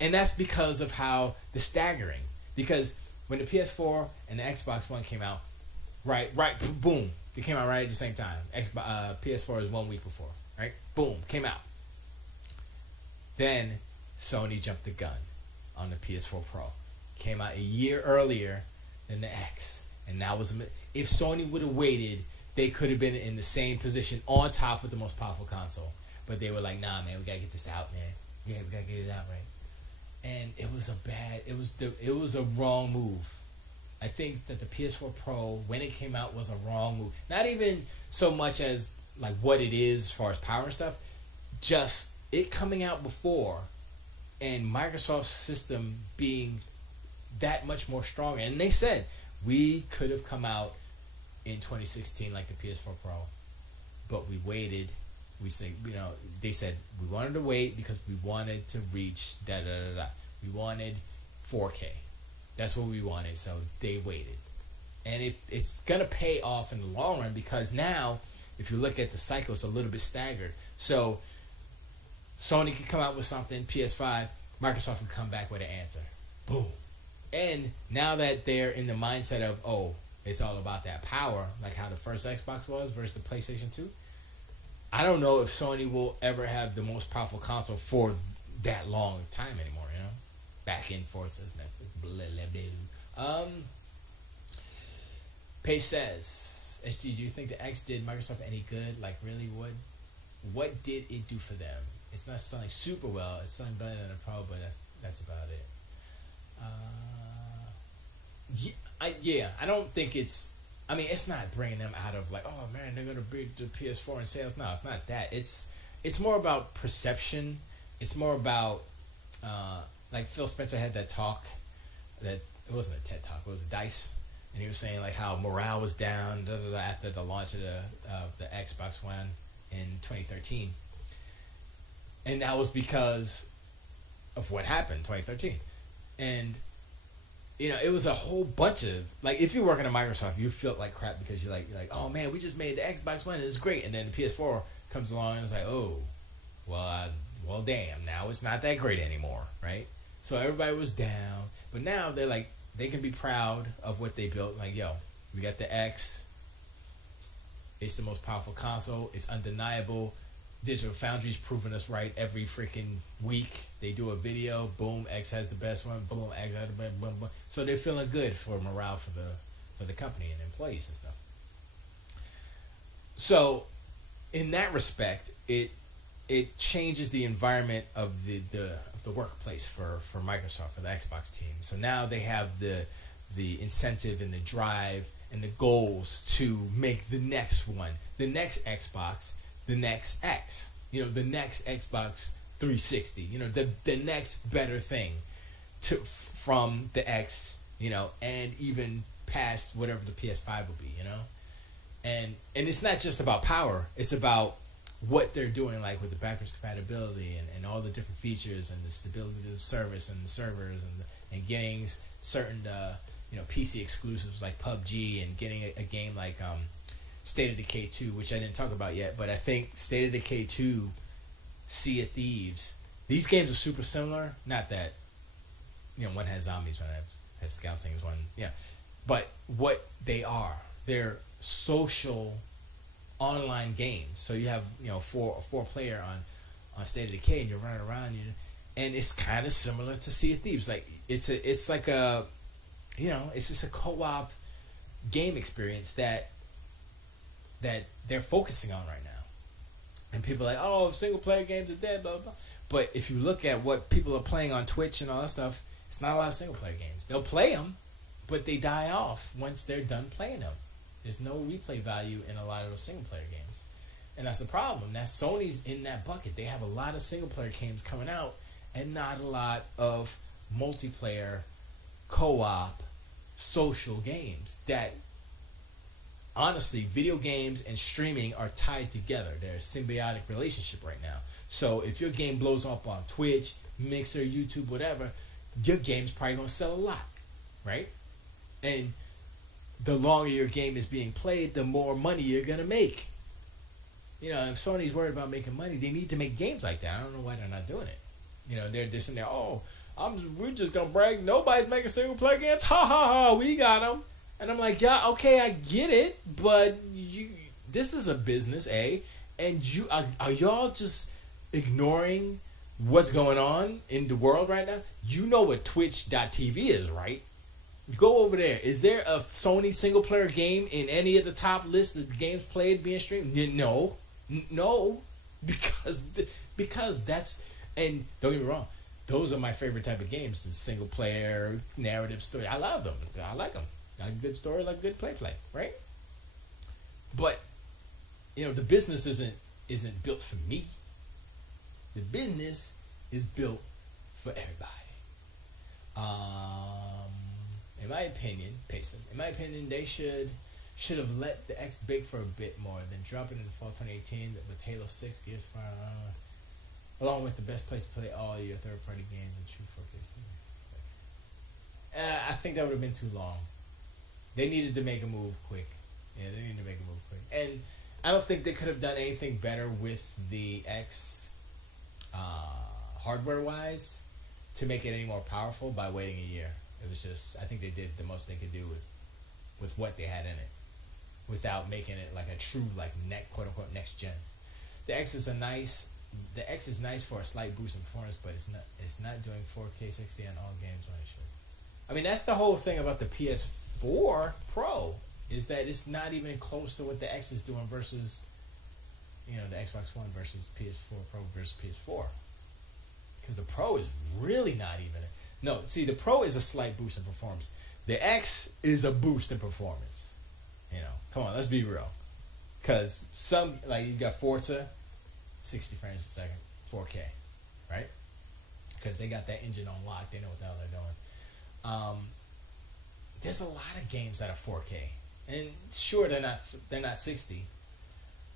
And that's because of how the staggering. Because when the PS4 and the Xbox One came out, right, boom, they came out right at the same time. PS4 is 1 week before, right? Boom, came out. Then Sony jumped the gun on the PS4 Pro. Came out a year earlier than the X. And that was, if Sony would have waited, they could have been in the same position on top with the most powerful console. But they were like, nah, man, we gotta get this out, man. Yeah, we gotta get it out, right? And it was a wrong move. I think that the PS4 Pro, when it came out, was a wrong move. Not even so much as like what it is as far as power and stuff, just it coming out before and Microsoft's system being that much more stronger. And they said we could have come out in 2016 like the PS4 Pro, but we waited. We say, they said we wanted to wait because we wanted to reach We wanted 4K. That's what we wanted, so they waited. And it's going to pay off in the long run because now, if you look at the cycle, it's a little bit staggered. So Sony could come out with something, PS5, Microsoft would come back with an answer. Boom. And now that they're in the mindset of, oh, it's all about that power, like how the first Xbox was versus the PlayStation 2, I don't know if Sony will ever have the most powerful console for that long time anymore, Back and forth says Memphis. Pace says, SG, do you think the X did Microsoft any good? Like, really, what did it do for them? It's not selling super well. It's selling better than a Pro, but that's about it. I don't think it's... I mean, it's not bringing them out of like, oh man, they're gonna beat the PS4 in sales. No, it's not that. It's more about perception. It's more about like Phil Spencer had that talk that it wasn't a TED talk, it was a DICE, and he was saying like how morale was down after the launch of the Xbox One in 2013, and that was because of what happened in 2013, and it was a whole bunch of, like, if you're working at Microsoft, you feel like crap because you're like, oh man, we just made the Xbox One and it's great. And then the PS4 comes along and it's like, oh, well, damn, now it's not that great anymore, right? So everybody was down. But now they're like, they can be proud of what they built. Like, yo, we got the X. It's the most powerful console. It's undeniable. Digital Foundry's proving us right every freaking week. They do a video, boom, X has the best one, boom, X has the best, boom, boom. So they're feeling good for morale for the company and employees and stuff. So in that respect, it changes the environment of the workplace for Microsoft, for the Xbox team. So now they have the incentive and the drive and the goals to make the next one, the next Xbox, the next X, the next Xbox 360, the next better thing from the X, and even past whatever the PS5 will be, and it's not just about power, it's about what they're doing, like with the backwards compatibility and all the different features and the stability of the service and the servers and getting certain PC exclusives like PUBG and getting a game like State of Decay 2, which I didn't talk about yet, but I think State of Decay 2, Sea of Thieves, these games are super similar. Not that, one has zombies, one has scout things, one, but what they are, they're social online games. So you have, four player on State of Decay, and you're running around, and it's kind of similar to Sea of Thieves. Like it's like a, it's just a co-op game experience that they're focusing on right now. And people are like, oh, single player games are dead, blah, blah. But if you look at what people are playing on Twitch and all that stuff, it's not a lot of single player games. They'll play them, but they die off once they're done playing them. There's no replay value in a lot of those single player games. And that's the problem. That's Sony's in that bucket. They have a lot of single player games coming out and not a lot of multiplayer, co-op, social games that honestly, video games and streaming are tied together. They're a symbiotic relationship right now. So if your game blows up on Twitch, Mixer, YouTube, whatever, your game's probably going to sell a lot, right? And the longer your game is being played, the more money you're going to make. You know, if Sony's worried about making money, they need to make games like that. I don't know why they're not doing it. You know, they're just in there, we're just going to brag. Nobody's making single player games. Ha, ha, ha, we got them. And I'm like, yeah, okay, I get it, but this is a business, and you are y'all just ignoring what's going on in the world right now? You know what Twitch.tv is, right? Go over there. Is there a Sony single-player game in any of the top lists of games played being streamed? No. Because that's... And don't get me wrong, those are my favorite type of games, the single-player, narrative story. I love them. I like them. Like a good story, like good play, right? But, you know, the business isn't built for me. The business is built for everybody. In my opinion, Pacers, in my opinion, they should have let the X bake for a bit more than drop it in the fall 2018 with Halo 6, Gears of War, along with the best place to play all your third-party games and true 4K. I think that would have been too long. They needed to make a move quick. Yeah, they needed to make a move quick. And I don't think they could have done anything better with the X hardware-wise to make it any more powerful by waiting a year. It was just, I think they did the most they could do with what they had in it without making it like a true, like, quote-unquote, next gen. The X is nice for a slight boost in performance, but it's not doing 4K 60 on all games when it should. I mean, that's the whole thing about the PS4 Pro, is that it's not even close to what the X is doing versus, you know, the Xbox One versus PS4 Pro versus PS4. Because the Pro is really not even... No, see, the Pro is a slight boost in performance. The X is a boost in performance. You know, come on, let's be real. Because some, like, you got Forza, 60 frames a second, 4K, right? Because they got that engine on lock. They know what the hell they're doing. There's a lot of games that are 4K, and sure, they're not 60,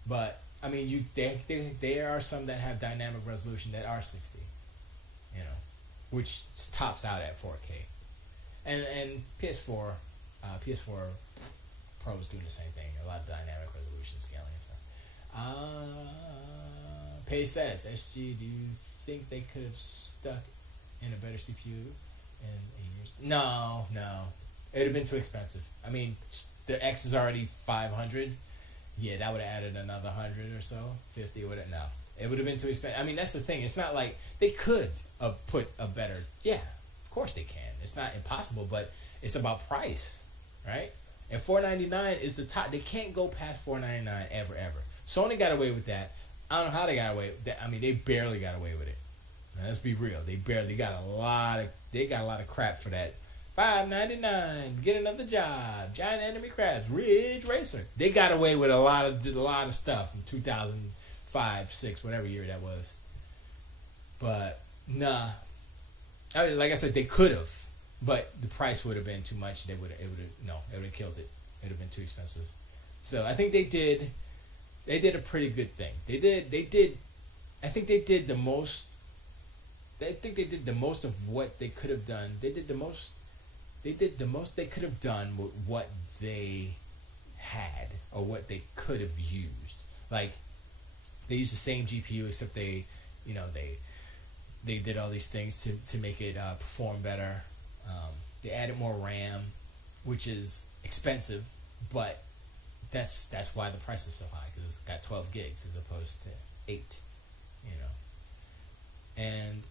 but I mean, there are some that have dynamic resolution that are 60, you know, which tops out at 4K, and PS4 Pro is doing the same thing. A lot of dynamic resolution scaling and stuff. Pay says, Esgee, do you think they could have stuck in a better CPU in 8 years? No. It would have been too expensive. I mean, the X is already $500. Yeah, that would have added another 100 or so, 50 or whatever. No, it would have been too expensive. I mean, that's the thing. It's not like they could have put a better. Yeah, of course they can. It's not impossible, but it's about price, right? And $499 is the top. They can't go past $499 ever. Sony got away with that. I don't know how they got away with that. I mean, they barely got away with it. Now, let's be real. They got a lot of crap for that. $5.99. Get another job. Giant enemy crabs. Ridge Racer. They got away with a lot of stuff in 2005, 6, whatever year that was. But nah. I mean, like I said, they could have, but the price would have been too much. It would have killed it. It would have been too expensive. So I think they did a pretty good thing. I think they did the most. I think they did the most of what they could have done. They did the most they could have done with what they had or what they could have used. Like, they used the same GPU, except they did all these things to make it perform better. They added more RAM, which is expensive, but that's why the price is so high, because it's got 12 gigs as opposed to 8, you know. And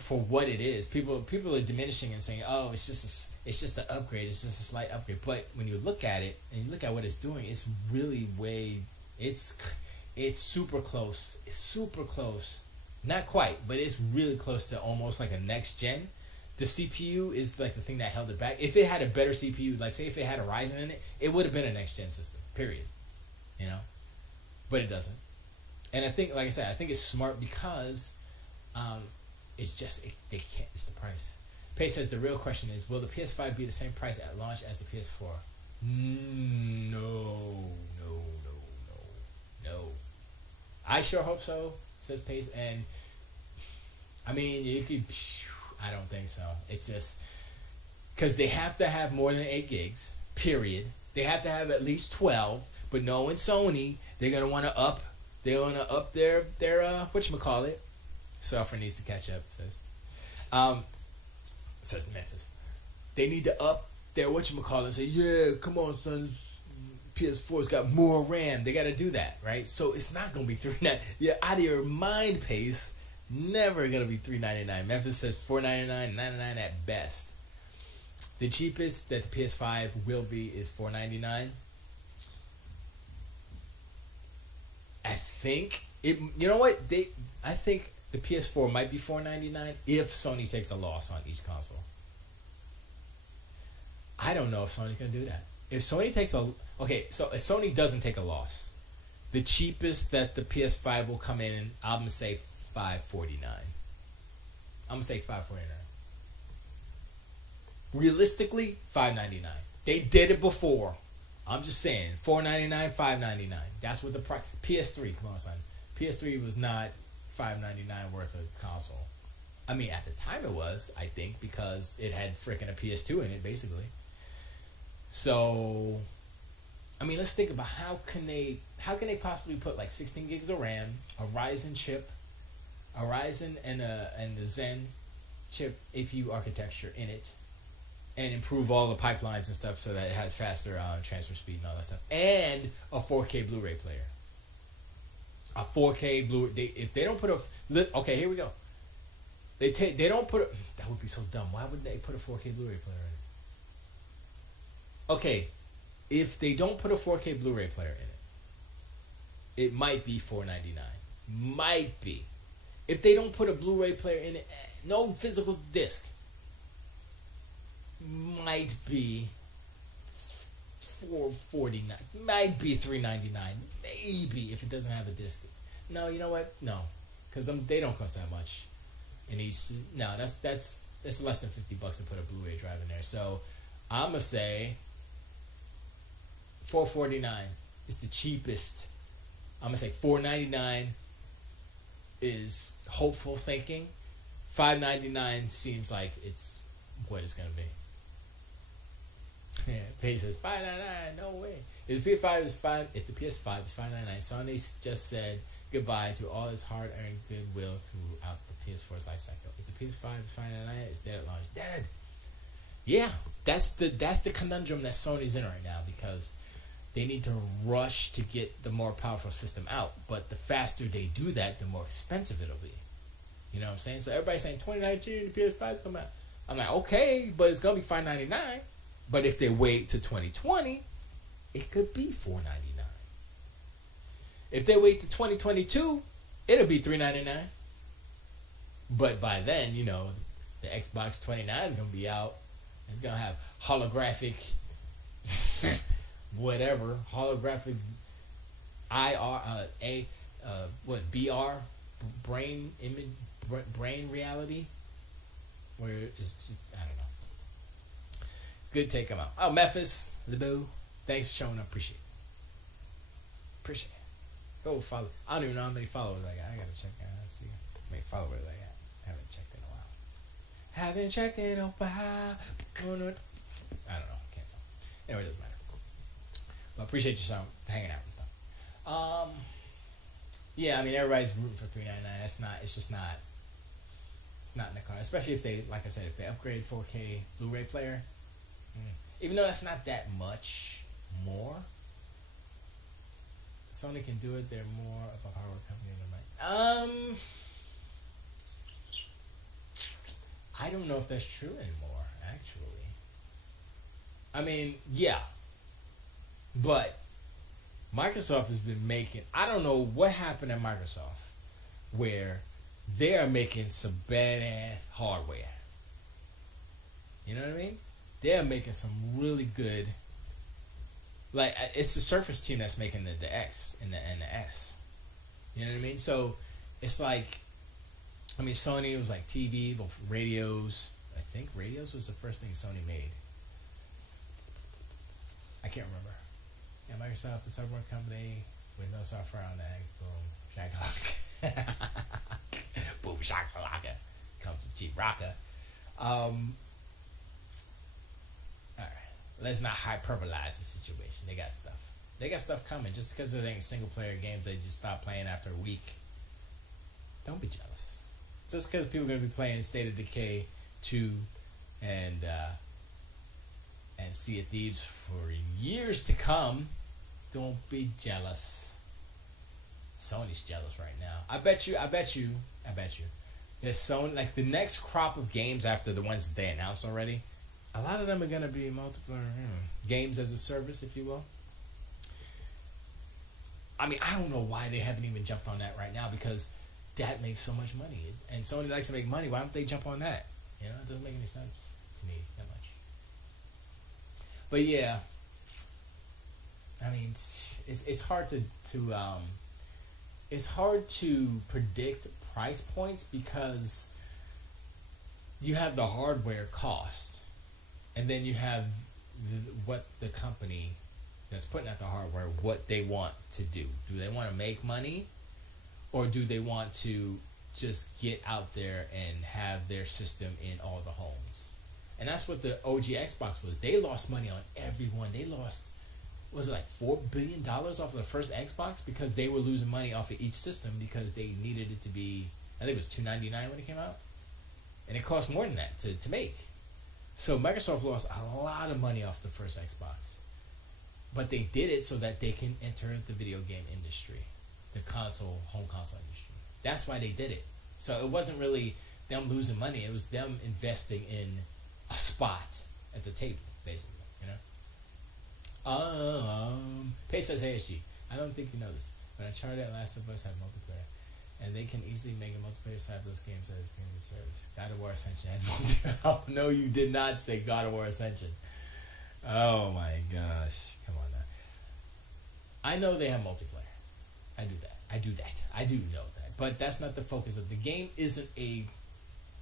for what it is, people are diminishing and saying, "Oh, it's just an upgrade. It's just a slight upgrade." But when you look at it and you look at what it's doing, it's really it's super close. It's super close. Not quite, but it's really close to almost like a next gen. the CPU is like the thing that held it back. If it had a better CPU, like say if it had a Ryzen in it, it would have been a next gen system. Period. You know, but it doesn't. And I think, like I said, I think it's smart because it's just they can't. It's the price. Pace says the real question is, will the PS5 be the same price at launch as the PS4? No. I sure hope so, says Pace. And I mean, you could. I don't think so. It's just because they have to have more than 8 gigs. Period. They have to have at least 12. But knowing Sony, they're gonna want to up. They're gonna up their whatchamacallit. Software needs to catch up. Says Memphis. They need to up their whatchamacallit and say, yeah, come on, son. PS4's got more RAM. They got to do that, right? So it's not gonna be $399. You're out of your mind, Pace. Never gonna be $399. Memphis says $499, $99 at best. The cheapest that the PS5 will be is $499. I think it. You know what? I think the PS4 might be $499 if Sony takes a loss on each console. I don't know if Sony can do that. If Sony takes a if Sony doesn't take a loss, the cheapest that the PS5 will come in, I'm gonna say $549. I'm gonna say $549. Realistically, $599. They did it before. I'm just saying, $499, $599. That's what the price. PS3, come on, son. PS3 was not $599 worth of console. I mean, at the time it was, I think, because it had freaking a PS2 in it, basically. So, I mean, let's think about how can they possibly put like 16 gigs of RAM, a Ryzen chip, a Ryzen and the Zen chip APU architecture in it, and improve all the pipelines and stuff so that it has faster transfer speed and all that stuff, and a 4K Blu-ray player. A 4K Blu-ray. If they don't put okay, here we go. They don't put that would be so dumb. Why would they put a 4K Blu-ray player in it? Okay, if they don't put a 4K Blu-ray player in it, it might be $499. Might be. If they don't put a Blu-ray player in it, no physical disc, might be $449. Might be $399. Maybe if it doesn't have a disc. No, you know what? No, because they don't cost that much. And that's less than $50 to put a Blu-ray drive in there. So I'm gonna say $449 is the cheapest. I'm gonna say $499 is hopeful thinking. $599 seems like it's what it's gonna be. Yeah, Paige says $599, no way. If the PS5 is $599, Sony just said goodbye to all its hard-earned goodwill throughout the PS4's life cycle. If the PS5 is $599, it's dead at launch. Dead. Yeah, that's the conundrum that Sony's in right now, because they need to rush to get the more powerful system out. But the faster they do that, the more expensive it'll be. You know what I'm saying? So everybody's saying 2019 the PS5's coming out. I'm like, okay, but it's gonna be $599. But if they wait to 2020, it could be $499. If they wait to 2022, it'll be $399. But by then, you know, the Xbox 29 is gonna be out. It's gonna have holographic, whatever, holographic BR, brain image, brain reality, where it's just, I don't know. Good take them out. Oh, Memphis, LeBoo, thanks for showing up. Appreciate it. Go follow. I don't even know how many followers I got. I gotta check out. Let's see how many followers I got. Haven't checked in a while. I don't know. Can't tell. Anyway, it doesn't matter. But I appreciate you hanging out and stuff. Yeah, I mean, everybody's rooting for $399. It's not in the car. Especially if they, like I said, if they upgrade 4K Blu-ray player. Even though that's not that much more, Sony can do it. They're more of a hardware company than mine. I don't know if that's true anymore, actually. I mean, yeah. But Microsoft has been making, I don't know what happened at Microsoft where they are making some badass hardware. You know what I mean? They're making some really good. Like it's the Surface team that's making the X and the S. You know what I mean? So it's like, I mean, Sony was like TV, but radios. I think radios was the first thing Sony made. I can't remember. Yeah, Microsoft, the software company, Windows software on the X, boom, shakalaka. Boom, shakalaka. Comes to cheap rocker. Alright. Let's not hyperbolize the situation. They got stuff. They got stuff coming. Just because it ain't single player games they just stop playing after a week. Don't be jealous. Just because people are going to be playing State of Decay 2 and Sea of Thieves for years to come, don't be jealous. Sony's jealous right now. I bet you. There's Sony, like the next crop of games after the ones that they announced already, a lot of them are going to be multiplayer games as a service, if you will. I mean, I don't know why they haven't even jumped on that right now, because that makes so much money. And Sony likes to make money. Why don't they jump on that? You know, it doesn't make any sense to me that much. But yeah, I mean, it's hard it's hard to predict price points, because you have the hardware cost, and then you have what the company that's putting out the hardware, what they want to do. Do they want to make money, or do they want to just get out there and have their system in all the homes? And that's what the OG Xbox was. They lost money on everyone. They lost, was it like $4 billion off of the first Xbox, because they were losing money off of each system, because they needed it to be, I think it was $299 when it came out, and it cost more than that to make. So Microsoft lost a lot of money off the first Xbox, but they did it so that they can enter the video game industry, the home console industry. That's why they did it. So it wasn't really them losing money. It was them investing in a spot at the table, basically, you know? Pace says, hey, Esgee, I don't think you know this, but Uncharted and Last of Us have multiplayer, and they can easily make a multiplayer side of those games as game as a service. God of War Ascension has multiplayer. Oh, no, you did not say God of War Ascension. Oh, my gosh. Come on now. I know they have multiplayer. I do that. I do know that. But that's not the focus of the game.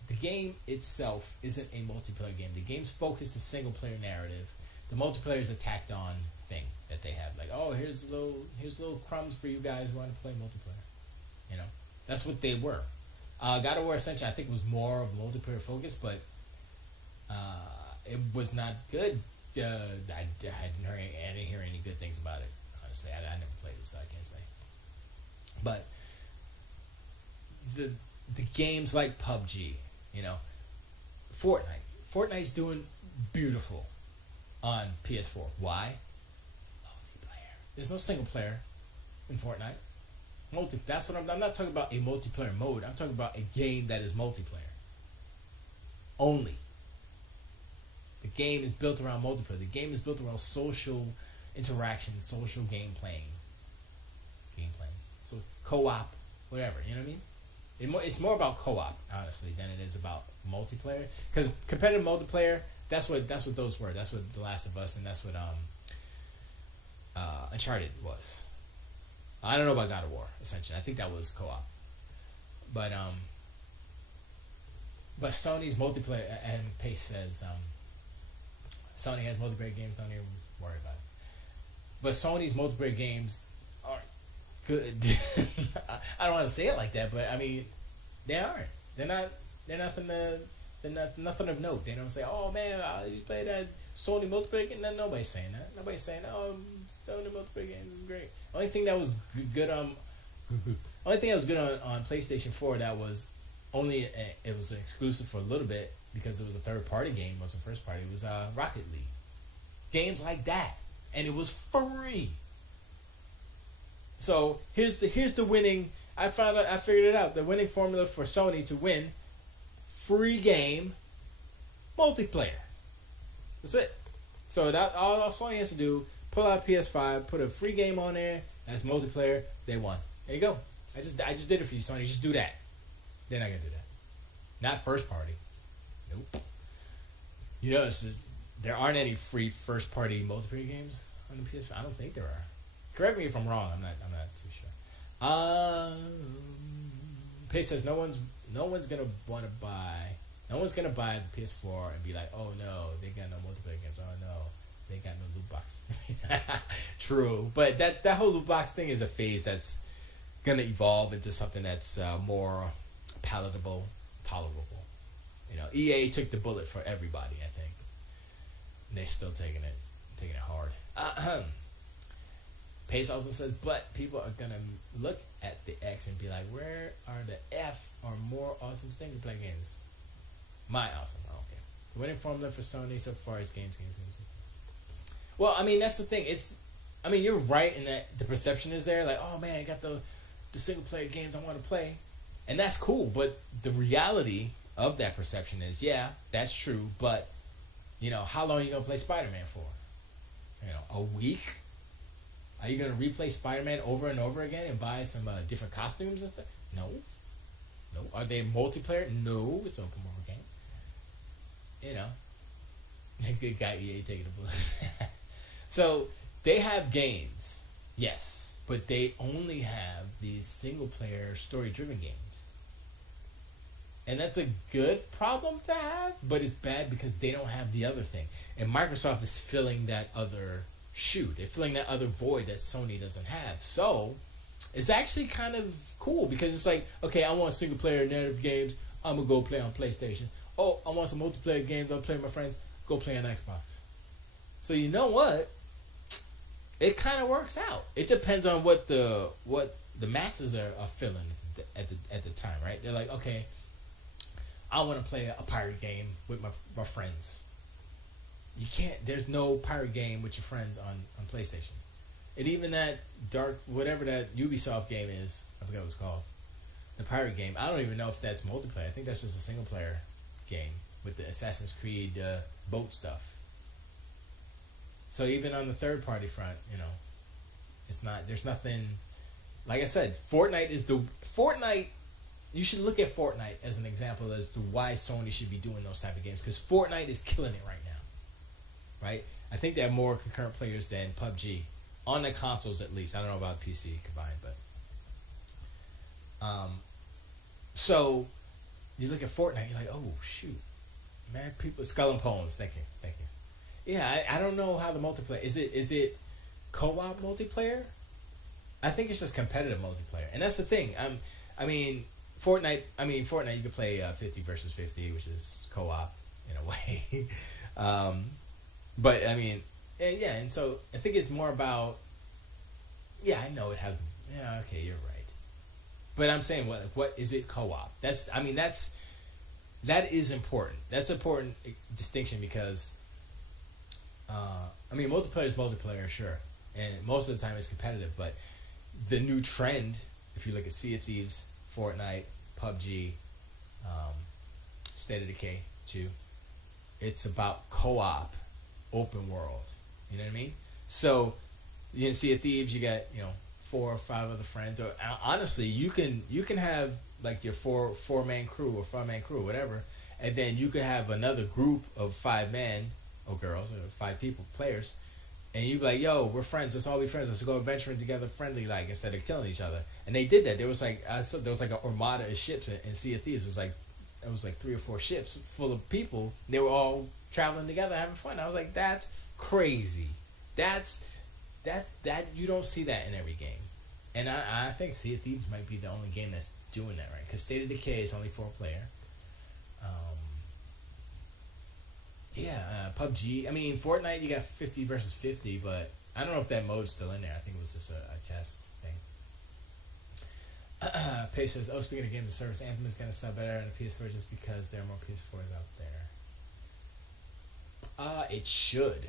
The game itself isn't a multiplayer game. The game's focus is single player narrative. The multiplayer is a tacked on thing that they have. Like, oh, here's little crumbs for you guys who want to play multiplayer. You know, that's what they were. God of War Ascension, I think, was more of multiplayer focus, but it was not good. I didn't hear any good things about it. Honestly, I never played it, so I can't say. But the games like PUBG, you know, Fortnite's doing beautiful on PS4. Why? Multiplayer. There's no single player in Fortnite. That's what I'm not talking about a multiplayer mode. I'm talking about a game that is multiplayer only. The game is built around multiplayer. The game is built around social interaction, social game playing, so co-op, whatever. You know what I mean? It's more about co-op, honestly, than it is about multiplayer. Because competitive multiplayer, that's what those were. That's what The Last of Us, and that's what Uncharted was. I don't know about God of War Ascension. I think that was co-op. But Sony's multiplayer, and Pace says Sony has multiplayer games. Don't even worry about it. But Sony's multiplayer games aren't good. I don't want to say it like that, but I mean, they aren't. They're not. They're nothing. They're nothing of note. They don't say, "Oh man, you play that Sony multiplayer game." No, nobody's saying that. Nobody's saying, "Oh, Sony multiplayer game is great." Only thing that was good on PlayStation 4 that was it was exclusive for a little bit because it was a third party game. It wasn't first party. It was Rocket League. Games like that. And it was free. So here's the winning. I figured it out. The winning formula for Sony to win: free game, multiplayer. That's it. So that all Sony has to do: pull out PS5, put a free game on there. That's multiplayer. They won. There you go. I just did it for you, Sony. Just do that. They're not gonna do that. Not first party. Nope. You know, there aren't any free first-party multiplayer games on the PS4. I don't think there are. Correct me if I'm wrong. I'm not too sure. Pace says no one's gonna want to buy. No one's gonna buy the PS4 and be like, oh no, they got no multiplayer games. Oh no, they got no loot box. True, but that whole loot box thing is a phase that's gonna evolve into something that's more palatable, tolerable. You know, EA took the bullet for everybody, I think. And they're still taking it hard. Pace also says, but people are gonna look at the X and be like, where are the F or more awesome single player games? My awesome. Oh, okay. The winning formula for Sony so far is games. Well, I mean, that's the thing. You're right in that the perception is there. Like, oh man, I got the single player games I want to play. And that's cool. But the reality of that perception is, yeah, that's true. But, you know, how long are you going to play Spider-Man for? You know, a week? Are you going to replay Spider-Man over and over again and buy some different costumes and stuff? No. Are they multiplayer? No. It's an open world game. You know. Good guy EA taking the bullet. So, they have games. Yes. But they only have these single-player, story-driven games. And that's a good problem to have, but it's bad because they don't have the other thing. And Microsoft is filling that other shoe. They're filling that other void that Sony doesn't have. So, it's actually kind of cool because it's like, okay, I want single-player narrative games. I'm going to go play on PlayStation. Oh, I want some multiplayer games. I'll play with my friends. Go play on Xbox. So, you know what? It kind of works out. It depends on what the masses are feeling at the time, right? They're like, okay, I want to play a pirate game with my friends. You can't. There's no pirate game with your friends on PlayStation. And even that whatever that Ubisoft game is, I forgot what it's called, the pirate game. I don't even know if that's multiplayer. I think that's just a single player game with the Assassin's Creed boat stuff. So even on the third party front, you know, it's not. There's nothing. Like I said, Fortnite. You should look at Fortnite as an example as to why Sony should be doing those type of games, because Fortnite is killing it right now, right? I think they have more concurrent players than PUBG on the consoles, at least. I don't know about PC combined, but so you look at Fortnite, you're like, oh shoot, man, people Skull and Bones. Thank you. Yeah, I don't know how the multiplayer is. It co-op multiplayer? I think it's just competitive multiplayer, and that's the thing. Fortnite, you could play 50 versus 50, which is co-op in a way. But, and so I think it's more about, yeah, I know it has, yeah, okay, you're right. But I'm saying, what is it co-op? That is important. That's an important distinction because, multiplayer is multiplayer, sure. And most of the time it's competitive, but the new trend, if you look at Sea of Thieves, Fortnite, PUBG, State of Decay 2, it's about co-op, open world. You know what I mean? So you can Sea of Thieves, you got 4 or 5 other friends, or honestly, you can have like your four-man crew or 5-man crew, or whatever, and then you could have another group of 5 men or girls or 5 people, players. And you'd be like, yo, we're friends. Let's all be friends. Let's go adventuring together friendly, like, instead of killing each other. And they did that. There was like an armada of ships in Sea of Thieves. It was like 3 or 4 ships full of people. They were all traveling together, having fun. I was like, that's crazy. That you don't see that in every game. And I think Sea of Thieves might be the only game that's doing that, right? Because State of Decay is only 4-player. PUBG. Fortnite, you got 50 versus 50, but I don't know if that mode's still in there. I think it was just a test thing. Pace says, speaking of games of service, Anthem is going to sell better on the PS4 just because there are more PS4s out there. It should.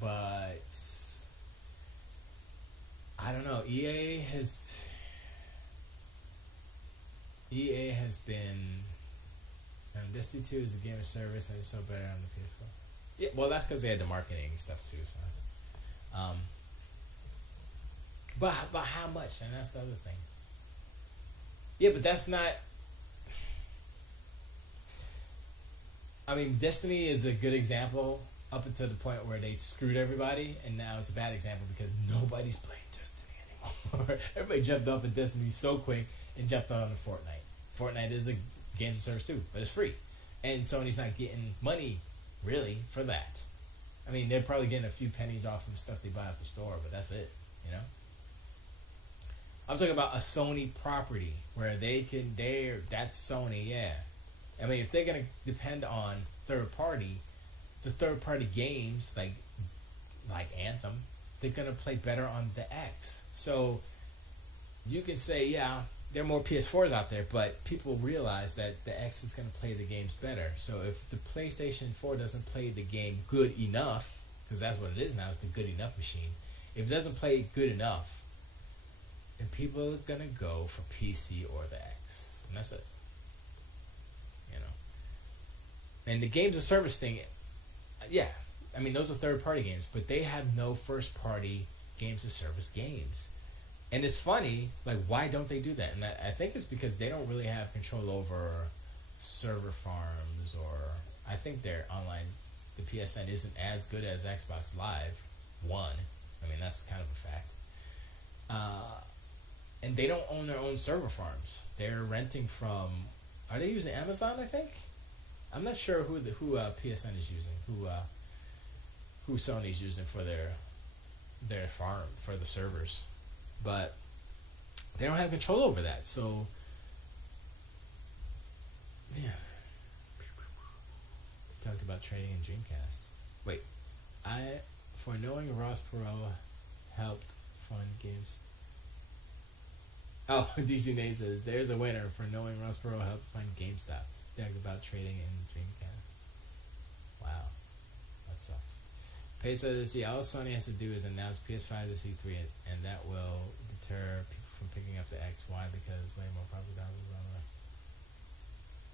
But I don't know. EA has been... Destiny 2 is a game of service and it's so better on the PS4. Yeah, well, that's because they had the marketing stuff too. So, but how much? And that's the other thing. Yeah, but that's not. I mean, Destiny is a good example up until the point where they screwed everybody, and now it's a bad example because nobody's playing Destiny anymore. Everybody jumped off of Destiny so quick and jumped on to Fortnite. Fortnite is a games of service too, but it's free, and Sony's not getting money really for that. I mean, they're probably getting a few pennies off of stuff they buy off the store, but that's it. You know. I'm talking about a Sony property where that's Sony, yeah. I mean, if they're gonna depend on the third party games like Anthem, they're gonna play better on the X. So you can say, yeah, there are more PS4s out there, but people realize that the X is gonna play the games better. So if the PlayStation 4 doesn't play the game good enough, because that's what it is now, it's the good enough machine. If it doesn't play good enough, then people are gonna go for PC or the X, and that's it. And the games of service thing, yeah, I mean, those are third-party games, but they have no first-party games of service games. And it's funny, like, why don't they do that? And I think it's because they don't really have control over server farms, or I think their online, the PSN isn't as good as Xbox Live One. I mean, that's kind of a fact. And they don't own their own server farms. They're renting from, are they using Amazon, I think? I'm not sure who PSN is using, who Sony's using for their farm, for the servers, but they don't have control over that. So yeah, talked about trading in Dreamcast. Wait, for knowing Ross Perot helped fund games. Oh, DC Nate says there's a winner for knowing Ross Perot helped fund GameStop. Talked about trading in Dreamcast. Wow, that sucks. Pay says, yeah, all Sony has to do is announce PS5 to C3, and that will deter people from picking up the X. Why? Because way more profit dollars.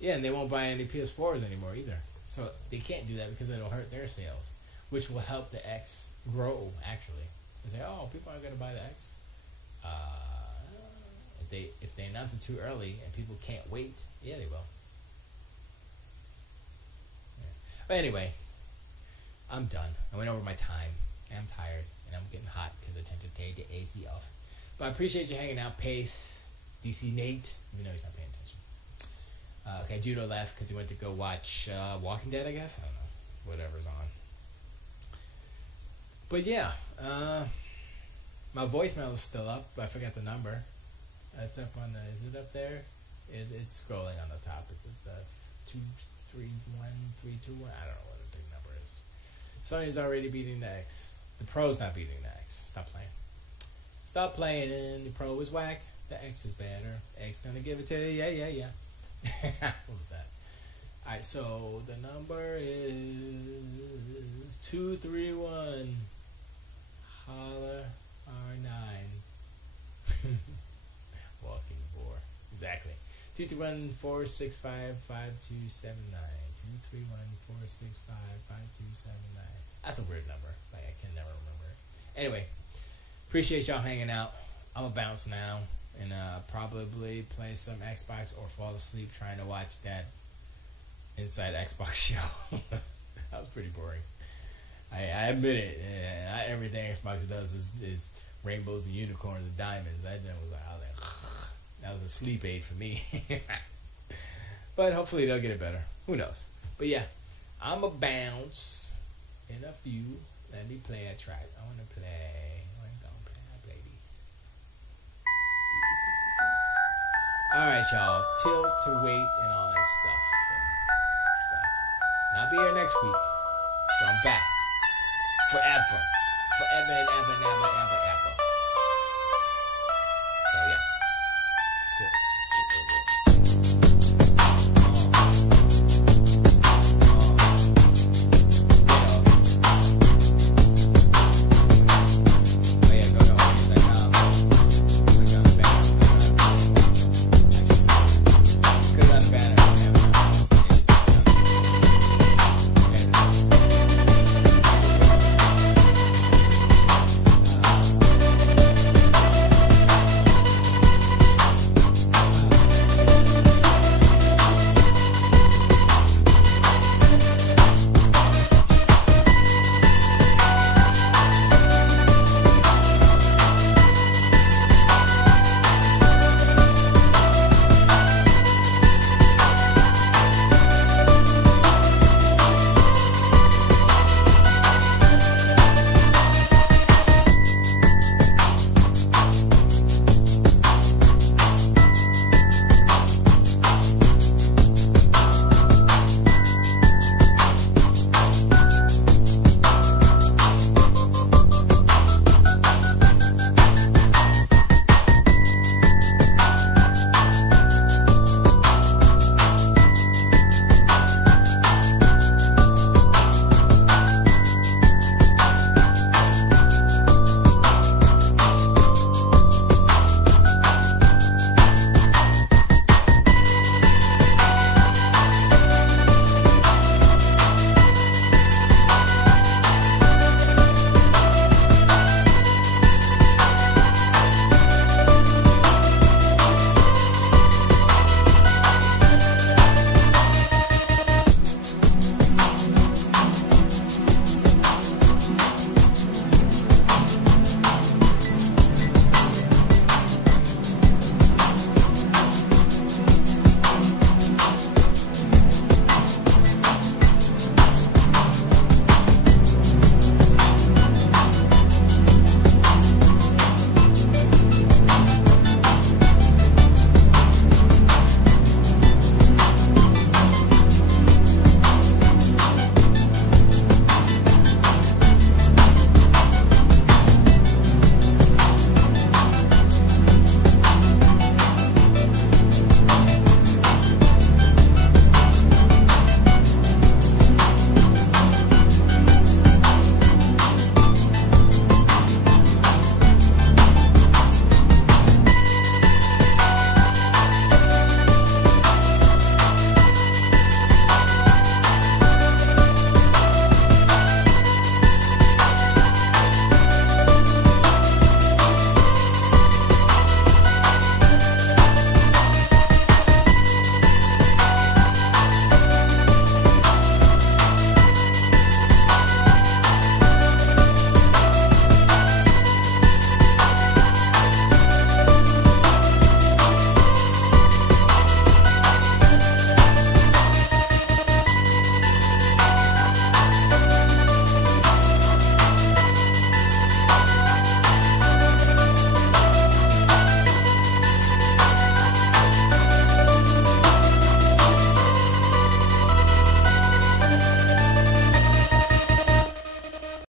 Yeah, and they won't buy any PS4s anymore either. So they can't do that because it'll hurt their sales, which will help the X grow, actually. They say, oh, people aren't going to buy the X. If they announce it too early and people can't wait, yeah, they will. But anyway, I'm done. I went over my time. I'm tired, and I'm getting hot because I tend to take the AC off. But I appreciate you hanging out, Pace, DC Nate, even though he's not paying attention. Okay, Judo left because he went to go watch Walking Dead, I guess. I don't know. Whatever's on. But yeah, my voicemail is still up. I forgot the number. It's up on the, is it up there? It's scrolling on the top. It's at 231321. I don't know what the big number is. Sony's already beating the X. The Pro's not beating the X. Stop playing. Stop playing. The Pro is whack. The X is better. X gonna give it to you. Yeah. What was that? Alright, so the number is 231. Holler R9. Walking 4. Exactly. 231-465-5279. 231-465-5279. That's a weird number. It's like I can never remember it. Anyway, appreciate y'all hanging out. I'm gonna bounce now and probably play some Xbox or fall asleep trying to watch that Inside Xbox show. That was pretty boring. I admit it. Not everything Xbox does is rainbows and unicorns and diamonds. That was like, that was a sleep aid for me. But hopefully they'll get it better. Who knows? But yeah, I'm a bounce in a few. Let me play a track. I want to play. I play these. Alright, y'all. Tilt to wait and all that stuff. And I'll be here next week. So I'm back. Forever. Forever and ever and ever, ever, ever.